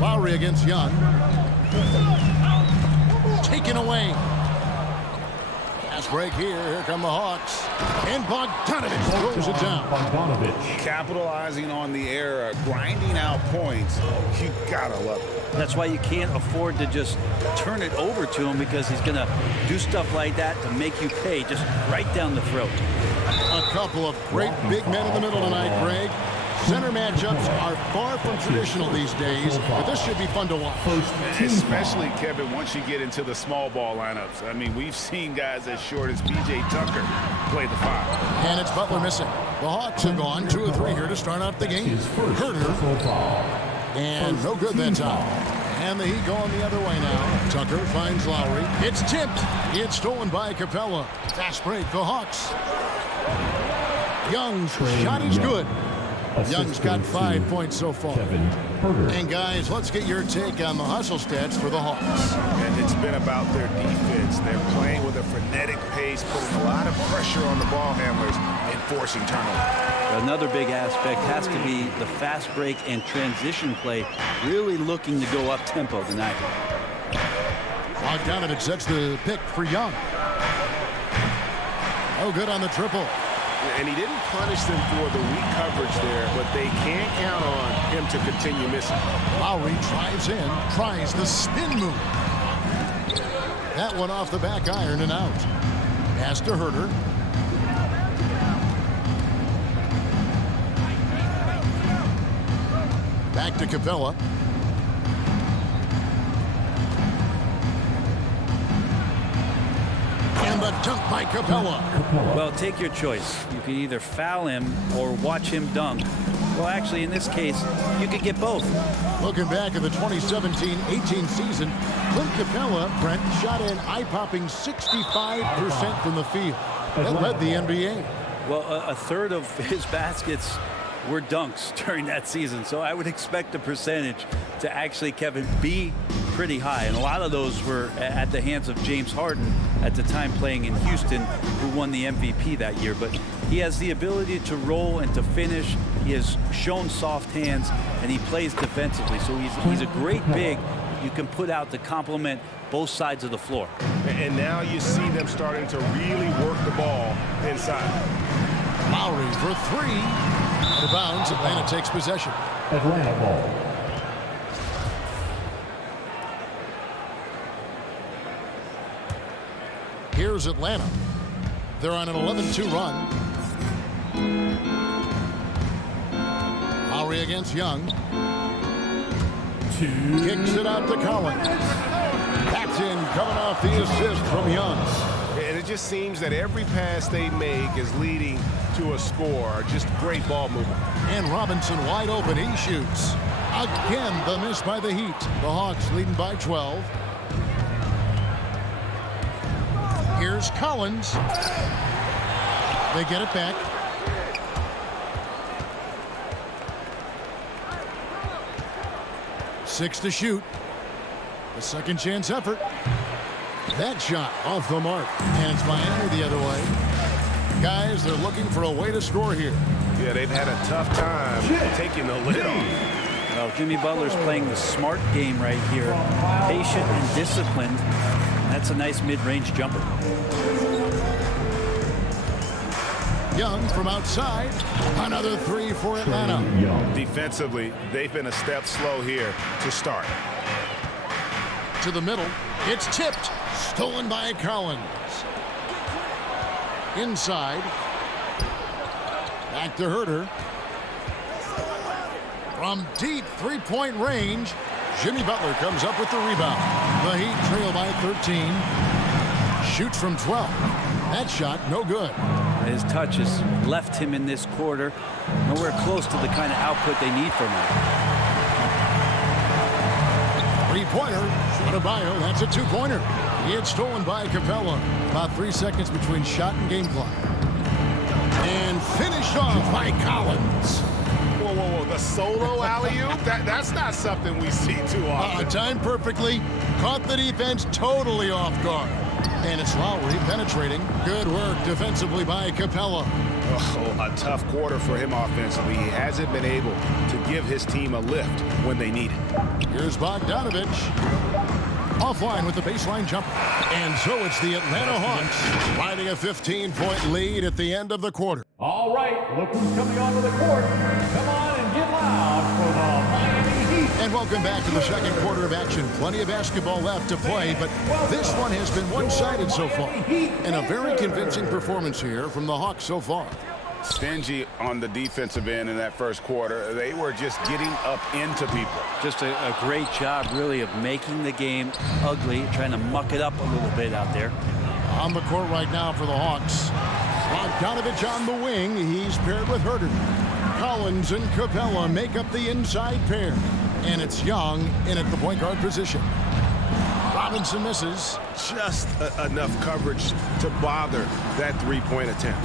Lowry against Young. Taken away. Pass Fast break here. Here come the Hawks. And Bogdanovich throws it down. Capitalizing on the error, grinding out points. You gotta love it. That's why you can't afford to just turn it over to him, because he's going to do stuff like that to make you pay just right down the throat. A couple of great big men in the middle tonight, Greg. Center matchups are far from traditional these days, but this should be fun to watch. Especially, Kevin, once you get into the small ball lineups. I mean, we've seen guys as short as P.J. Tucker play the 5. And it's Butler missing. The Hawks have gone 2 of 3 here to start out the game. Herter. And no good that time. And the Heat going the other way now. Tucker finds Lowry. It's tipped. It's stolen by Capella. Fast break, the Hawks. Young's shot is good. Young's got 5 points so far. And guys, let's get your take on the hustle stats for the Hawks. And it's been about their defense. They're playing with a frenetic pace, putting a lot of pressure on the ball handlers and forcing turnovers. Another big aspect has to be the fast break and transition play, really looking to go up tempo tonight. Bogdanovich sets the pick for Young. Oh, good on the triple. And he didn't punish them for the weak coverage there, but they can't count on him to continue missing. Lowry drives in, tries the spin move. That one off the back iron and out. Pass to Herter. Back to Capella. And the dunk by Capella. Well, take your choice. You can either foul him or watch him dunk. Well, actually, in this case, you could get both. Looking back at the 2017-18 season, Clint Capella, Brent, shot an eye-popping 65% from the field. That led the NBA. Well, a third of his baskets were dunks during that season, so I would expect the percentage to actually, Kevin, be pretty high. And a lot of those were at the hands of James Harden at the time playing in Houston, who won the MVP that year. But he has the ability to roll and to finish. He has shown soft hands, and he plays defensively. So he's a great big you can put out to complement both sides of the floor. And now you see them starting to really work the ball inside. Lowry for 3. Out of bounds. Atlanta takes possession. Atlanta ball. Here's Atlanta. They're on an 11-2 run. Lowry against Young. Kicks it out to Collins. That's in, coming off the assist from Young. And it just seems that every pass they make is leading to a score. Just great ball movement. And Robinson wide open. He shoots. Again, the miss by the Heat. The Hawks leading by 12. Here's Collins. They get it back. Six to shoot. A second chance effort. That shot off the mark. And it's Miami the other way. Guys, they're looking for a way to score here. Yeah, they've had a tough time taking the lid off. Well, Jimmy Butler's playing the smart game right here. Patient and disciplined. That's a nice mid-range jumper. Young from outside. Another 3 for Atlanta. Defensively, they've been a step slow here to start. To the middle. It's tipped. Stolen by Collins. Inside. Back to Herter. From deep three-point range, Jimmy Butler comes up with the rebound. The Heat trail by 13. Shoots from 12. That shot, no good. His touch has left him in this quarter. Nowhere close to the kind of output they need from him. Three-pointer. Adebayo, that's a two-pointer. It's stolen by Capella. About 3 seconds between shot and game clock. And finished off by Collins. Whoa, whoa, whoa. The solo alley-oop? That's not something we see too often. Timed perfectly. Caught the defense totally off guard. And it's Lowry penetrating. Good work defensively by Capella. Oh, a tough quarter for him offensively. He hasn't been able to give his team a lift when they need it. Here's Bogdanovich. Offline with the baseline jumper. And so it's the Atlanta Hawks riding a 15-point lead at the end of the quarter. All right, look who's coming onto the court. Come on and get loud for the Miami Heat. And welcome back to the second quarter of action. Plenty of basketball left to play, but this one has been one-sided so far. And a very convincing performance here from the Hawks so far. Stingy on the defensive end in that first quarter. They were just getting up into people. Just a great job, really, of making the game ugly, trying to muck it up a little bit out there. On the court right now for the Hawks. Bogdanovich on the wing. He's paired with Herter. Collins and Capella make up the inside pair. And it's Young in at the point guard position. Robinson misses. Just enough coverage to bother that three-point attempt.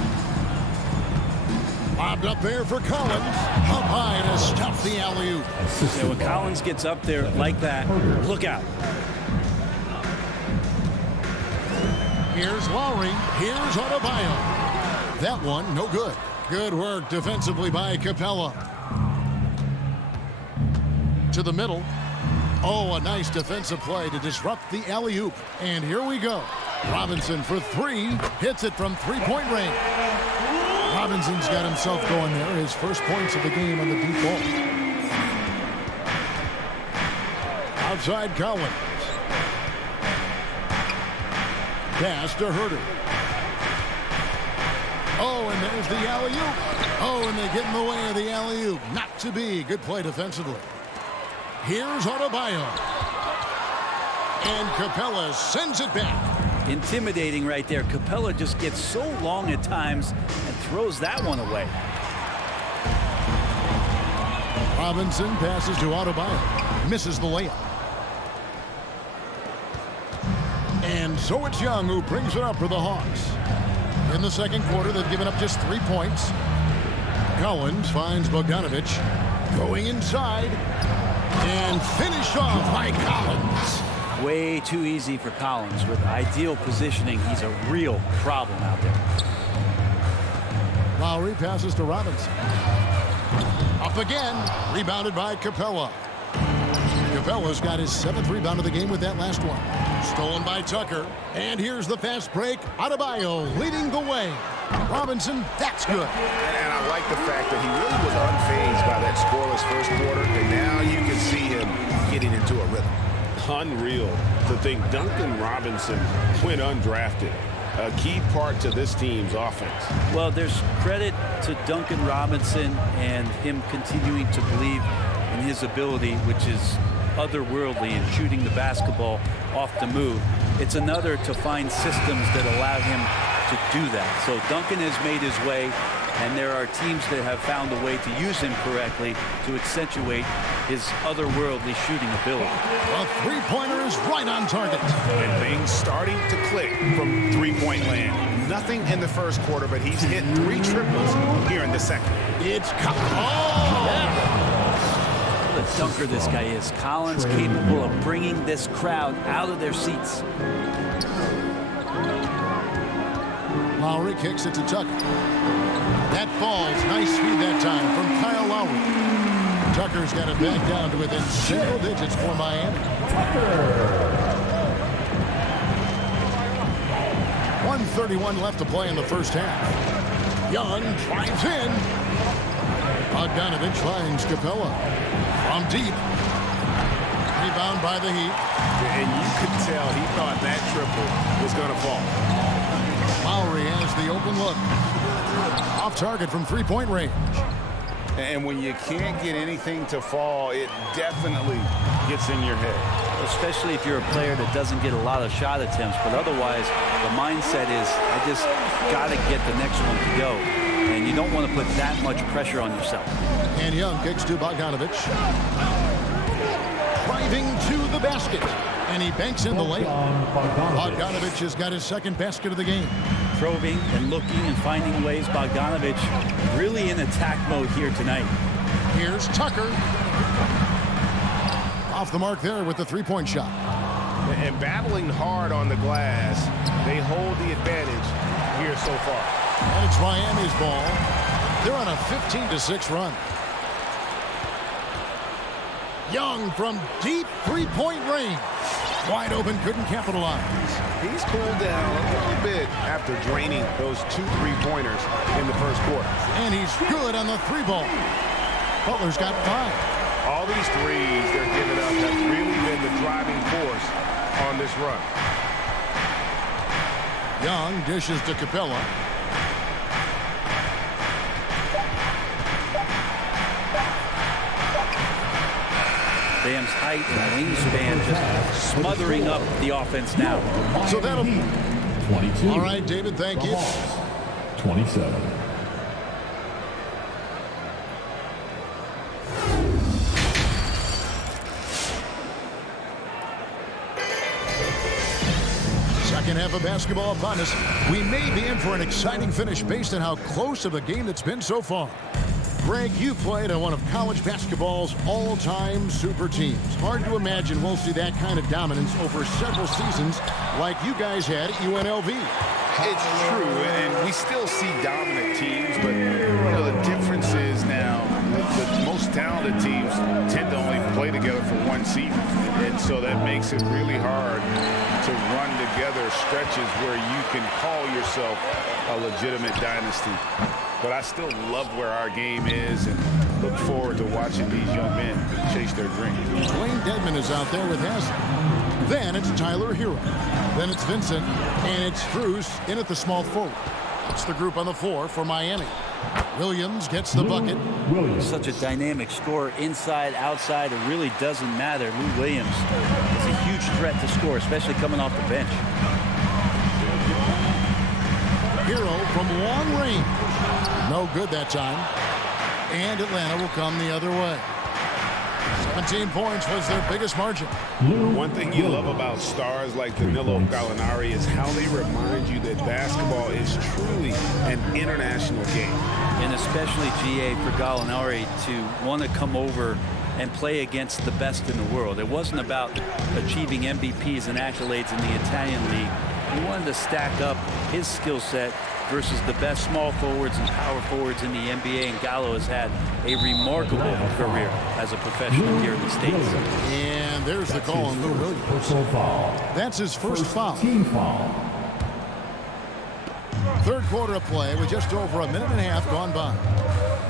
Lobbed up there for Collins. Up high to stuff the alley-oop. Yeah, when Collins gets up there like that, look out. Here's Lowry. Here's Adebayo. That one, no good. Good work defensively by Capella. To the middle. Oh, a nice defensive play to disrupt the alley-oop. And here we go. Robinson for three. Hits it from three-point range. Robinson's got himself going there. His first points of the game on the deep ball. Outside Collins. Pass to Herter. Oh, and there's the alley-oop. Oh, and they get in the way of the alley-oop. Not to be. Good play defensively. Here's Adebayo. And Capella sends it back. Intimidating right there. Capella just gets so long at times and throws that one away. Robinson passes to Adebayo. Misses the layup. And so it's Young who brings it up for the Hawks. In the second quarter, they've given up just 3 points. Collins finds Bogdanovich. Going inside. And finished off by Collins. Way too easy for Collins. With ideal positioning, he's a real problem out there. Lowry passes to Robinson. Up again. Rebounded by Capella. Capella's got his 7th rebound of the game with that last one. Stolen by Tucker. And here's the fast break. Adebayo leading the way. Robinson, that's good. And I like the fact that he really was unfazed by that scoreless first quarter. And now you can see him getting into a rhythm. Unreal to think Duncan Robinson went undrafted. A key part to this team's offense. Well, there's credit to Duncan Robinson and him continuing to believe in his ability, which is otherworldly in shooting the basketball off the move. It's another to find systems that allow him to do that. So Duncan has made his way, and there are teams that have found a way to use him correctly to accentuate his otherworldly shooting ability. A three-pointer is right on target. And things starting to click from three-point land. Nothing in the first quarter, but he's hit 3 triples here in the second. It's yeah. What a dunker this guy is. Collins capable of bringing this crowd out of their seats. Lowry kicks it to Tucker. That falls. Nice feed that time from Kyle Lowry. Tucker's got it back down to within single digits for Miami. 1:31 left to play in the first half. Young drives in. Bogdanovich finds Capella. From deep. Rebound by the Heat. And you could tell he thought that triple was going to fall. Lowry has the open look. Off target from three-point range. And when you can't get anything to fall, it definitely gets in your head. Especially if you're a player that doesn't get a lot of shot attempts. But otherwise, the mindset is, I just got to get the next one to go. And you don't want to put that much pressure on yourself. And Young kicks to Bogdanovich. Driving to the basket. And he banks in the layup. Bogdanovich has got his 2nd basket of the game. Probing and looking and finding ways. Bogdanovich really in attack mode here tonight. Here's Tucker. Off the mark there with the three-point shot. And battling hard on the glass, they hold the advantage here so far. And it's Miami's ball. They're on a 15-6 run. Young from deep three-point range. Wide open, couldn't capitalize. He's cooled down a little bit after draining those 2 3-pointers in the first quarter. And he's good on the 3-ball. Butler's got 5. All these threes they're giving up have really been the driving force on this run. Young dishes to Capella. Bam's height and wingspan just smothering up the offense now. So that'll be 22. all right, David, thank you. 27. Second half of basketball upon us. We may be in for an exciting finish based on how close of a game it's been so far. Greg, you played on one of college basketball's all-time super teams. Hard to imagine we'll see that kind of dominance over several seasons like you guys had at UNLV. It's true, and we still see dominant teams, but the difference is now the most talented teams tend to only play together for one season, and so that makes it really hard to run together stretches where you can call yourself a legitimate dynasty. But I still love where our game is and look forward to watching these young men chase their dreams. Dwayne Dedmon is out there with Haslem. Then it's Tyler Hero. Then it's Vincent. And it's Strus in at the small forward. It's the group on the floor for Miami. Williams gets the bucket. Such a dynamic scorer, inside, outside. It really doesn't matter. Lou Williams is a huge threat to score, especially coming off the bench. Hero from long range. No good that time. And Atlanta will come the other way. 17 points was their biggest margin. One thing you love about stars like Danilo Gallinari is how they remind you that basketball is truly an international game. And especially, GA, for Gallinari to want to come over and play against the best in the world. It wasn't about achieving MVPs and accolades in the Italian league. He wanted to stack up his skill set versus the best small forwards and power forwards in the NBA, and Gallo has had a remarkable career as a professional here in the States. And there's the call on Lou Williams. Personal foul. That's his first foul. Team foul. Third quarter of play with just over a minute and a half gone by.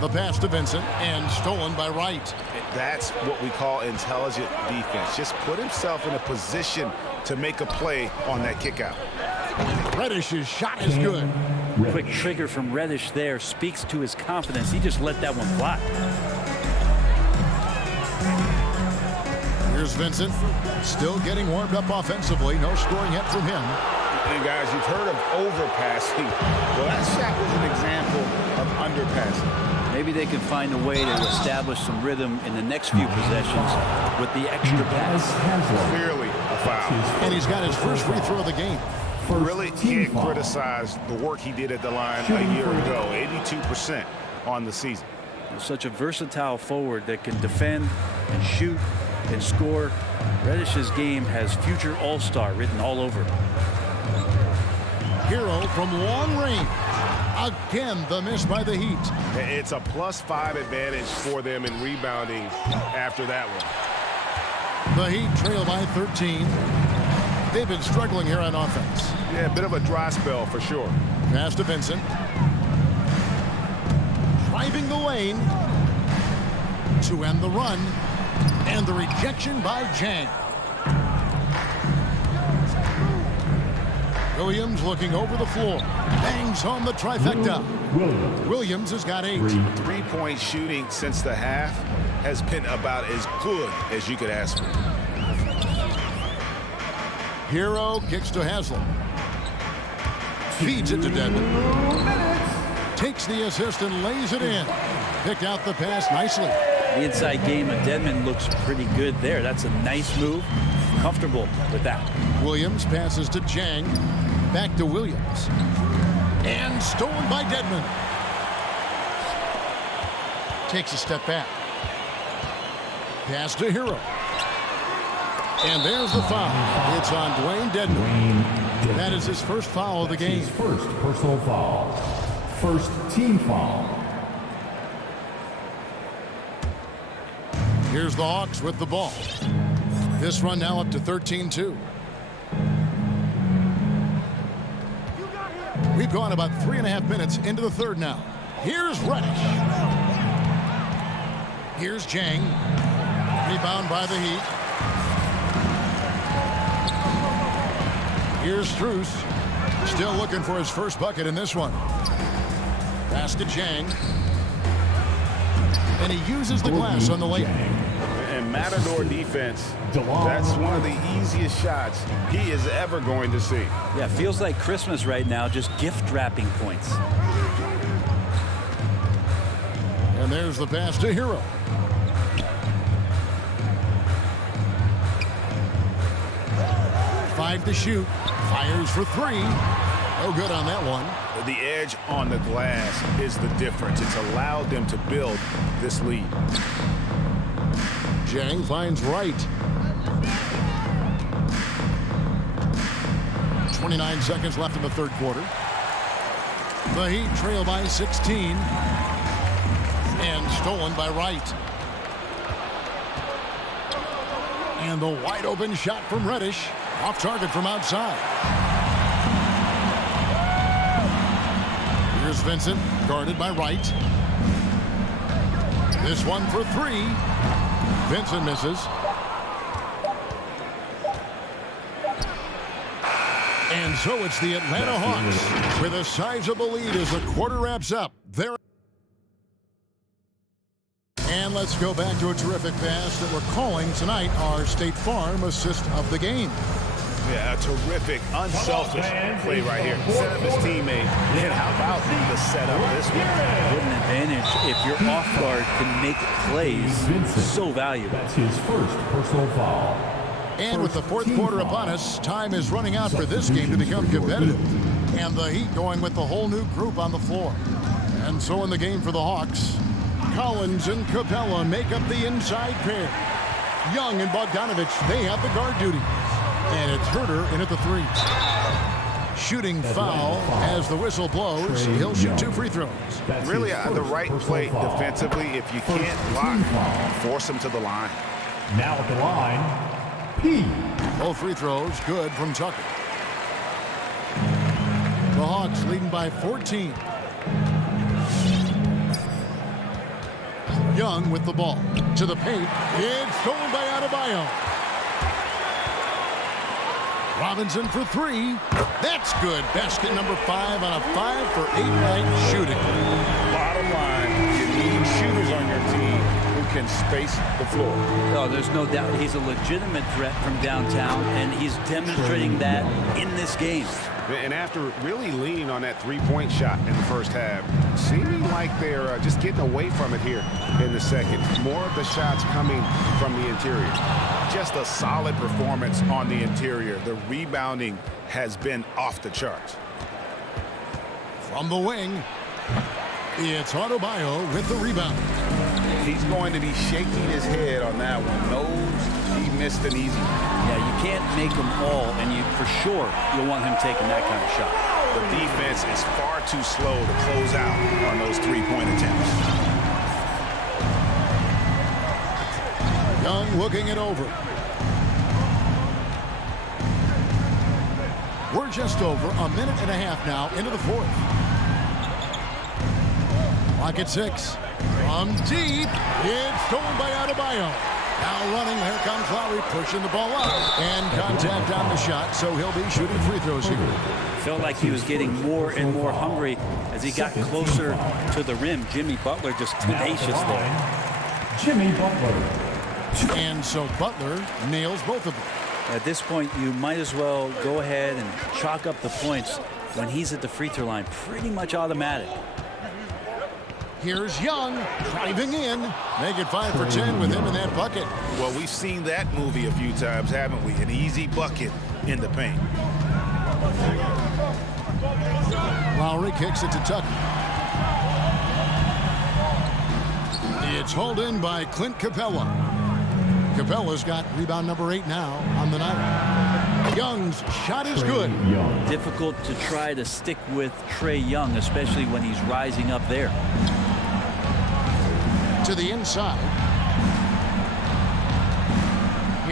The pass to Vincent and stolen by Wright. That's what we call intelligent defense. Just put himself in a position to make a play on that kick out. Reddish's shot is good. Quick trigger from Reddish there speaks to his confidence. He just let that one fly. Here's Vincent, still getting warmed up offensively. No scoring yet from him. And guys, you've heard of overpassing. Well, that shot was an example of underpassing. Maybe they can find a way to establish some rhythm in the next few possessions with the extra pass. Clearly a foul. And he's got his first free throw of the game. Really can't criticize the work he did at the line a year ago. 82% on the season. Such a versatile forward that can defend and shoot and score. Reddish's game has future all-star written all over it. Hero from long range. Again, the miss by the Heat. It's a +5 advantage for them in rebounding after that one. The Heat trail by 13. They've been struggling here on offense. Yeah, a bit of a dry spell for sure. Pass to Vincent. Driving the lane to end the run. And the rejection by Jang. Williams looking over the floor. Bangs home the trifecta. Williams has got 8. Three-point shooting since the half has been about as good as you could ask for. Hero kicks to Haslem. Feeds it to Dedmon. Takes the assist and lays it in. Picked out the pass nicely. The inside game of Dedmon looks pretty good there. That's a nice move. Comfortable with that. Williams passes to Jang. Back to Williams. And stolen by Dedmon. Takes a step back. Pass to Hero. And there's the foul. It's on Dwayne Dedmon. That is his first foul of the game. His first personal foul. First team foul. Here's the Hawks with the ball. This run now up to 13-2. We've gone about 3.5 minutes into the third now. Here's Reddish. Here's Jang. Rebound by the Heat. Here's Strus. Still looking for his first bucket in this one. Pass to Jang. And he uses the glass on the lane. And Matador defense, that's one of the easiest shots he is ever going to see. Yeah, feels like Christmas right now, just gift wrapping points. And there's the pass to Hero. Five to shoot. Fires for three. No good on that one. The edge on the glass is the difference. It's allowed them to build this lead. Jang finds Wright. 29 seconds left in the third quarter. The Heat trail by 16. And stolen by Wright. And the wide open shot from Reddish. Off target from outside. Here's Vincent, guarded by Wright. This one for three. Vincent misses. And so it's the Atlanta Hawks with a sizable lead as the quarter wraps up. There. And let's go back to a terrific pass that we're calling tonight our State Farm assist of the game. Yeah, a terrific, unselfish play right here. Set up his teammate. And how about the setup this one? What an advantage if your off guard can make plays. So valuable. That's his first personal foul. And with the fourth quarter upon us, time is running out for this game to become competitive. And the Heat going with the whole new group on the floor. And so in the game for the Hawks, Collins and Capella make up the inside pair. Young and Bogdanovich, they have the guard duty. And it's Herter in at the three. Shooting foul as the whistle blows. He'll shoot 2 free throws. Really the right play defensively. If you can't block, force him to the line. Now at the line, P. Both free throws good from Tucker. The Hawks leading by 14. Young with the ball. To the paint. It's stolen by Adebayo. Robinson for three. That's good. Basket number 5 on a 5-for-8 night shooting. Bottom line, you need shooters on your team who can space the floor. Oh, there's no doubt he's a legitimate threat from downtown, and he's demonstrating that in this game. And after really leaning on that three-point shot in the first half, seeming like they're just getting away from it here in the second. More of the shots coming from the interior. Just a solid performance on the interior. The rebounding has been off the charts. From the wing, it's Adebayo with the rebound. He's going to be shaking his head on that one. Knows he missed an easy. Yeah, you can't make them all, and you for sure you'll want him taking that kind of shot. The defense is far too slow to close out on those three-point attempts. Young looking it over. We're just over a minute and a half now into the fourth. Clock at 6. From deep, it's stolen by Adebayo. Now running, here comes Lowry pushing the ball up. And contact on the shot, so he'll be shooting free throws here. Felt like he was getting more and more hungry as he got closer to the rim. Jimmy Butler just tenacious there. Jimmy Butler. And so Butler nails both of them. At this point, you might as well go ahead and chalk up the points when he's at the free throw line. Pretty much automatic. Here's Young driving in. Make it 5 for 10 with him in that bucket. Well, we've seen that movie a few times, haven't we? An easy bucket in the paint. Lowry kicks it to Tucker. It's hauled in by Clint Capella. Capella's got rebound number 8 now on the night. Young's shot is good. Difficult to try to stick with Trae Young, especially when he's rising up there. To the inside.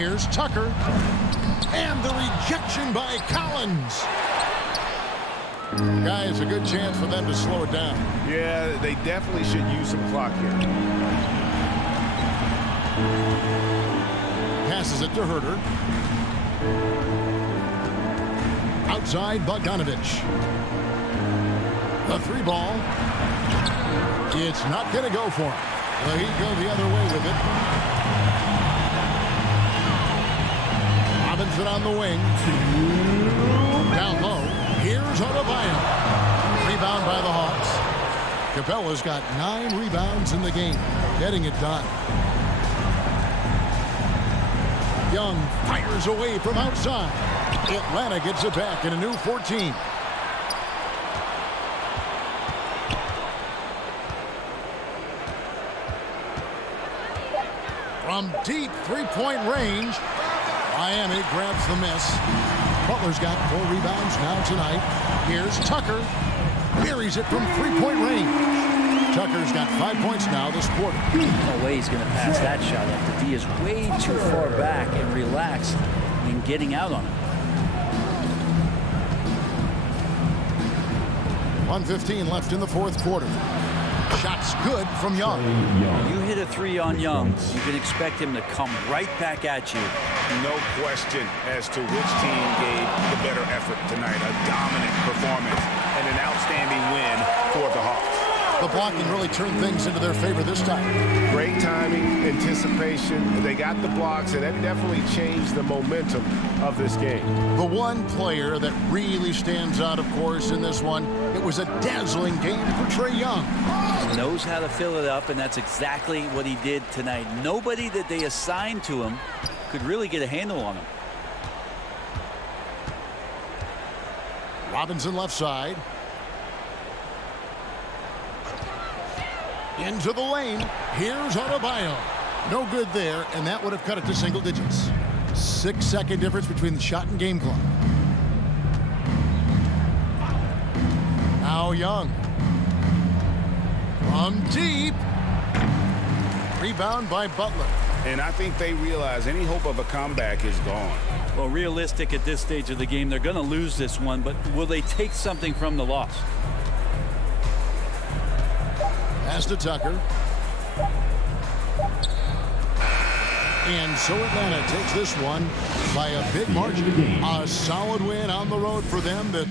Here's Tucker. And the rejection by Collins. Guys, a good chance for them to slow it down. Yeah, they definitely should use some clock here. Passes it to Herter. Outside Bogdanovich. The 3 ball. It's not going to go for him. Well, he'd go the other way with it. Robinson on the wing. Down low. Here's Adebayo. Rebound by the Hawks. Capella's got 9 rebounds in the game. Getting it done. Young fires away from outside. Atlanta gets it back in a new 14. From deep 3-point range, Miami grabs the miss. Butler's got 4 rebounds now tonight. Here's Tucker. Buries it from 3-point range. Tucker's got 5 points now this quarter. No way he's going to pass that shot up. The D is way too far back and relaxed in getting out on it. 1:15 left in the 4th quarter. Shot's good from Young. You hit a 3 on Young, you can expect him to come right back at you. No question as to which team gave the better effort tonight. A dominant performance and an outstanding win for the Hawks. The blocking really turned things into their favor this time. Great timing, anticipation. They got the blocks, and that definitely changed the momentum of this game. The one player that really stands out, of course, in this one, it was a dazzling game for Trae Young. He knows how to fill it up, and that's exactly what he did tonight. Nobody that they assigned to him could really get a handle on him. Robinson left side. Into the lane. Here's Adebayo. No good there, and that would have cut it to single digits. 6-second difference between the shot and game clock. Now Young. From deep. Rebound by Butler. And I think they realize any hope of a comeback is gone. Well, realistic at this stage of the game, they're going to lose this one, but will they take something from the loss? Pass to Tucker. And so Atlanta takes this one by a big margin. A solid win on the road for them that